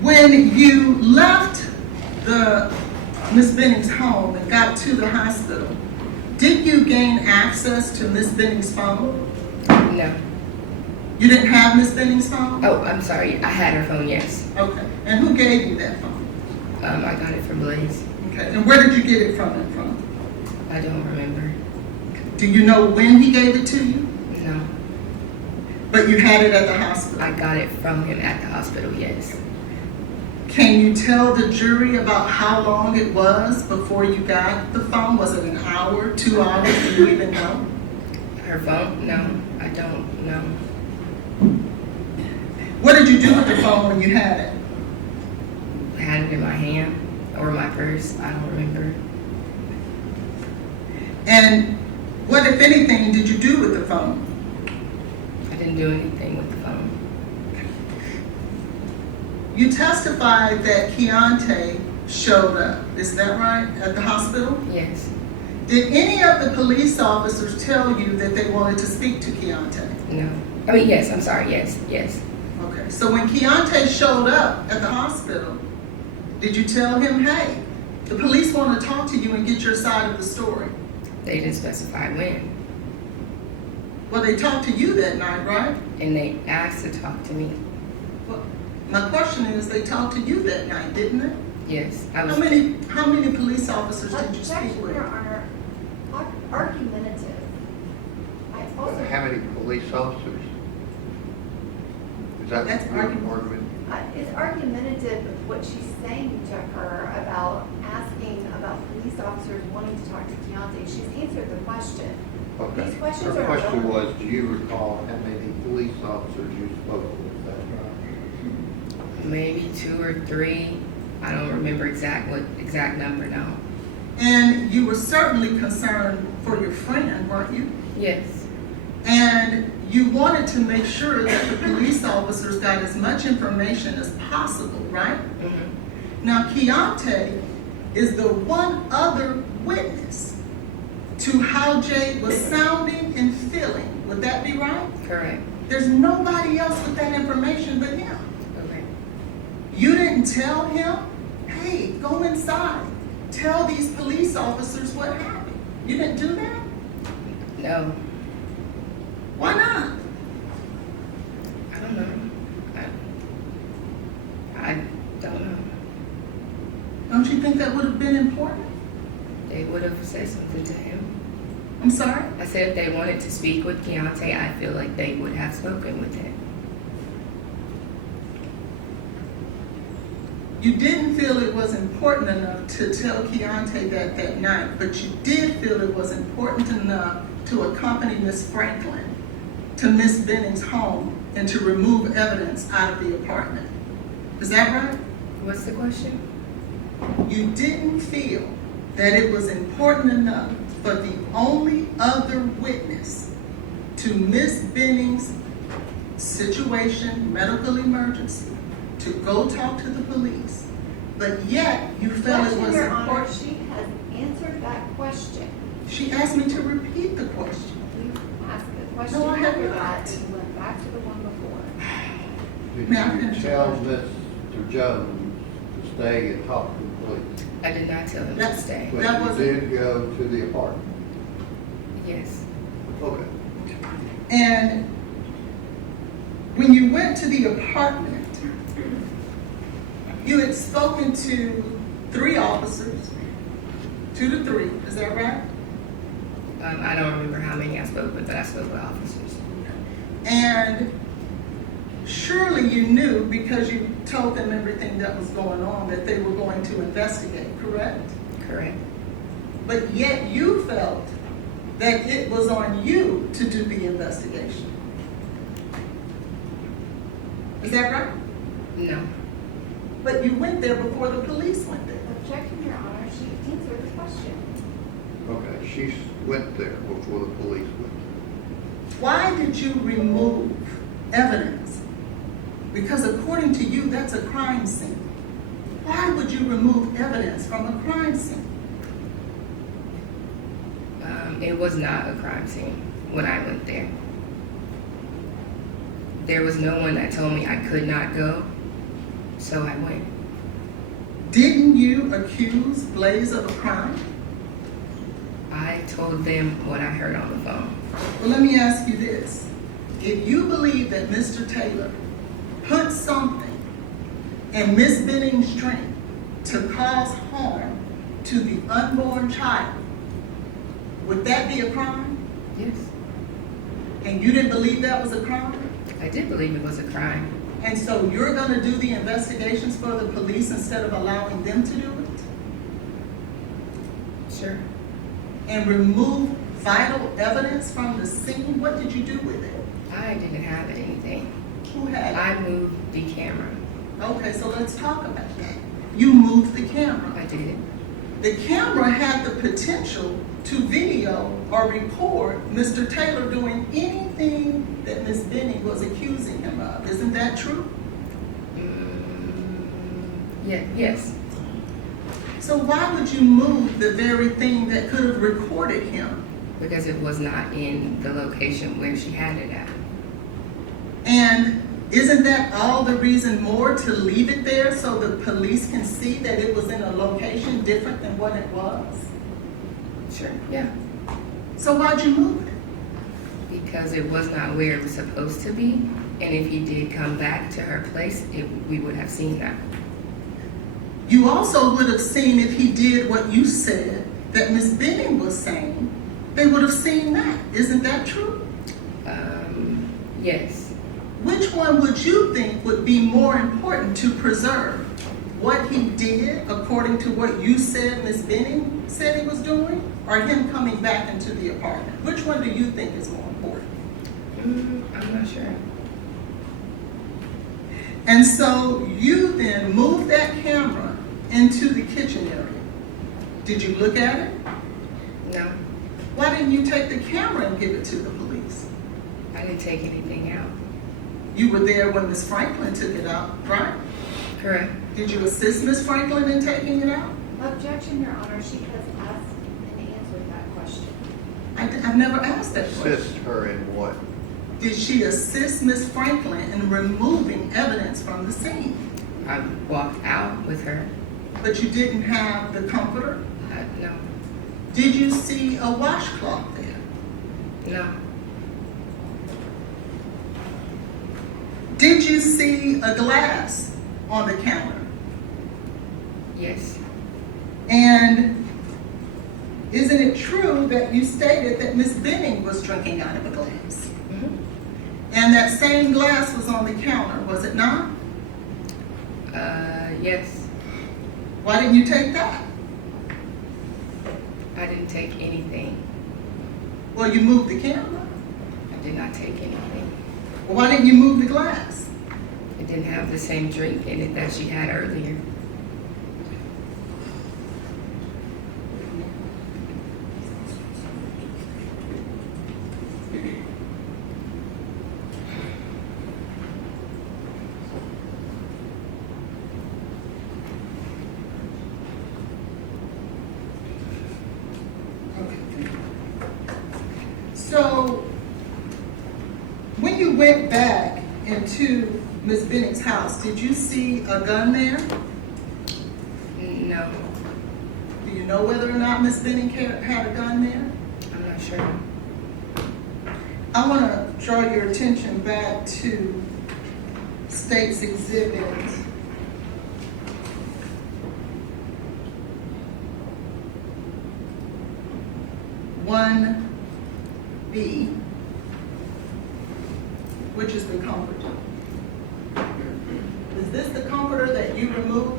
When you left the Miss Benning's home and got to the hospital, did you gain access to Miss Benning's phone? No. You didn't have Miss Benning's phone? Oh, I'm sorry. I had her phone, yes. Okay. And who gave you that phone? I got it from Blaise. Okay. And where did you get it from? I don't remember. Do you know when he gave it to you? No. But you had it at the hospital. I got it from him at the hospital, yes. Can you tell the jury about how long it was before you got the phone? Was it an hour, 2 hours? Do you even know? Her phone? No, I don't know. What did you do with the phone when you had it? I had it in my hand or my purse. I don't remember. And what, if anything, did you do with the phone? I didn't do anything with the phone. You testified that Keontae showed up, is that right, at the hospital? Yes. Did any of the police officers tell you that they wanted to speak to Keontae? No. I mean, yes, I'm sorry. Yes. Okay, so when Keontae showed up at the hospital, did you tell him, hey, the police want to talk to you and get your side of the story? They didn't specify when. Well, they talked to you that night, right? And they asked to talk to me. Well, my question is, they talked to you that night, didn't they? Yes. I How was. many police officers did you speak Objection, with? Your Honor. Argumentative. I also, How many police officers? Is that That's your argument. argument? it's argumentative with what she's saying to her about asking about police officers wanting to talk to Keontae. She's answered the question. Okay. These questions Her are question relevant. was, do you recall how many police officers you spoke with? Is that right? Maybe 2 or 3. I don't remember exact number now. And you were certainly concerned for your friend, weren't you? Yes. And you wanted to make sure that the police officers got as much information as possible, right? Mm-hmm. Now, Keontae is the one other witness to how Jade was sounding and feeling. Would that be right? Correct. There's nobody else with that information but him. Okay. You didn't tell him, hey, go inside. Tell these police officers what happened. You didn't do that? No. Why not? I don't know. I don't know. Don't you think that would have been important? They would have said something to him. I'm sorry? I said if they wanted to speak with Keontae, I feel like they would have spoken with him. You didn't feel it was important enough to tell Keontae that night, but you did feel it was important enough to accompany Miss Franklin to Miss Benning's home and to remove evidence out of the apartment. Is that right? What's the question? You didn't feel that it was important enough for the only other witness to Miss Benning's situation, medical emergency, to go talk to the police, but yet you felt it was Your Honor, important. she has answered that question. She asked me to repeat the question. You asked the question No, I have after not. that, and you went back to the one before. Did May I you finish the tell question? Mr. Jones to stay and talk to the police? I did not tell him to That's- stay. But That you wasn't- did go to the apartment? Yes. Okay. And when you went to the apartment, you had spoken to 3 officers, 2 to 3, is that right? I don't remember how many I spoke with, but I spoke with officers. And surely you knew, because you told them everything that was going on, that they were going to investigate, correct? Correct. But yet you felt that it was on you to do the investigation. Is that right? No. But you went there before the police went there. Objection, Your Honor, she answered the question. Okay, she went there before the police went. Why did you remove evidence? Because according to you, that's a crime scene. Why would you remove evidence from a crime scene? It was not a crime scene when I went there. There was no one that told me I could not go, so I went. Didn't you accuse Blaise of a crime? I told them what I heard on the phone. Well, let me ask you this. If you believe that Mr. Taylor put something in Miss Benning's drink to cause harm to the unborn child, would that be a crime? Yes. And you didn't believe that was a crime? I did believe it was a crime. And so you're going to do the investigations for the police instead of allowing them to do it? Sure. And remove vital evidence from the scene? What did you do with it? I didn't have anything. Who had it? I moved the camera. Okay, so let's talk about that. You moved the camera. I did. The camera had the potential to video or record Mr. Taylor doing anything that Miss Benning was accusing him of. Isn't that true? Yeah. Yes. So why would you move the very thing that could have recorded him? Because it was not in the location where she had it at. And isn't that all the reason more to leave it there so the police can see that it was in a location different than what it was? Sure. Yeah. So why'd you move it? Because it was not where it was supposed to be, and if he did come back to her place, we would have seen that. You also would have seen, if he did what you said that Miss Benning was saying, they would have seen that. Isn't that true? Yes. Which one would you think would be more important to preserve? What he did according to what you said Miss Benning said he was doing, or him coming back into the apartment? Which one do you think is more important? I'm not sure. And so you then moved that camera into the kitchen area. Did you look at it? No, Why didn't you take the camera and give it to the police? I didn't take anything out. You were there when Ms. Franklin took it out, right? Correct. Did you assist Ms. Franklin in taking it out? Objection, Your Honor, she has asked and answered that question. I've never asked that question. Assist her in what? Did she assist Ms. Franklin in removing evidence from the scene? I walked out with her. But you didn't have the comforter? No, Did you see a washcloth there? no, Did you see a glass on the counter? yes, And isn't it true that you stated that Ms. Benning was drinking out of a glass? mhm, And that same glass was on the counter, was it not? yes. Why didn't you take that? I didn't take anything. Well, you moved the camera. I did not take anything. Well, why didn't you move the glass? It didn't have the same drink in it that she had earlier. So, when you went back into Ms. Benning's house, did you see a gun there? No, Do you know whether or not Ms. Benning had a gun there? I'm not sure. I want to draw your attention back to State's Exhibit 1B, which is the comforter. Is this the comforter that you removed?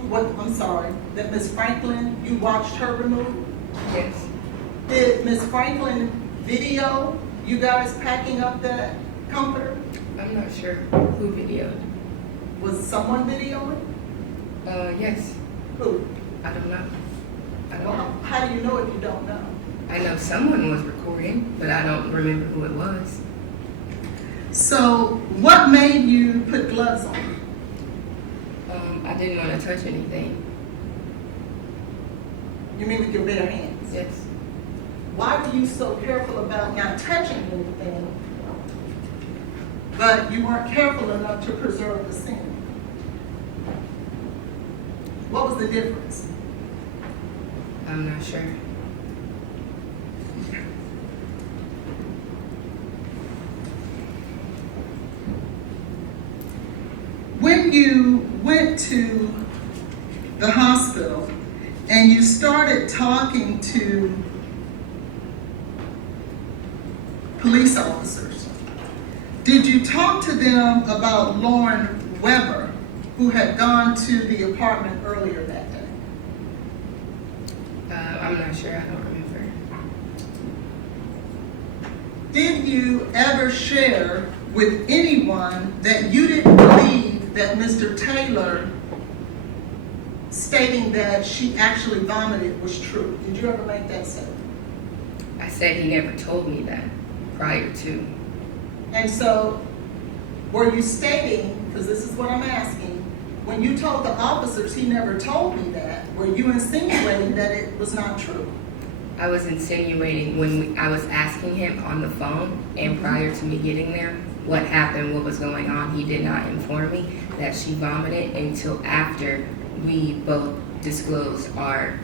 That Ms. Franklin, you watched her remove? Yes, Did Ms. Franklin video you guys packing up that comforter? I'm not sure who videoed. Was someone videoing? Yes, Who? I don't know. I don't Well, know. how do you know if you don't know? I know someone was recording, but I don't remember who it was. So, what made you put gloves on? I didn't want to touch anything. You mean with your bare hands? Yes, Why were you so careful about not touching anything, but you weren't careful enough to preserve the scene? What was the difference? I'm not sure. When you went to the hospital and you started talking to police officers, did you talk to them about Lauren Weber, who had gone to the apartment earlier that day? I'm not sure. I don't remember. Did you ever share with anyone that you didn't believe that Mr. Taylor stating that she actually vomited was true? Did you ever make that statement? I said he never told me that prior to. And so, were you stating, because this is what I'm asking, when you told the officers he never told me that, were you insinuating that it was not true? I was insinuating when I was asking him on the phone and prior to me getting there what happened, what was going on. He did not inform me that she vomited until after we both disclosed our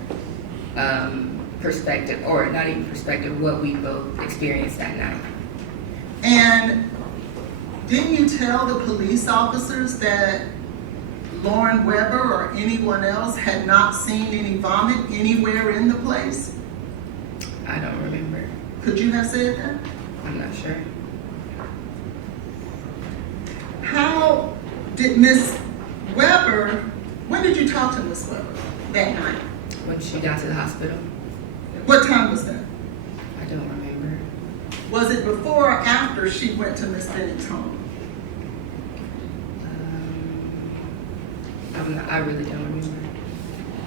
perspective, or not even perspective, what we both experienced that night. And didn't you tell the police officers that Lauren Weber or anyone else had not seen any vomit anywhere in the place? I don't remember. Could you have said that? I'm not sure. How did Miss Weber, when did you talk to Miss Weber that night? When she got to the hospital, What time was that? I don't remember. Was it before or after she went to Miss Bennett's home? I really don't remember.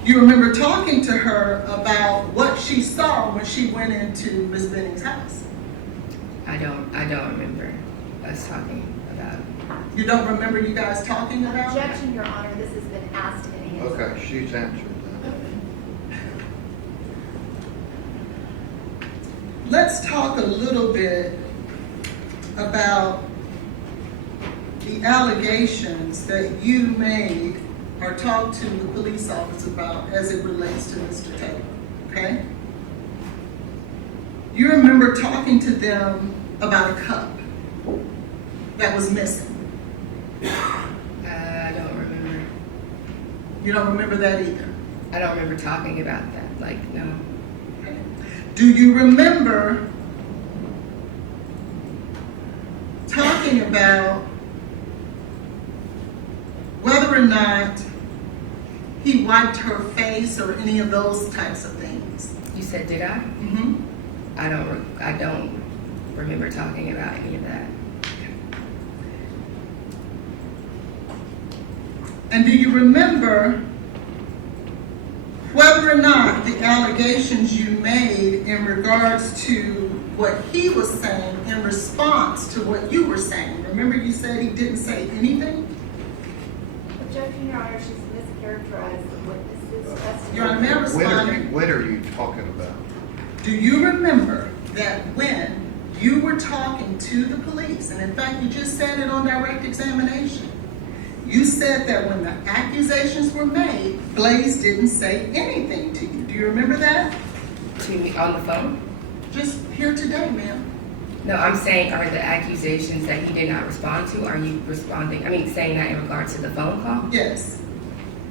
You remember talking to her about what she saw when she went into Miss Benning's house? I don't remember us talking about it. You don't remember you guys talking about it? Objection, Your Honor, this has been asked and answered. Okay, she's answered that. Let's talk a little bit about the allegations that you made or talked to the police officer about as it relates to Mr. Taylor, okay? You remember talking to them about a cup that was missing. I don't remember. You don't remember that either. I don't remember talking about that. Like, no. Okay. Do you remember talking about whether or not he wiped her face or any of those types of things? You said, did I? Mm-hmm. I don't remember talking about any of that. And do you remember whether or not the allegations you made in regards to what he was saying in response to what you were saying? Remember you said he didn't say anything? Objection, Your Honor, she's mischaracterized the witness's testimony. Your Honor, may I respond? What are you talking about? Do you remember that when you were talking to the police, and in fact you just said it on direct examination, you said that when the accusations were made, Blaise didn't say anything to you. Do you remember that? To me on the phone? Just here today, ma'am. No, I'm saying, are the accusations that he did not respond to, are you responding, saying that in regards to the phone call? Yes.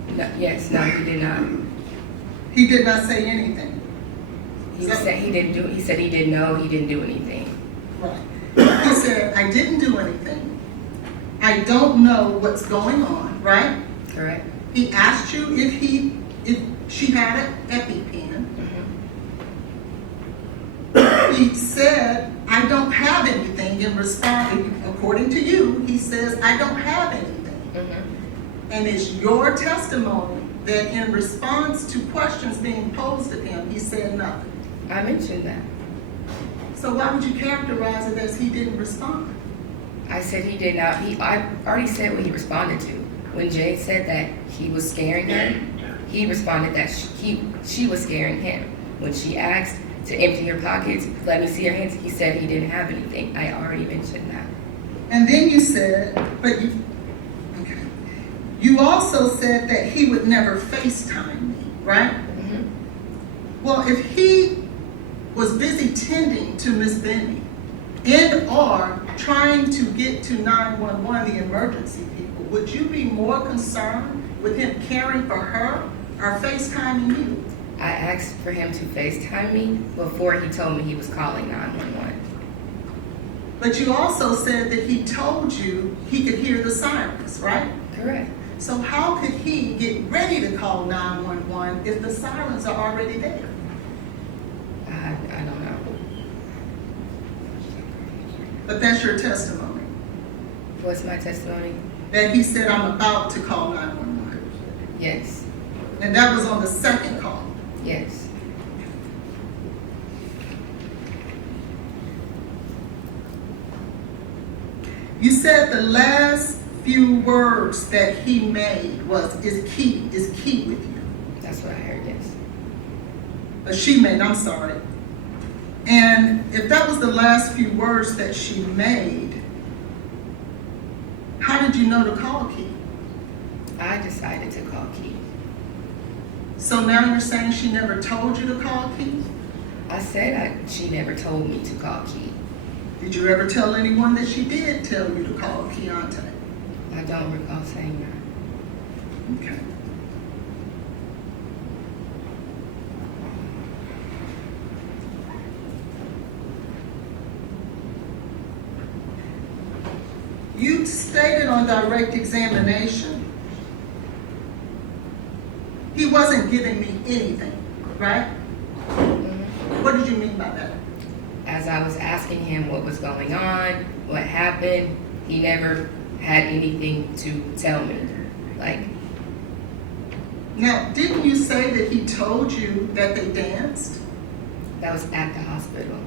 No, yes, no, he did not. He did not say anything. He said he didn't do, he said he didn't know, he didn't do anything. Right. He said, I didn't do anything. I don't know what's going on, right? Correct? He asked you if she had an EpiPen. Mm-hmm. He said, I don't have anything in response. According to you, he says, I don't have anything. Mm-hmm. And it's your testimony that in response to questions being posed of him, he said nothing. I mentioned that. So why would you characterize it as he didn't respond? I said he did not, I already said what he responded to. When Jade said that he was scaring her, he responded that she was scaring him. When she asked to empty her pockets, let me see her hands, he said he didn't have anything. I already mentioned that. And then you said, you also said that he would never FaceTime me, right? Mm-hmm. Well, if he was busy tending to Miss Benning and or trying to get to 911, the emergency people, would you be more concerned with him caring for her or FaceTiming you? I asked for him to FaceTime me before he told me he was calling 911. But you also said that he told you he could hear the sirens, right? Correct. So how could he get ready to call 911 if the sirens are already there? I don't know. But that's your testimony. What's my testimony? That he said, I'm about to call 911. Yes. And that was on the second call. Yes. You said the last few words that he made is key with you. That's what I heard, yes. She made, I'm sorry. And if that was the last few words that she made, how did you know to call Key? I decided to call Key. So now you're saying she never told you to call Key? I said she never told me to call Key. Did you ever tell anyone that she did tell you to call Keontae? I don't recall saying that. Okay. You stated on direct examination, he wasn't giving me anything, right? Mm-hmm. What did you mean by that? As I was asking him what was going on, what happened, he never had anything to tell me. Like, Now, didn't you say that he told you that they danced? That was at the hospital.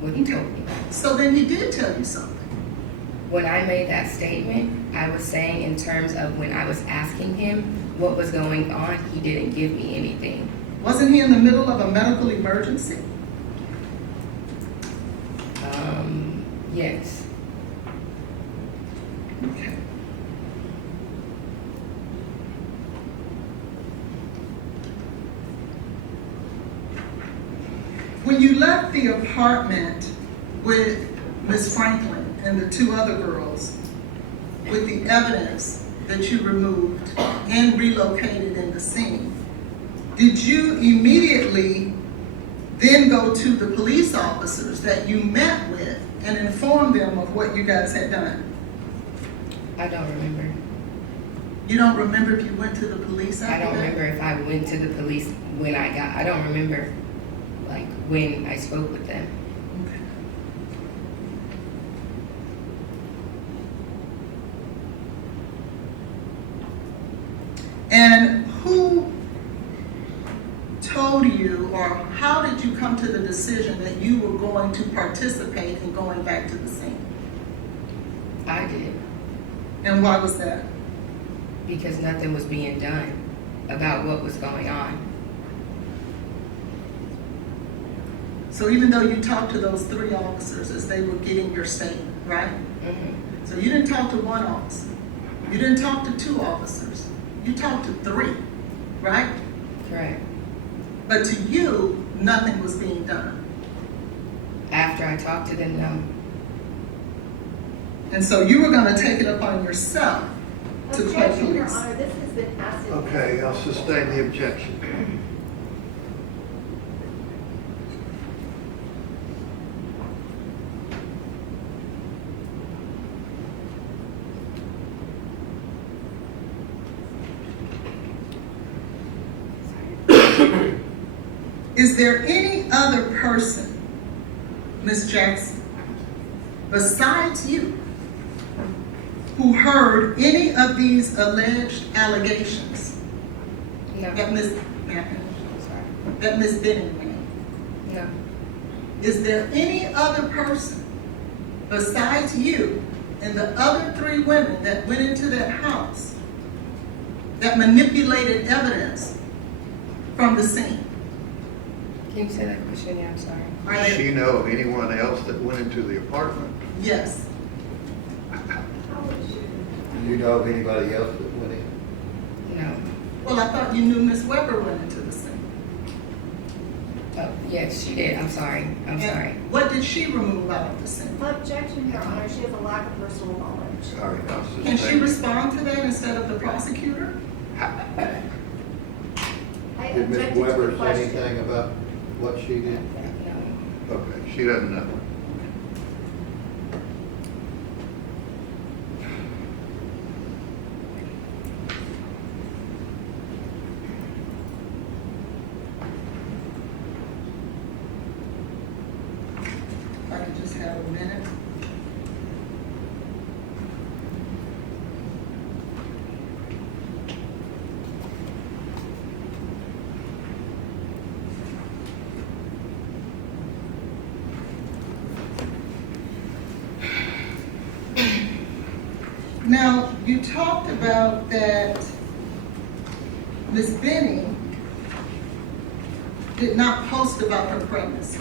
What he told me. So then he did tell you something. When I made that statement, I was saying in terms of when I was asking him what was going on, he didn't give me anything. Wasn't he in the middle of a medical emergency? Yes. Okay. When you left the apartment with Miss Franklin and the two other girls, with the evidence that you removed and relocated in the scene, did you immediately then go to the police officers that you met with and inform them of what you guys had done? I don't remember. You don't remember if you went to the police after I don't that? remember if I went to the police when I don't remember like when I spoke with them. Okay. And who told you, or how did you come to the decision that you were going to participate in going back to the scene? I did, And why was that? because nothing was being done about what was going on. So even though you talked to those three officers as they were getting your statement, right? Mm-hmm. So you didn't talk to one officer. You didn't talk to two officers. You talked to three, right? Correct. But to you, nothing was being done. After I talked to them, no. And so you were going to take it upon yourself to call Objection, Your police. Honor, this has been asked. Okay, I'll sustain the objection. Is there any other person, Ms. Jackson, besides you, who heard any of these alleged allegations No. that Ms. Benning made? No. Is there any other person besides you and the other three women that went into that house that manipulated evidence from the scene? Can you say that question again? I'm sorry. Are Does there- she know of anyone else that went into the apartment? Yes. Do you know of anybody else that went in? No. Well, I thought you knew Miss Weber went into the scene. Oh, yes, she did. I'm sorry. I'm And sorry. what did she remove out of the scene? Objection, Your Honor, she has a lack of personal knowledge. Sorry, I'll Can she sustain. respond to that instead of the prosecutor? I Did object Ms. to the Weber say question. anything about what she did? No. Okay, she doesn't know. If I could just have a minute. Now, you talked about that Ms. Benning did not post about her pregnancy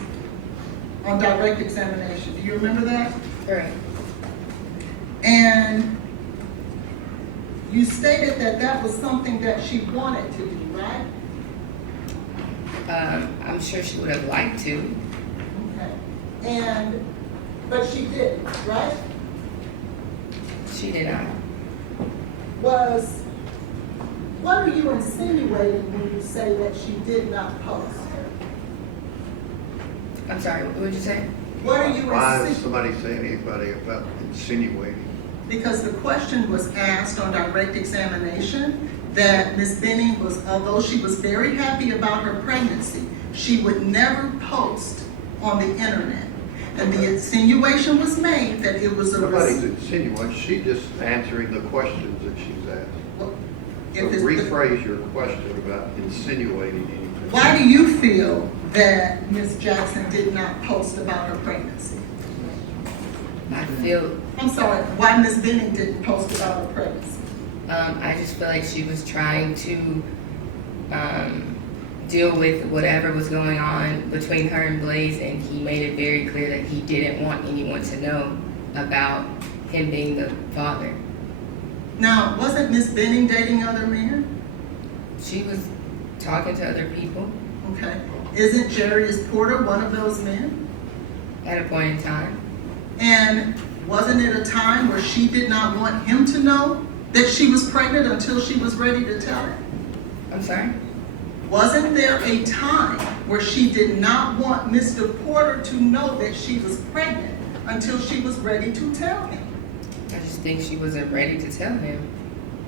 on direct examination. Do you remember that? Correct. And you stated that that was something that she wanted to do, right? I'm sure she would have liked to. Okay. But she didn't, right? She did not. What are you insinuating when you say that she did not post? I'm sorry. What did you say? What are you Why is insinuating? somebody saying anybody about insinuating? Because the question was asked on direct examination that Ms. Benning was, although she was very happy about her pregnancy, she would never post on the internet. And the insinuation was made that it was a Nobody's insinuating, she's just answering the questions that she's asked. Well, So if it's rephrase your question about insinuating anything. Why do you feel that Ms. Jackson did not post about her pregnancy? I feel, I'm sorry, why Ms. Benning didn't post about her pregnancy? I just feel like she was trying to deal with whatever was going on between her and Blaise, and he made it very clear that he didn't want anyone to know about him being the father. Now, wasn't Ms. Benning dating other men? She was talking to other people Okay. Isn't Jarius Porter one of those men? at a point in time. And wasn't it a time where she did not want him to know that she was pregnant until she was ready to tell him? I'm sorry? Wasn't there a time where she did not want Mr. Porter to know that she was pregnant until she was ready to tell him? I just think she wasn't ready to tell him.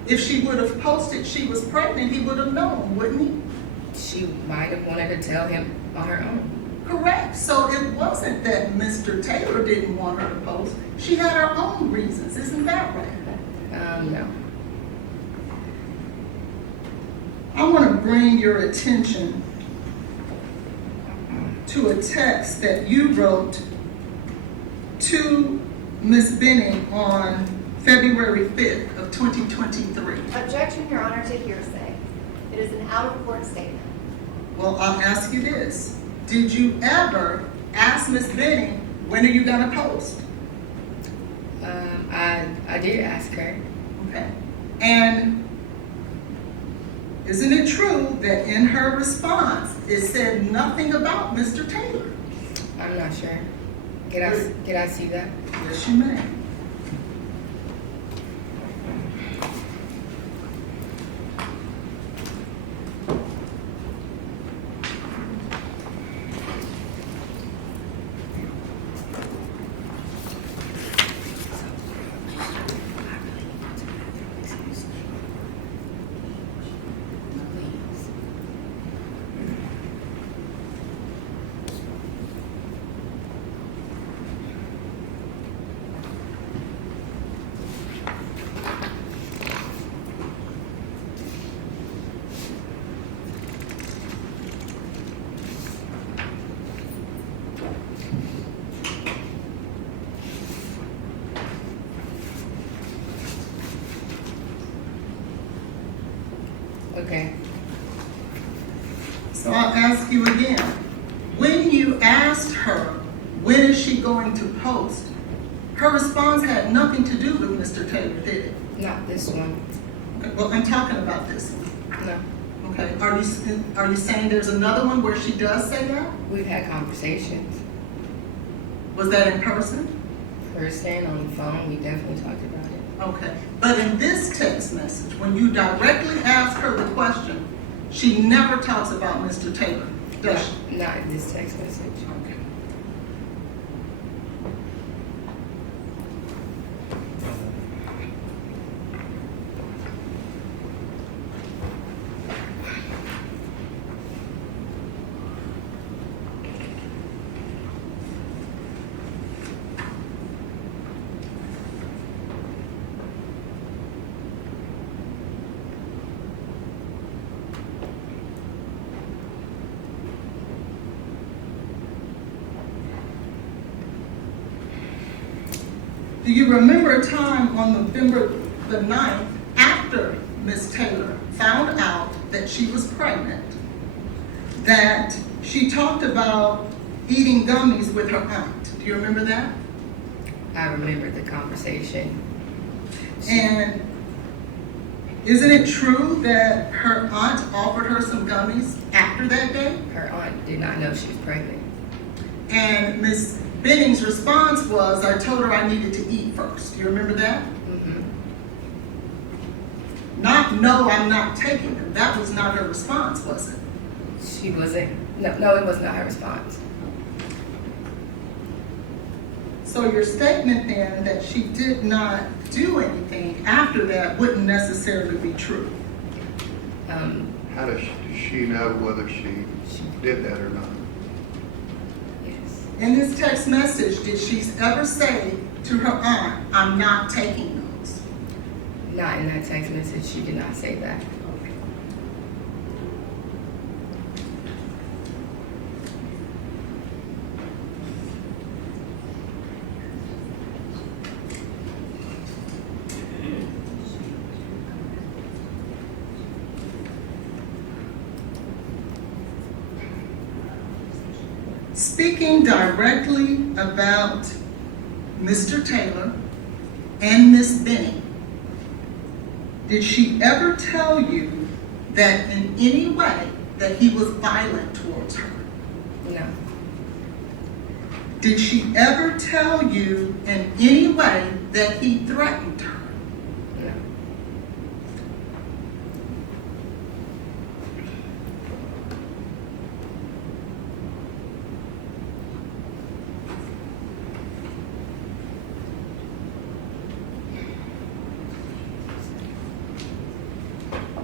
If she would have posted she was pregnant, he would have known, wouldn't he? She might have wanted to tell him on her own. Correct. So it wasn't that Mr. Taylor didn't want her to post. She had her own reasons. Isn't that right? No. I want to bring your attention to a text that you wrote to Ms. Benning on February 5th of 2023. Objection, Your Honor, to hearsay. It is an out-of-court statement. Well, I'll ask you this. Did you ever ask Ms. Benning, when are you going to post? I did ask her. Okay. And isn't it true that in her response, it said nothing about Mr. Taylor? I'm not sure. Did I see that? Yes, you may. Okay. So I'll ask you again. When you asked her, when is she going to post, her response had nothing to do with Mr. Taylor, did it? Not this one. Okay, well, I'm talking about this one. No. Okay. Are you saying there's another one where she does say that? We've had conversations. Was that in person? Person on the phone, we definitely talked about it. Okay. But in this text message, when you directly ask her the question, she never talks about Mr. Taylor, does she? Not in this text message. Okay. Do you remember a time on November the 9th, after Ms. Taylor found out that she was pregnant, that she talked about eating gummies with her aunt? Do you remember that? I remember the conversation. And isn't it true that her aunt offered her some gummies after that day? Her aunt did not know she was pregnant. And Ms. Benning's response was, I told her I needed to eat first. Do you remember that? Mm-hmm. Not, no, I'm not taking them. That was not her response, was it? She wasn't, no, it was not her response. So your statement then that she did not do anything after that wouldn't necessarily be true. How does she know whether she did that or not? Yes. In this text message, did she ever say to her aunt, I'm not taking those? Not in that text message, she did not say that. speaking directly about Mr. Taylor and Miss Benning, did she ever tell you that in any way that he was violent towards her? No. Did she ever tell you in any way that he threatened her? No.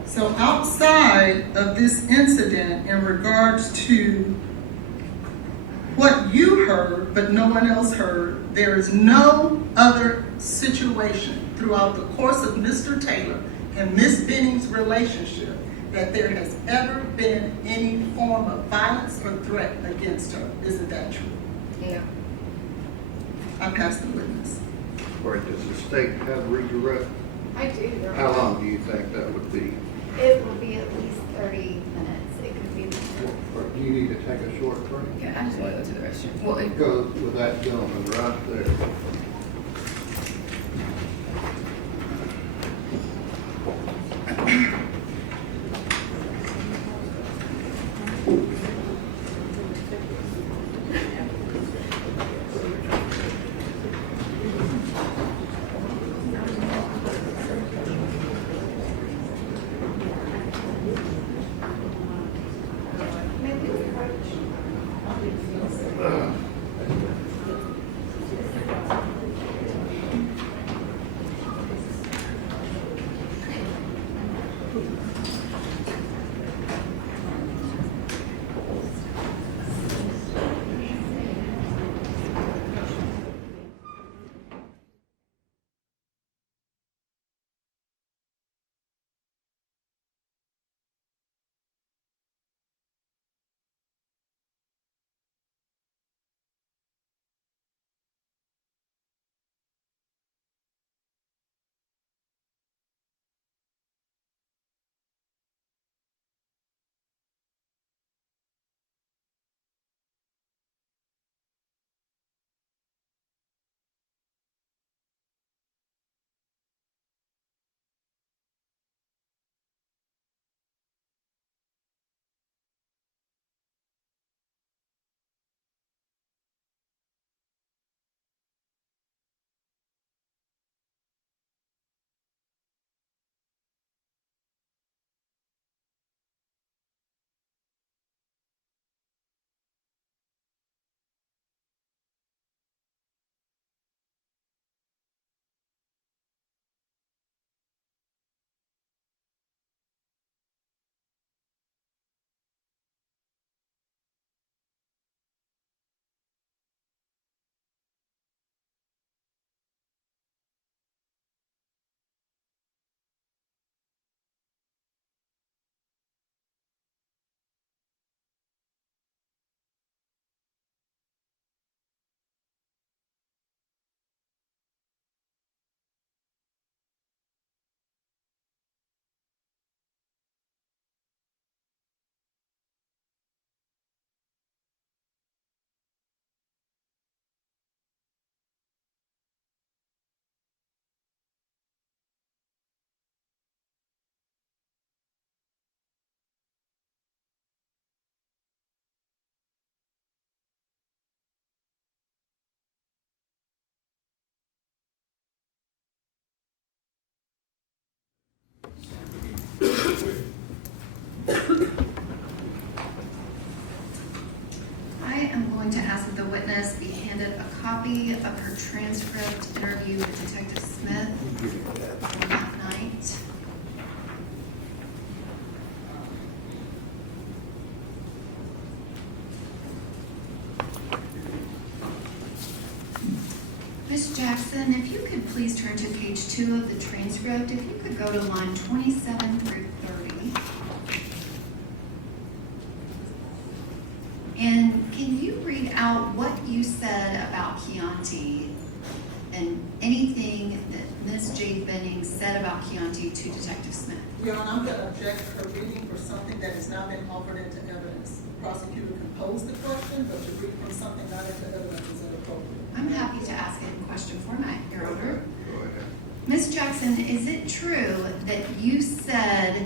So outside of this incident, in regards to what you heard but no one else heard, there is no other situation throughout the course of Mr. Taylor and Miss Benning's relationship that there has ever been any form of violence or threat against her. Isn't that true? No. I pass the witness. Or does the state have redirect? I do, Your How Honor. long do you think that would be? It will be at least 30 minutes. It could be Or do you need to take a short break? Yeah, I just want to go to the restroom. Well, it, Go with that gentleman right there. I am going to ask that the witness be handed a copy of her transcript interview with Detective Smith from that night. Ms. Jackson, if you could please turn to page 2 of the transcript, if you could go to line 27 through 30. And can you read out what you said about Chianti and anything that Ms. Jade Benning said about Chianti to Detective Smith? Your Honor, I'm going to object to her reading for something that has not been offered into evidence. prosecutor can pose the question, but to read from something not into evidence is inappropriate. I'm happy to ask a question format, Your Honor. Go ahead. Ms. Jackson, is it true that you said,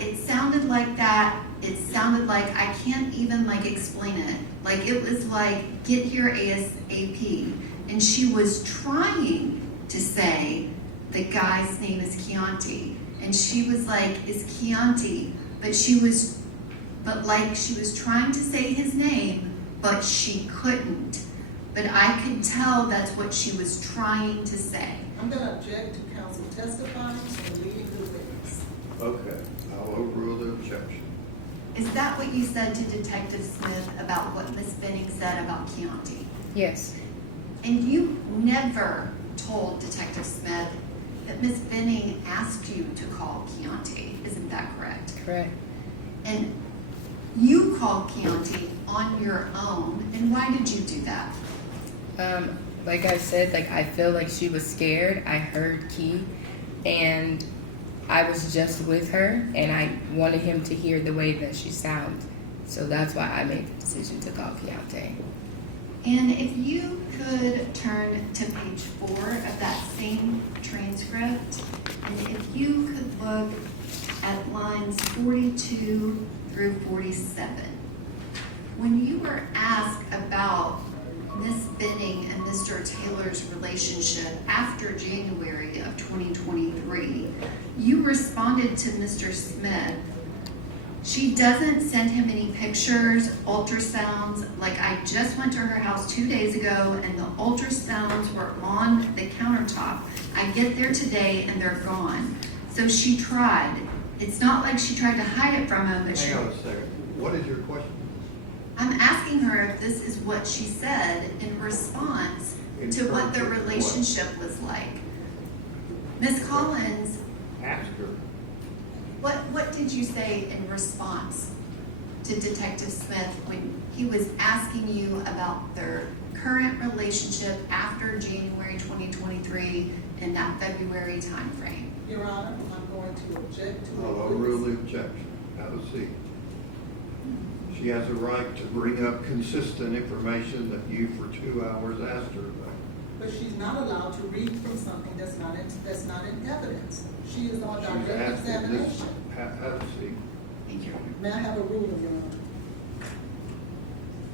it sounded like that, it sounded like, I can't even like explain it. Like it was like, get here ASAP. And she was trying to say the guy's name is Chianti. And she was like, is Chianti, but she was trying to say his name, but she couldn't. But I could tell that's what she was trying to say. I'm going to object to counsel testifying and leading the witness. Okay, I'll overrule the objection. Is that what you said to Detective Smith about what Miss Benning said about Chianti? Yes. And you never told Detective Smith that Miss Benning asked you to call Chianti. Isn't that correct? Correct. And you called Chianti on your own. And why did you do that? Like I said, like I feel like she was scared. I heard Key, and I was just with her, and I wanted him to hear the way that she sounds. So that's why I made the decision to call Chianti. And if you could turn to page 4 of that same transcript, and if you could look at lines 42 through 47. When you were asked about Miss Benning and Mr. Taylor's relationship after January of 2023, you responded to Mr. Smith, she doesn't send him any pictures, ultrasounds. Like I just went to her house 2 days ago and the ultrasounds were on the countertop. I get there today and they're gone. So she tried. It's not like she tried to hide it from him, but Hang on a second. What is your question? I'm asking her if this is what she said in response to what the relationship was like. Miss Collins, Ask her. what did you say in response to Detective Smith when he was asking you about their current relationship after January 2023 in that February timeframe? Your Honor, I'm going to object to I'll the overrule witness. the objection. Have a seat. She has a right to bring up consistent information that you for 2 hours asked her about. But she's not allowed to read from something that's not in evidence. She is on She's direct asking this, examination. have a seat. Thank you. May I have a ruling, Your Honor?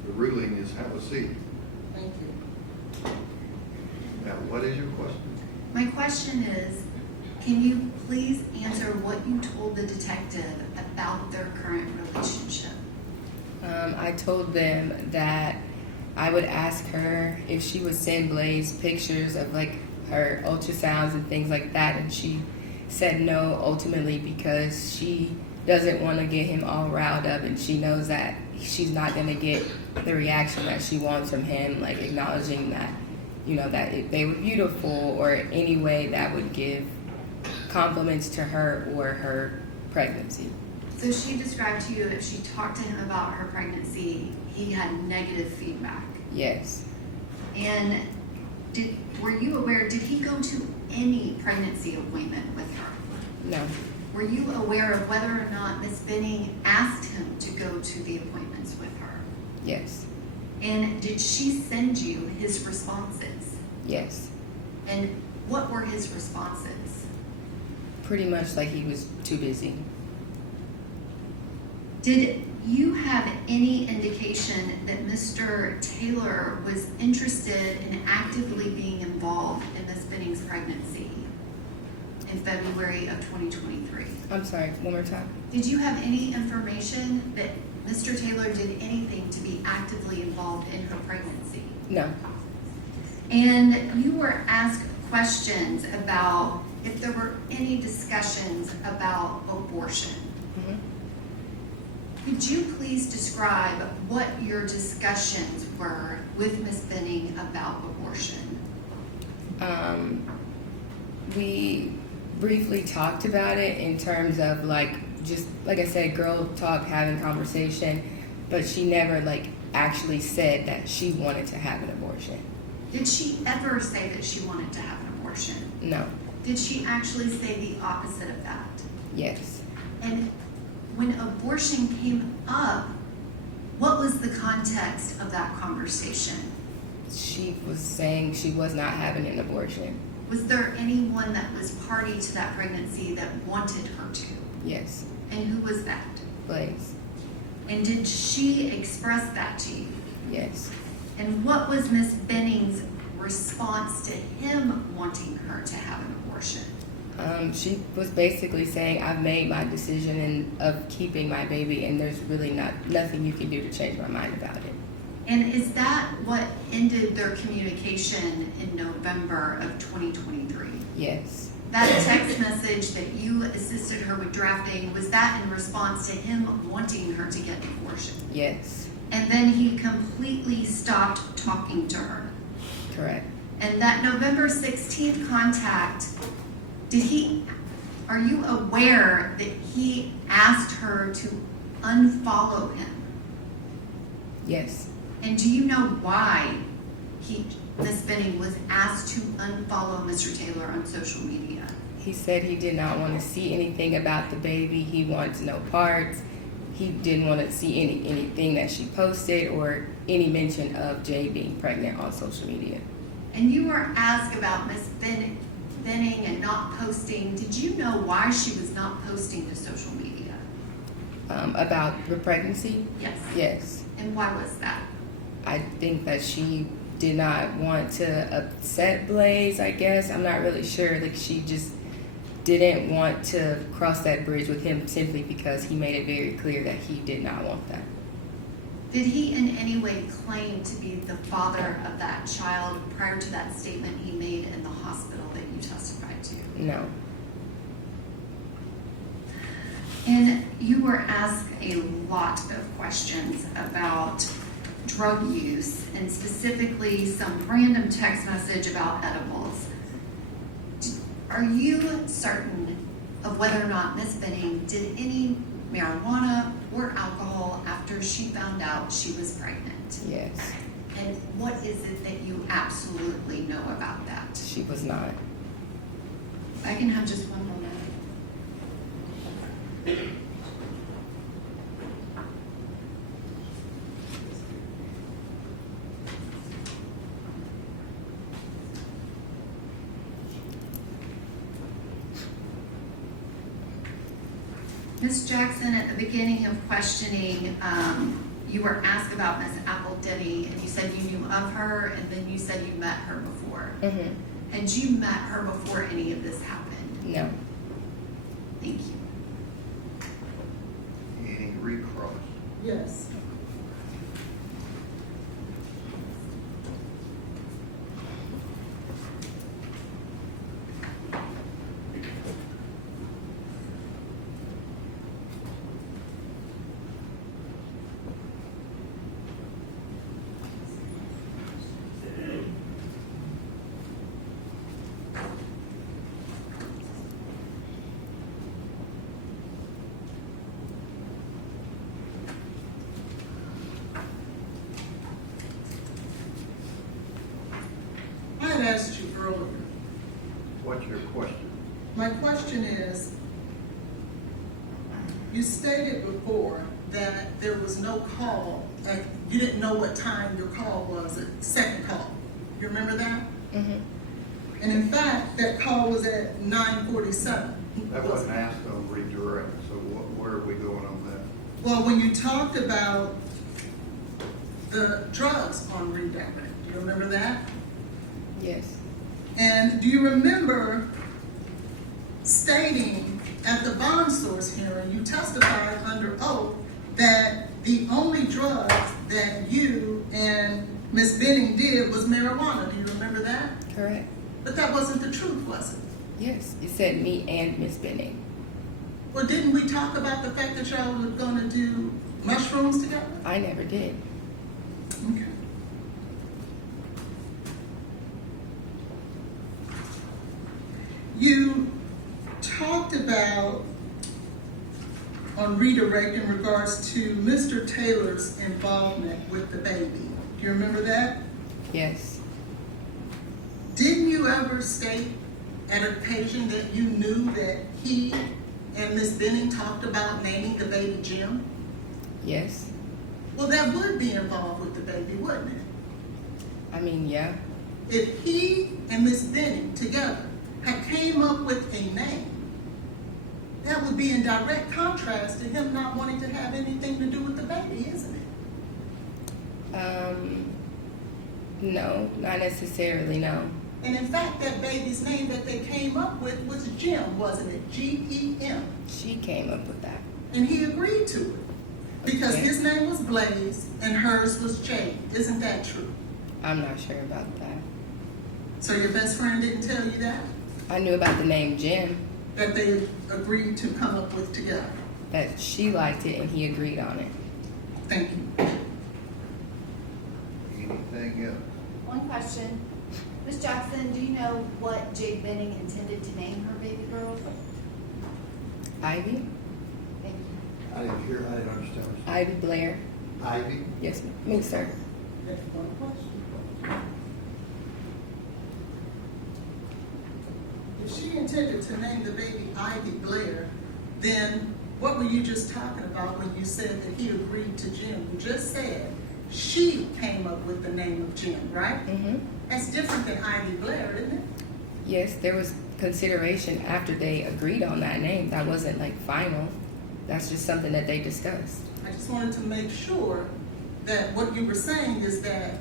The ruling is have a seat. Thank you. Now, what is your question? My question is, can you please answer what you told the detective about their current relationship? I told them that I would ask her if she would send Blaise pictures of like her ultrasounds and things like that, and she said no ultimately because she doesn't want to get him all riled up, and she knows that she's not going to get the reaction that she wants from him, like acknowledging that, you know, that they were beautiful or any way that would give compliments to her or her pregnancy. So she described to you if she talked to him about her pregnancy, he had negative feedback. Yes. And were you aware, did he go to any pregnancy appointment with her? No. Were you aware of whether or not Miss Benning asked him to go to the appointments with her? Yes. And did she send you his responses? Yes. And what were his responses? Pretty much like he was too busy. Did you have any indication that Mr. Taylor was interested in actively being involved in Miss Benning's pregnancy in February of 2023? I'm sorry, one more time. Did you have any information that Mr. Taylor did anything to be actively involved in her pregnancy? No. And you were asked questions about if there were any discussions about abortion. Mm-hmm. Could you please describe what your discussions were with Miss Benning about abortion? We briefly talked about it in terms of like, just like I said, girl talk, having conversation, but she never like actually said that she wanted to have an abortion. Did she ever say that she wanted to have an abortion? No. Did she actually say the opposite of that? Yes. And when abortion came up, What was the context of that conversation? She was saying she was not having an abortion. Was there anyone that was party to that pregnancy that wanted her to? Yes. And who was that? Blaise. And did she express that to you? Yes. And what was Miss Benning's response to him wanting her to have an abortion? She was basically saying, I've made my decision of keeping my baby, and there's really nothing you can do to change my mind about it. And is that what ended their communication in November of 2023? Yes. That text message that you assisted her with drafting, was that in response to him wanting her to get an abortion? Yes. And then he completely stopped talking to her. Correct. And that November 16th contact, are you aware that he asked her to unfollow him? Yes. And do you know why Miss Benning was asked to unfollow Mr. Taylor on social media? He said he did not want to see anything about the baby. He wanted no parts. He didn't want to see anything that she posted or any mention of Jade being pregnant on social media. And you were asked about Miss Benning and not posting. Did you know why she was not posting to social media? About the pregnancy? Yes. Yes. And why was that? I think that she did not want to upset Blaise, I guess. I'm not really sure. Like, she just didn't want to cross that bridge with him simply because he made it very clear that he did not want that. Did he in any way claim to be the father of that child prior to that statement he made in the hospital that you testified to? No. And you were asked a lot of questions about drug use and specifically some random text message about edibles. Are you certain of whether or not Miss Benning did any marijuana or alcohol after she found out she was pregnant? Yes. And what is it that you absolutely know about that? She was not. I can have just one moment. Ms. Jackson, at the beginning of questioning, you were asked about Ms. Denny, and you said you knew of her, and then you said you met her before. Mm-hmm. Had you met her before any of this happened? No. Thank you. Any recross? Yes. I had asked you earlier. What's your question? My question is, you stated before that there was no call, like you didn't know what time your call was, a second call. You remember that? Mm-hmm. And in fact, that call was at 9:47. That wasn't asked on redirect, so where are we going on that? Well, when you talked about the drugs on redirect, do you remember that? Yes. And do you remember stating at the bond source hearing, you testified under oath that the only drugs that you and Ms. Benning did was marijuana. Do you remember that? Correct. But that wasn't the truth, was it? Yes. You said me and Miss Benning. Well, didn't we talk about the fact that y'all were going to do mushrooms together? I never did. Okay. You talked about on redirect in regards to Mr. Taylor's involvement with the baby. Do you remember that? Yes. Didn't you ever state at an occasion that you knew that he and Miss Benning talked about naming the baby Jim? Yes. Well, that would be involved with the baby, wouldn't it? I mean, yeah. If he and Miss Benning together had came up with a name, that would be in direct contrast to him not wanting to have anything to do with the baby, isn't it? No, not necessarily, no. And in fact, that baby's name that they came up with was Jim, wasn't it? G-E-M. She came up with that. And he agreed to it. Because Okay. his name was Blaise and hers was Jade. Isn't that true? I'm not sure about that. So your best friend didn't tell you that? I knew about the name Jim, That they agreed to come up with together? that she liked it and he agreed on it. Thank you. Anything else? One question. Ms. Jackson, do you know what Jade Benning intended to name her baby girl? Ivy? Thank you. I didn't hear, I didn't understand. Ivy Blair. Ivy? Yes, ma'am. Me, sir. That's one question. If she intended to name the baby Ivy Blair, then what were you just talking about when you said that he agreed to Jim? You just said she came up with the name of Jim, right? Mm-hmm. That's different than Ivy Blair, isn't it? Yes, there was consideration after they agreed on that name. That wasn't like final. That's just something that they discussed. I just wanted to make sure that what you were saying is that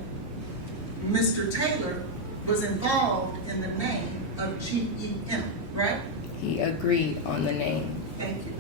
Mr. Taylor was involved in the name of G-E-M, right? He agreed on the name. Thank you.